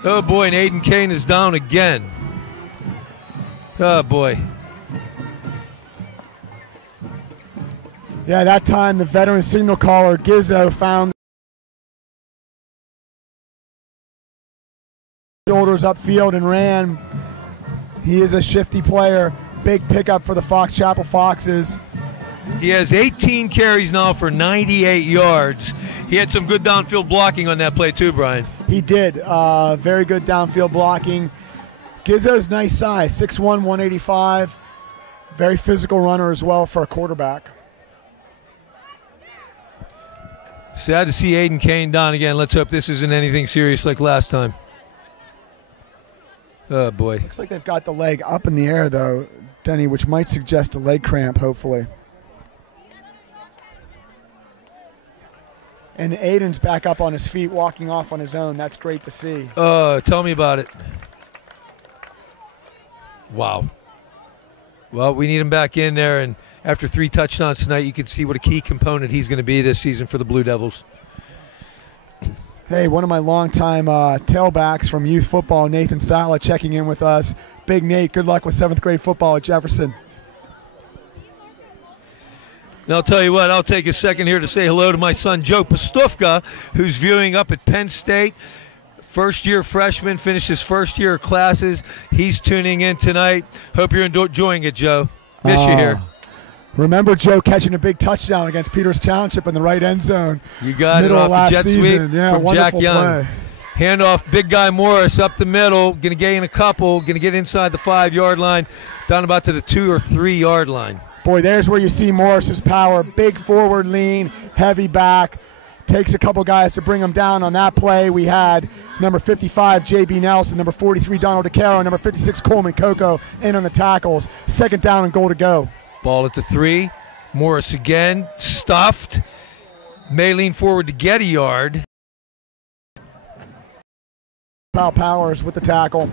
Oh, boy, and Aiden Kane is down again. Oh, boy. Yeah, that time the veteran signal caller, Gizzo, found shoulders upfield and ran. He is a shifty player. Big pickup for the Fox Chapel Foxes. He has 18 carries now for 98 yards. He had some good downfield blocking on that play too, Brian. He did. Very good downfield blocking. Gizzo's nice size, 6'1", 185. Very physical runner as well for a quarterback. Sad to see Aiden Kane down again. Let's hope this isn't anything serious like last time. Oh, boy. Looks like they've got the leg up in the air, though, Denny, which might suggest a leg cramp, hopefully. And Aiden's back up on his feet, walking off on his own. That's great to see. Tell me about it. Wow. Well, we need him back in there, and after 3 touchdowns tonight, you can see what a key component he's going to be this season for the Blue Devils. Hey, one of my longtime tailbacks from youth football, Nathan Sala, checking in with us. Big Nate, good luck with 7th grade football at Jefferson. Now, I'll tell you what, I'll take a second here to say hello to my son, Joe Pastufka, who's viewing up at Penn State. First-year freshman, finished his first year of classes. He's tuning in tonight. Hope you're enjoying it, Joe. Miss you here. Remember Joe catching a big touchdown against Peters Township in the right end zone. You got middle it of off the jet season. sweep Yeah, from Jack wonderful Young. play. Handoff, big guy Morris up the middle. Going to gain a couple. Going to get inside the 5-yard line, down about to the 2 or 3-yard line. Boy, there's where you see Morris's power. Big forward lean, heavy back. Takes a couple guys to bring him down on that play. We had number 55, J.B. Nelson, number 43, Donald DeCaro, number 56, Coleman Coco in on the tackles. 2nd down and goal to go. Ball at the 3. Morris again, stuffed. May lean forward to get a yard. Powers with the tackle.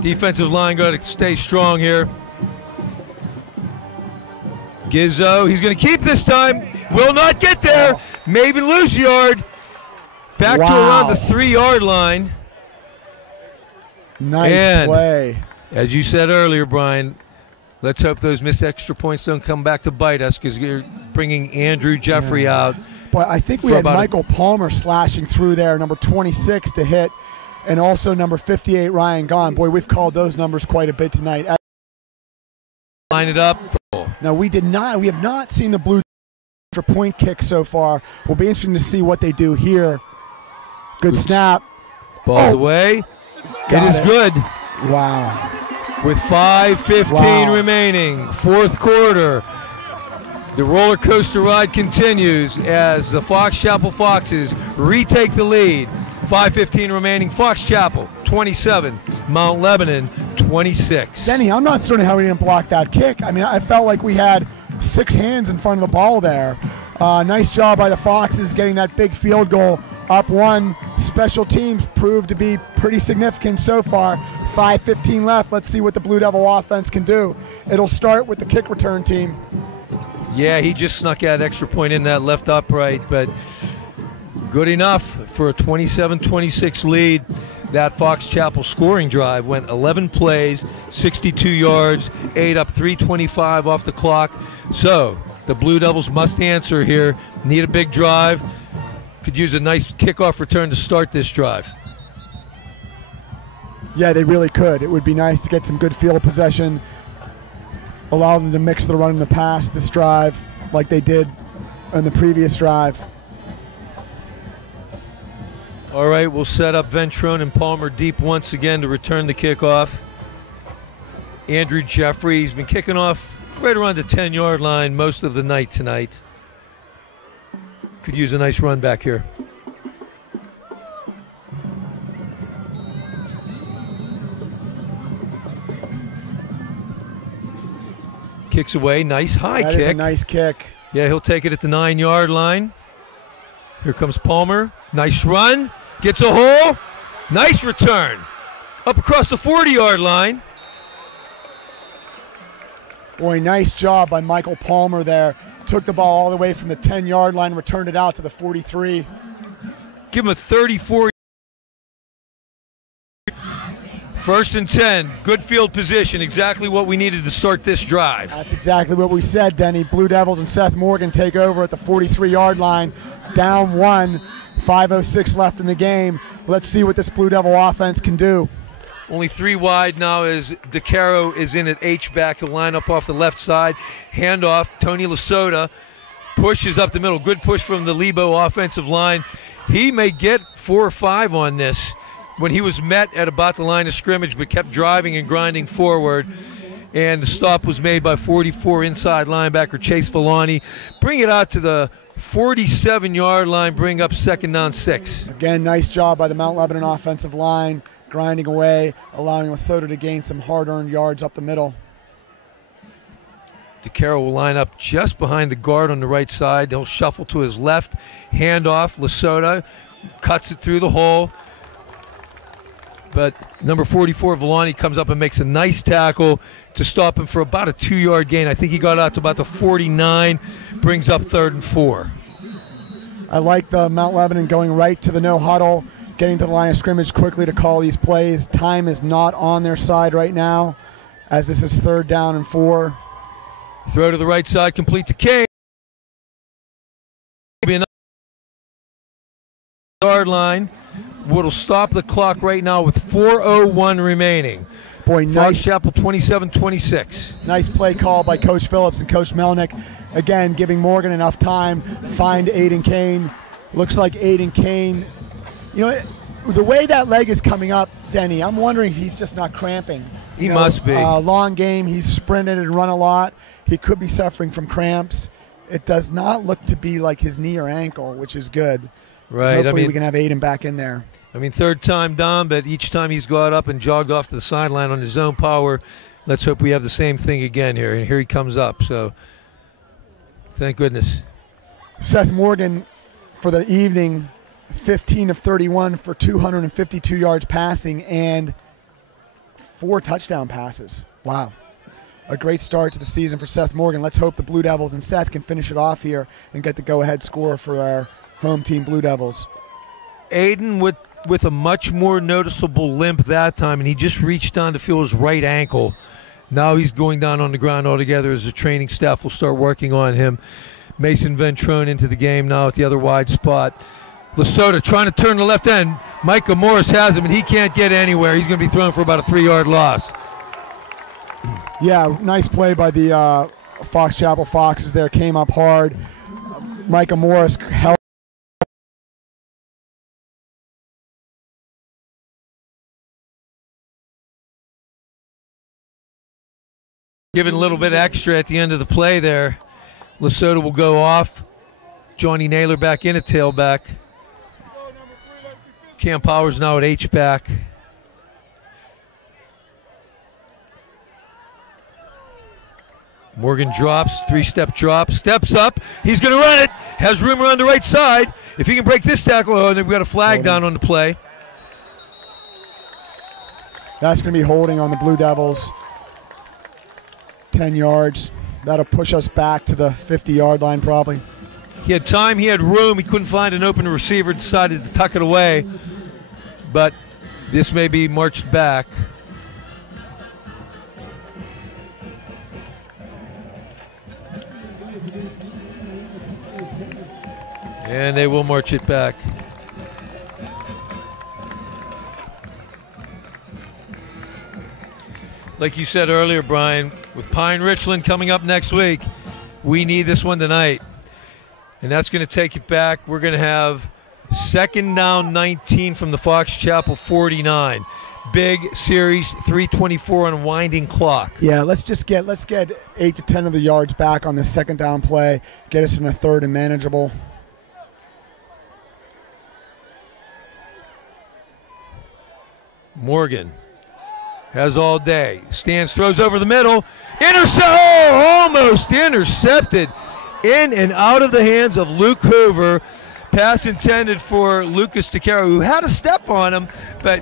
Defensive line got to stay strong here. Gizzo, he's going to keep this time. Will not get there. May even lose yard. Back to around the 3-yard line. Nice play. As you said earlier, Brian, let's hope those missed extra points don't come back to bite us because you're bringing Andrew Jeffrey out. But I think we had Michael Palmer slashing through there, number 26 to hit, and also number 58, Ryan Gaughan. Boy, we've called those numbers quite a bit tonight. Line it up. Now, we have not seen the Blue extra point kick so far. Will be interesting to see what they do here. Good snap. Ball's away. It is good. Wow. With 5:15 remaining, 4th quarter. The roller coaster ride continues as the Fox Chapel Foxes retake the lead. 5:15 remaining. Fox Chapel 27, Mount Lebanon 26. Denny, I'm not certain how we didn't block that kick. I mean, I felt like we had 6 hands in front of the ball there. Nice job by the Foxes getting that big field goal up 1. Special teams proved to be pretty significant so far. 5:15 left. Let's see what the Blue Devil offense can do. It'll start with the kick return team. Yeah, he just snuck that extra point in that left upright, but good enough for a 27-26 lead. That Fox Chapel scoring drive went 11 plays, 62 yards, 8 up, 3:25 off the clock. So the Blue Devils must answer here. Need a big drive. Could use a nice kickoff return to start this drive. Yeah, they really could. It would be nice to get some good field possession, allow them to mix the run and the pass this drive like they did in the previous drive. All right, we'll set up Ventrone and Palmer deep once again to return the kickoff. Andrew Jeffrey's been kicking off right around the 10-yard line most of the night tonight. Could use a nice run back here. Kicks away, nice high kick. That is a nice kick. Yeah, he'll take it at the 9-yard line. Here comes Palmer, nice run, gets a hole, nice return. Up across the 40-yard line. Boy, nice job by Michael Palmer there. Took the ball all the way from the 10-yard line, returned it out to the 43. Give him a 34. First and 10, good field position, exactly what we needed to start this drive. That's exactly what we said, Denny. Blue Devils and Seth Morgan take over at the 43-yard line, down 1, 5:06 left in the game. Let's see what this Blue Devil offense can do. Only 3 wide now as DeCaro is in at H-back. He'll line up off the left side. Handoff, Tony Lasota pushes up the middle. Good push from the Lebo offensive line. He may get 4 or 5 on this when he was met at about the line of scrimmage, but kept driving and grinding forward. And the stop was made by 44 inside linebacker Chase Villani. Bring it out to the 47-yard line, bring up 2nd down 6. Again, nice job by the Mount Lebanon offensive line, grinding away, allowing Lesotho to gain some hard-earned yards up the middle. DeCaro will line up just behind the guard on the right side. He'll shuffle to his left, handoff. Lesotho cuts it through the hole. But number 44, Villani, comes up and makes a nice tackle to stop him for about a 2-yard gain. I think he got out to about the 49, brings up 3rd and 4. I like the Mount Lebanon going right to the no huddle, getting to the line of scrimmage quickly to call these plays. Time is not on their side right now, as this is 3rd down and 4. Throw to the right side, complete to Kane. Yard line. What'll stop the clock right now with 4:01 remaining. Boy, Fox nice. Chapel 27-26. Nice play call by Coach Phillips and Coach Melnick. Again, giving Morgan enough time. Find Aiden Kane. Looks like Aiden Kane. You know, the way that leg is coming up, Denny, I'm wondering if he's just not cramping. He must be. Long game. He's sprinted and run a lot. He could be suffering from cramps. It does not look to be like his knee or ankle, which is good. Right. Hopefully we can have Aiden back in there. I mean, 3rd time down, but each time he's got up and jogged off to the sideline on his own power. Let's hope we have the same thing again here. And here he comes up. So, thank goodness. Seth Morgan, for the evening, 15 of 31 for 252 yards passing and 4 touchdown passes. Wow. A great start to the season for Seth Morgan. Let's hope the Blue Devils and Seth can finish it off here and get the go-ahead score for our home team Blue Devils. Aiden with a much more noticeable limp that time, and he just reached down to feel his right ankle. Now he's going down on the ground altogether as the training staff will start working on him. Mason Ventrone into the game now at the other wide spot. Lesotho trying to turn the left end. Micah Morris has him, and he can't get anywhere. He's going to be thrown for about a 3-yard loss. Yeah, nice play by the Fox Chapel Foxes there. Came up hard. Micah Morris held. Giving a little bit extra at the end of the play there. Lesotho will go off. Johnny Naylor back in at tailback. Cam Powers now at H-back. Morgan drops, three-step drop, steps up. He's going to run it. Has room around the right side. If he can break this tackle, oh, and then we've got a flag down on the play. That's going to be holding on the Blue Devils. 10 yards. That'll push us back to the 50-yard line probably. He had time, he had room. He couldn't find an open receiver, decided to tuck it away. But this may be marched back. And they will march it back. Like you said earlier, Brian, with Pine Richland coming up next week, we need this one tonight. And that's going to take it back. We're going to have 2nd down 19 from the Fox Chapel 49. Big series, 3:24 on a winding clock. Yeah, let's get 8 to 10 of the yards back on the 2nd down play. Get us in a 3rd and manageable. Morgan has all day. Stands, throws over the middle. Almost intercepted. In and out of the hands of Luke Hoover. Pass intended for Lucas DeCaro, who had a step on him, but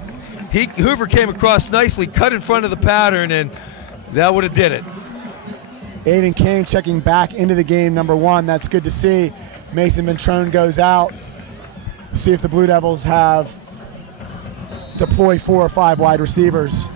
Hoover came across nicely, cut in front of the pattern, and that would have did it. Aiden Kane checking back into the game, number 1. That's good to see. Mason Ventrone goes out. See if the Blue Devils have deploy 4 or 5 wide receivers.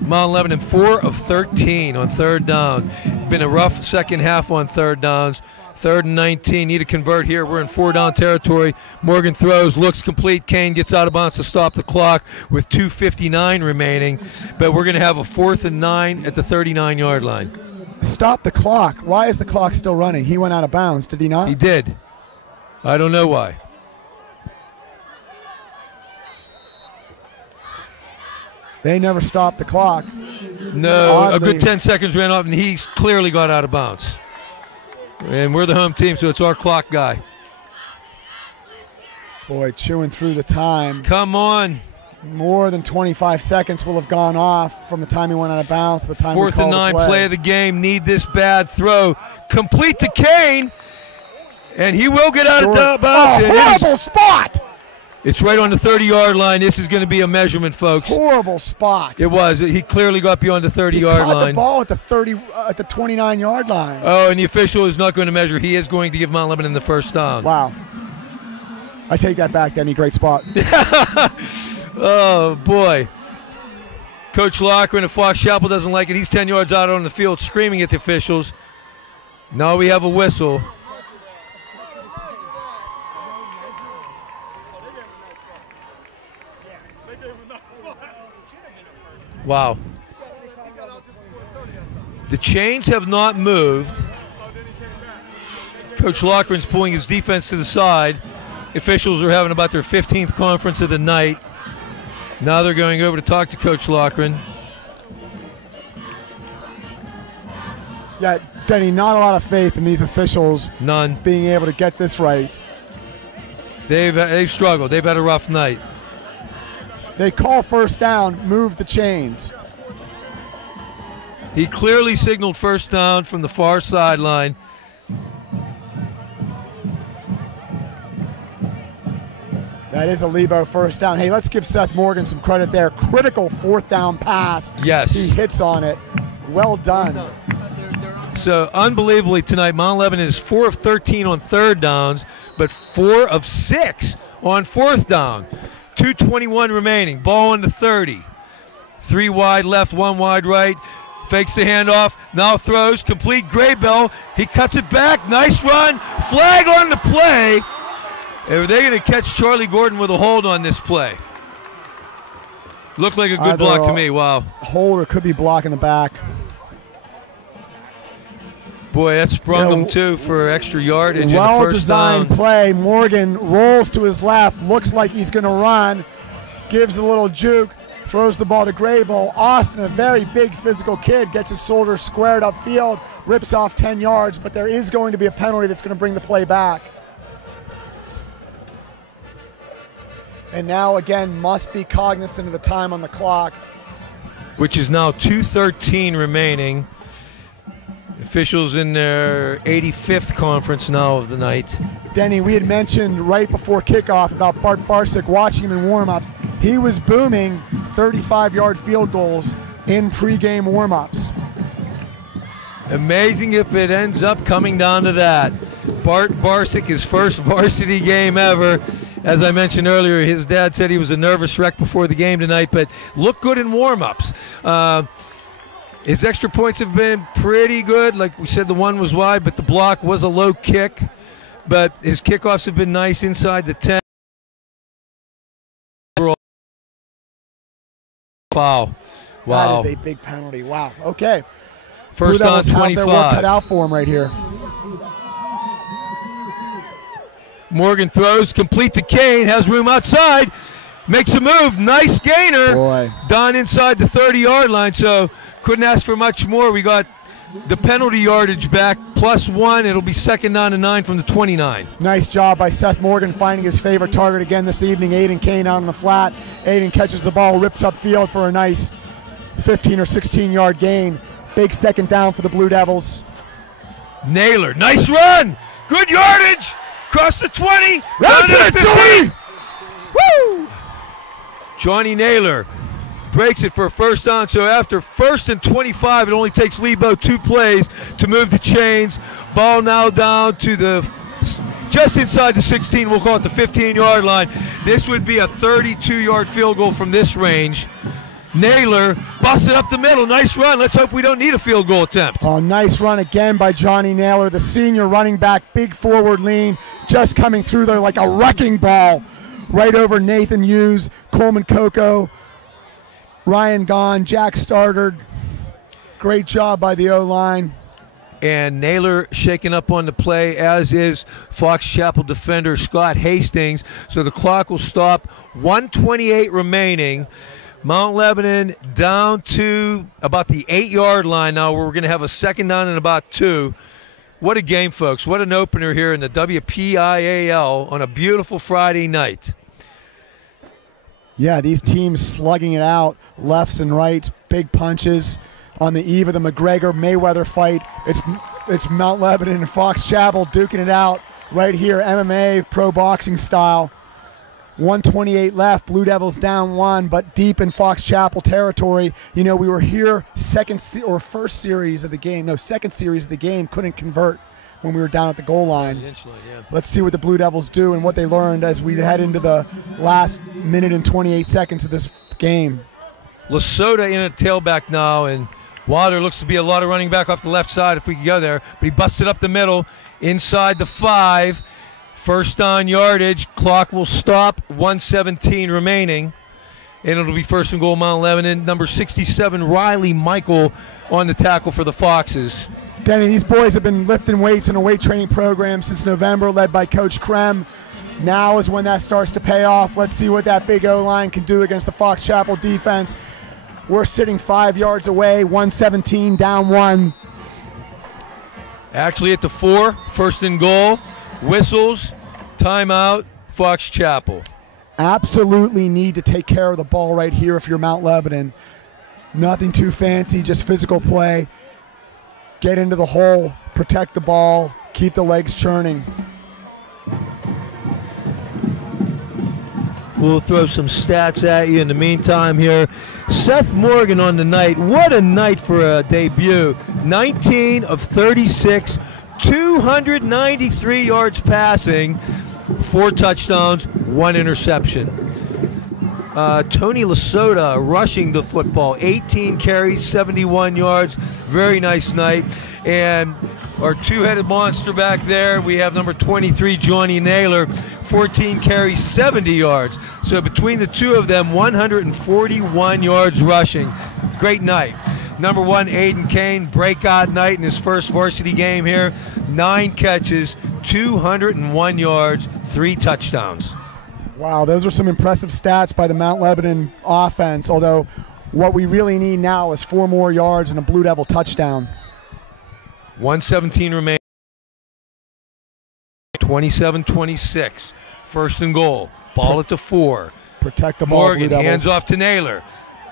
Mount Lebanon 4 of 13 on 3rd down. Been a rough second half on 3rd downs. 3rd and 19, need to convert here. We're in 4-down territory. Morgan throws, looks complete. Kane gets out of bounds to stop the clock with 2:59 remaining. But we're going to have a 4th and 9 at the 39-yard line. Stop the clock. Why is the clock still running? He went out of bounds, did he not? He did. I don't know why. They never stopped the clock. No, Oddly. a good 10 seconds ran off, and he clearly got out of bounds. And we're the home team, so it's our clock guy. Boy, chewing through the time. Come on. More than 25 seconds will have gone off from the time he went out of bounds to the time 4th and 9 play of the game. Need this bad throw. Complete to Kane. And he will get out of bounds. Horrible spot. It's right on the 30-yard line. This is going to be a measurement, folks. Horrible spot. It was. He clearly got beyond the 30-yard line. He caught the ball at the 29-yard line. Oh, and the official is not going to measure. He is going to give Mount Lebanon the 1st down. Wow. I take that back, Denny. Great spot. Oh, boy. Coach Lochran of Fox Chapel doesn't like it. He's 10 yards out on the field screaming at the officials. Now we have a whistle. Wow. The chains have not moved. Coach Lochran's pulling his defense to the side. Officials are having about their 15th conference of the night. Now they're going over to talk to Coach Lochran. Yeah, Denny, not a lot of faith in these officials. None. Being able to get this right. They've struggled. They've had a rough night. They call 1st down, move the chains. He clearly signaled 1st down from the far sideline. That is a Lebo 1st down. Hey, let's give Seth Morgan some credit there. Critical 4th down pass. Yes. He hits on it. Well done. So, unbelievably tonight, Mount Lebanon is 4 of 13 on 3rd downs, but 4 of 6 on 4th down. 2:21 remaining. Ball on the 30. 3 wide left, 1 wide right. Fakes the handoff. Now throws. Complete. Graybell. He cuts it back. Nice run. Flag on the play. Are they going to catch Charlie Gordon with a hold on this play? Looked like a good block to me. Wow. Hold or could be blocking the back. Boy, that sprung him too for extra yardage in the 1st down. Well-designed play. Morgan rolls to his left. Looks like he's going to run. Gives a little juke. throws the ball to Graybill. Austin, a very big physical kid, gets his shoulders squared upfield, rips off 10 yards, but there is going to be a penalty that's going to bring the play back. And now, again, must be cognizant of the time on the clock. Which is now 2:13 remaining. Officials in their 85th conference now of the night. Denny, we had mentioned right before kickoff about Bart Barsick watching him in warm-ups. He was booming 35-yard field goals in pregame warm-ups. Amazing if it ends up coming down to that. Bart Barsick, his first varsity game ever. As I mentioned earlier, his dad said he was a nervous wreck before the game tonight, but looked good in warm-ups. His extra points have been pretty good. Like we said, the one was wide, but the block was a low kick. But his kickoffs have been nice inside the 10. Foul. Wow. That is a big penalty. Wow. Okay. First on 25. Have their work cut out for him right here. Morgan throws, complete to Kane, has room outside, makes a move, nice gainer. Boy. Down inside the 30-yard line, so couldn't ask for much more. We got the penalty yardage back, +1. It'll be second down and 9 from the 29. Nice job by Seth Morgan finding his favorite target again this evening. Aiden Kane out on the flat. Aiden catches the ball, rips upfield for a nice 15 or 16-yard gain. Big second down for the Blue Devils. Naylor, nice run, good yardage. Across the 20. That's it, Johnny! Woo! Johnny Naylor breaks it for a first down. So after 1st and 25, it only takes Lebo 2 plays to move the chains. Ball now down to the just inside the 16. We'll call it the 15-yard line. This would be a 32-yard field goal from this range. Naylor busted up the middle. Nice run. Let's hope we don't need a field goal attempt. Oh, nice run again by Johnny Naylor, the senior running back. Big forward lean, just coming through there like a wrecking ball. Right over Nathan Hughes, Coleman Coco, Ryan Gahn, Jack Starter. Great job by the O-line. And Naylor shaking up on the play, as is Fox Chapel defender Scott Hastings. So the clock will stop. 1:28 remaining. Mount Lebanon down to about the 8-yard line now, where we're going to have a second down and about 2. What a game, folks. What an opener here in the WPIAL on a beautiful Friday night. Yeah, these teams slugging it out, lefts and rights, big punches on the eve of the McGregor-Mayweather fight. It's Mount Lebanon and Fox Chapel duking it out right here, MMA, pro boxing style. 1:28 left, Blue Devils down 1, but deep in Fox Chapel territory. You know, we were here second series of the game, couldn't convert when we were down at the goal line. Let's see what the Blue Devils do and what they learned as we head into the last minute and 28 seconds of this game. Lesota in a tailback now, and Water looks to be a lot of running back off the left side if we could go there, but he busted up the middle inside the 5. First down yardage, clock will stop, 1:17 remaining, and it'll be first and goal Mount Lebanon. Number 67, Riley Michael, on the tackle for the Foxes. Denny, these boys have been lifting weights in a weight training program since November, led by Coach Krem. Now is when that starts to pay off. Let's see what that big O-line can do against the Fox Chapel defense. We're sitting 5 yards away, 1:17, down 1. Actually at the 4, first and goal. Whistles, timeout, Fox Chapel. Absolutely need to take care of the ball right here if you're Mount Lebanon. Nothing too fancy, just physical play. Get into the hole, protect the ball, keep the legs churning. We'll throw some stats at you in the meantime here. Seth Morgan on the night. What a night for a debut. 19 of 36. 293 yards passing, 4 touchdowns, 1 interception. Tony Lesota rushing the football, 18 carries, 71 yards. Very nice night. And our two-headed monster back there, we have number 23, Johnny Naylor, 14 carries, 70 yards. So between the two of them, 141 yards rushing. Great night. Number 1, Aiden Kane, breakout night in his first varsity game here. 9 catches, 201 yards, 3 touchdowns. Wow, those are some impressive stats by the Mount Lebanon offense, although what we really need now is 4 more yards and a Blue Devil touchdown. 1:17 remaining. 27-26. First and goal. Ball at the 4. Protect the ball, Morgan Blue Devils. hands off to Naylor.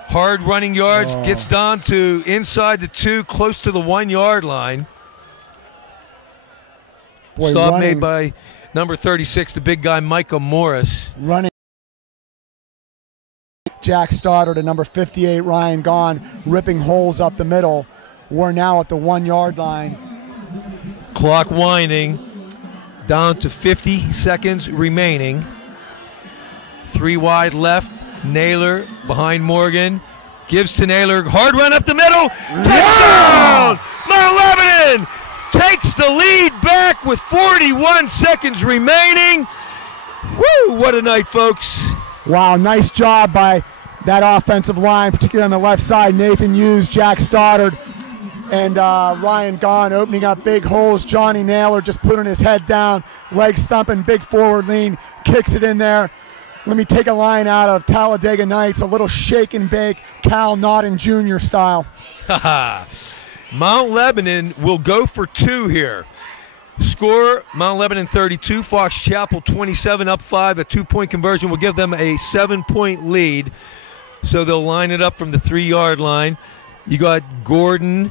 Hard running yards, Oh. gets down to inside the 2, close to the 1-yard line. Boy, Stop running, made by number 36, the big guy, Micah Morris. running. Jack Stoddard and number 58, Ryan Gahn, ripping holes up the middle. We're now at the 1-yard line. Clock winding. Down to 50 seconds remaining. 3 wide left. Naylor behind Morgan. Gives to Naylor. Hard run up the middle. Touchdown! Mount Lebanon takes the lead back with 41 seconds remaining. Woo! What a night, folks. Wow, nice job by that offensive line, particularly on the left side. Nathan Hughes, Jack Stoddard, and Ryan Gahn opening up big holes. Johnny Naylor just putting his head down, legs thumping, big forward lean, kicks it in there. Let me take a line out of Talladega Nights, a little shake and bake, Cal Naughton Jr. style. Mount Lebanon will go for 2 here. Score, Mount Lebanon 32, Fox Chapel 27, up 5. A 2-point conversion will give them a 7-point lead. So they'll line it up from the 3-yard line. You got Gordon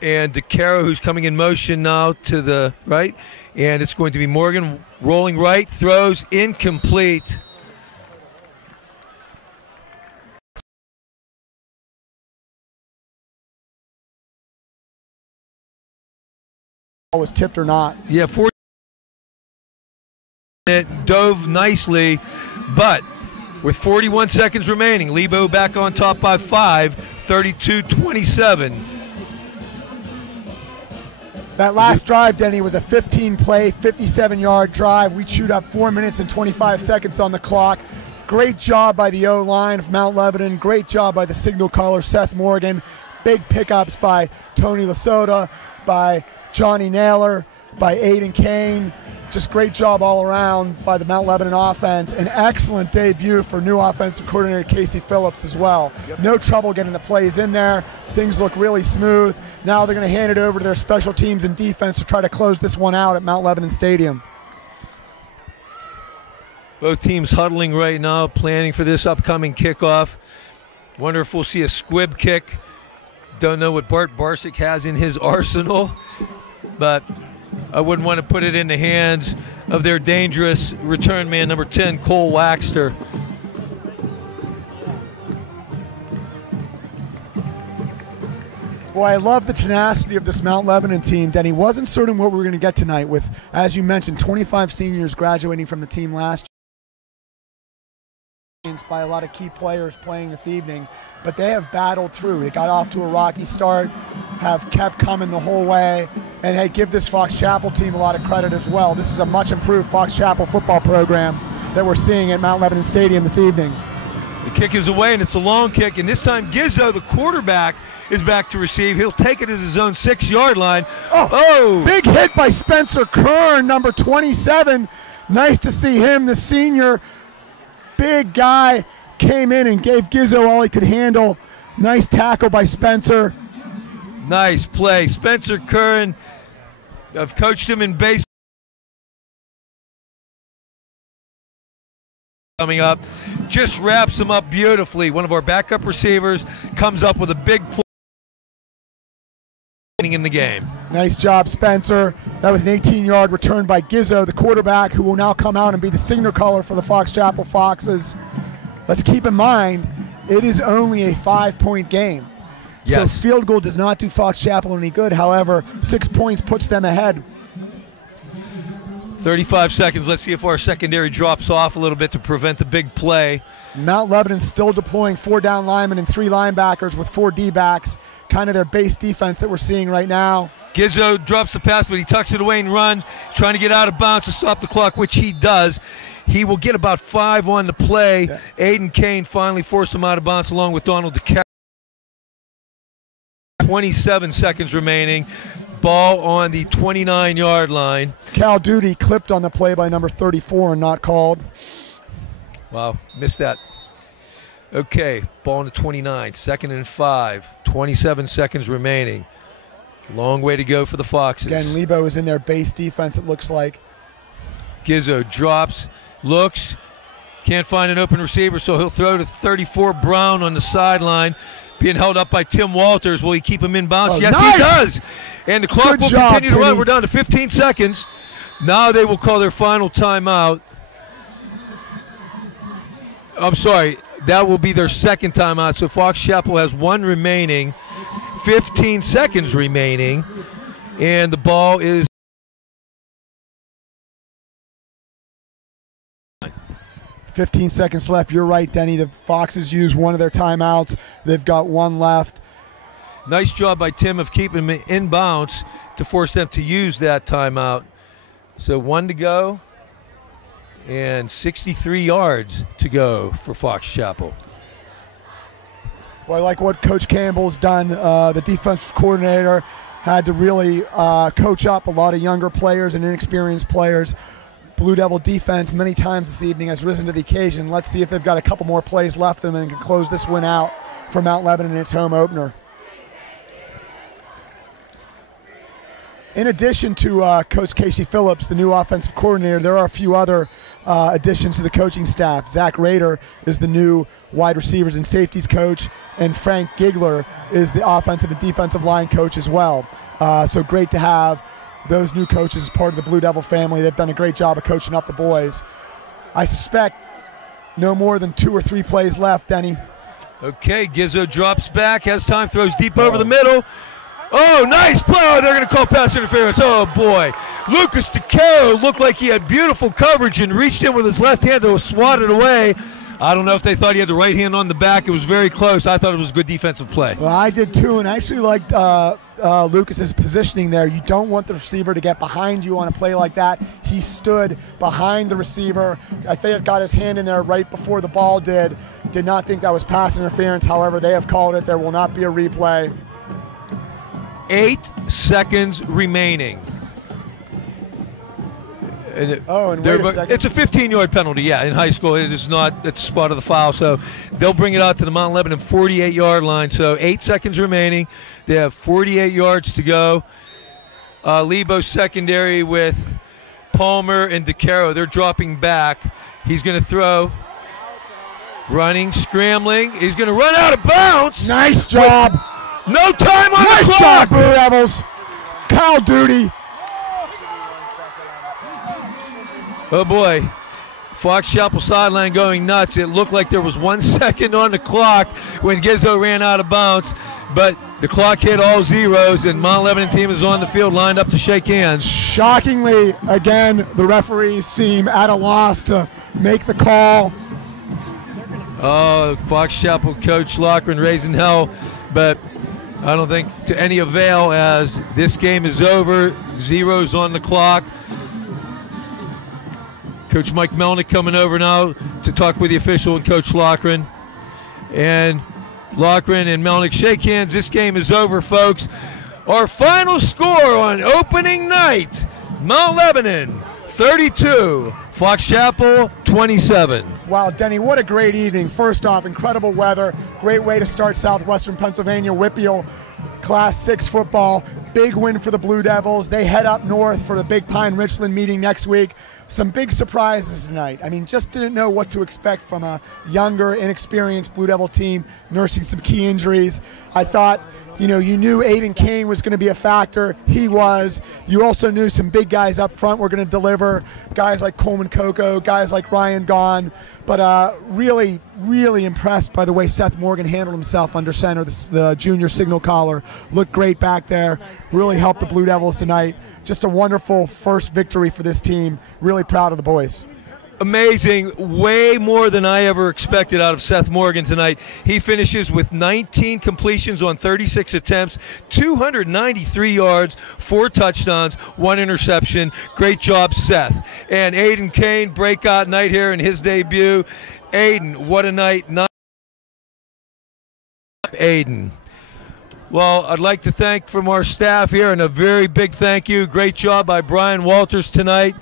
and DeCaro, who's coming in motion now to the right. And it's going to be Morgan rolling right, throws incomplete. Was tipped or not. Yeah, 40. It dove nicely, but with 41 seconds remaining, Lebo back on top by 5, 32-27. That last drive, Denny, was a 15-play, 57-yard drive. We chewed up 4 minutes and 25 seconds on the clock. Great job by the O-line of Mount Lebanon. Great job by the signal caller, Seth Morgan. Big pickups by Tony Lasota, by Johnny Naylor, by Aiden Kane. Just great job all around by the Mount Lebanon offense. An excellent debut for new offensive coordinator Casey Phillips as well. No trouble getting the plays in there. Things look really smooth. Now they're going to hand it over to their special teams and defense to try to close this one out at Mount Lebanon Stadium. Both teams huddling right now, planning for this upcoming kickoff. Wonder if we'll see a squib kick. Don't know what Bart Barsick has in his arsenal, but I wouldn't want to put it in the hands of their dangerous return man, number 10, Cole Waxter. Boy, I love the tenacity of this Mount Lebanon team. Denny, wasn't certain what we were going to get tonight with, as you mentioned, 25 seniors graduating from the team last year. By a lot of key players playing this evening, but they have battled through. They got off to a rocky start, have kept coming the whole way, and hey, give this Fox Chapel team a lot of credit as well. This is a much improved Fox Chapel football program that we're seeing at Mount Lebanon Stadium this evening. The kick is away, and it's a long kick, and this time Gizzo, the quarterback, is back to receive. He'll take it as his own 6-yard line. Oh! Big hit by Spencer Kern, number 27. Nice to see him, the senior. Big guy came in and gave Gizzo all he could handle. Nice tackle by Spencer. Nice play. Spencer Curran, I've coached him in baseball. Coming up, just wraps him up beautifully. One of our backup receivers comes up with a big play in the game. Nice job, Spencer. That was an 18-yard return by Gizzo, the quarterback, who will now come out and be the signal caller for the Fox Chapel Foxes. Let's keep in mind, it is only a 5-point game. Yes. So field goal does not do Fox Chapel any good. However, 6 points puts them ahead. 35 seconds. Let's see if our secondary drops off a little bit to prevent the big play. Mount Lebanon still deploying 4 down linemen and 3 linebackers with 4 D-backs, kind of their base defense that we're seeing right now. Gizzo drops the pass, but he tucks it away and runs, trying to get out of bounds to stop the clock, which he does. He will get about 5 on the play. Yeah. Aiden Kane finally forced him out of bounds along with Donald DeCaro. 27 seconds remaining. Ball on the 29-yard line. Cal Duty clipped on the play by number 34 and not called. Wow, missed that. Okay, ball in the 29, 2nd and 5, 27 seconds remaining. Long way to go for the Foxes. Again, Lebo is in their base defense, it looks like. Gizzo drops, looks, can't find an open receiver, so he'll throw to 34 Brown on the sideline, being held up by Tim Walters. Will he keep him in bounds? Oh, Yes, nice. he does. And the clock Good will job, continue to run. Timmy. We're down to 15 seconds. Now they will call their final timeout. I'm sorry, that will be their second timeout. So Fox Chapel has 1 remaining, 15 seconds remaining, and the ball is 15 seconds left. You're right, Denny. The Foxes use one of their timeouts. They've got 1 left. nice job by Tim of keeping him in bounds to force them to use that timeout. So 1 to go and 63 yards to go for Fox Chapel. Well, I like what Coach Campbell's done. The defensive coordinator had to really coach up a lot of younger players and inexperienced players. Blue Devil defense many times this evening has risen to the occasion. Let's see if they've got a couple more plays left in them and can close this win out for Mount Lebanon in its home opener. In addition to Coach Casey Phillips, the new offensive coordinator, there are a few other additions to the coaching staff. Zach Rader is the new wide receivers and safeties coach, and Frank Gigler is the offensive and defensive line coach as well. So great to have those new coaches as part of the Blue Devil family. They've done a great job of coaching up the boys. I suspect no more than 2 or 3 plays left, Denny. Okay, Gizzo drops back, has time, throws deep over the middle. Oh, nice play. Oh, they're going to call pass interference. Oh, boy. Lucas DeCaro looked like he had beautiful coverage and reached in with his left hand to swat it away. I don't know if they thought he had the right hand on the back. It was very close. I thought it was a good defensive play. Well, I did too, and I actually liked Lucas's positioning there. You don't want the receiver to get behind you on a play like that. He stood behind the receiver. I think it got his hand in there right before the ball did. Did not think that was pass interference. However, they have called it. There will not be a replay. 8 seconds remaining. And and wait a second. It's a 15-yard penalty, yeah, in high school. It is not, it's a spot of the foul, so they'll bring it out to the Mount Lebanon 48-yard line. So 8 seconds remaining. They have 48 yards to go. Lebo secondary with Palmer and DeCaro. They're dropping back. He's going to throw. Running, scrambling. He's going to run out of bounds. Nice job. No time on Nice the clock. job, Blue Devils. Kyle Duty. Oh boy, Fox Chapel sideline going nuts. It looked like there was 1 second on the clock when Gizzo ran out of bounds, but the clock hit all zeros and Mount Lebanon team is on the field lined up to shake hands. Shockingly, again, the referees seem at a loss to make the call. Oh, Fox Chapel coach Lochran raising hell, but I don't think to any avail as this game is over. Zeros on the clock. Coach Mike Melnick coming over now to talk with the official and Coach Lochran. And Lochran and Melnick shake hands. This game is over, folks. Our final score on opening night, Mount Lebanon 32, Fox Chapel 27. Wow, Denny, what a great evening. First off, incredible weather. Great way to start Southwestern Pennsylvania Whippeal Class 6 football. Big win for the Blue Devils. They head up north for the Big Pine Richland meeting next week. Some big surprises tonight. I mean, just didn't know what to expect from a younger, inexperienced Blue Devil team nursing some key injuries. I thought, you knew Aiden Kane was going to be a factor. He was. You also knew some big guys up front were going to deliver. Guys like Coleman Coco, guys like Ryan Gahn. But really, really impressed by the way Seth Morgan handled himself under center. The junior signal caller looked great back there. Really helped the Blue Devils tonight. Just a wonderful first victory for this team. Really proud of the boys. Amazing, way more than I ever expected out of Seth Morgan tonight. He finishes with 19 completions on 36 attempts, 293 yards, 4 touchdowns, 1 interception. Great job, Seth. And Aiden Kane, breakout night here in his debut. Aiden, what a night. Aiden. Well, I'd like to thank from our staff here, and a very big thank you. Great job by Brian Walters tonight.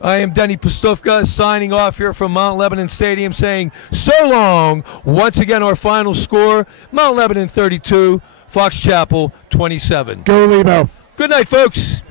I am Denny Pastufka signing off here from Mount Lebanon Stadium saying so long. Once again, our final score, Mount Lebanon 32, Fox Chapel 27. Go Lebo. Good night, folks.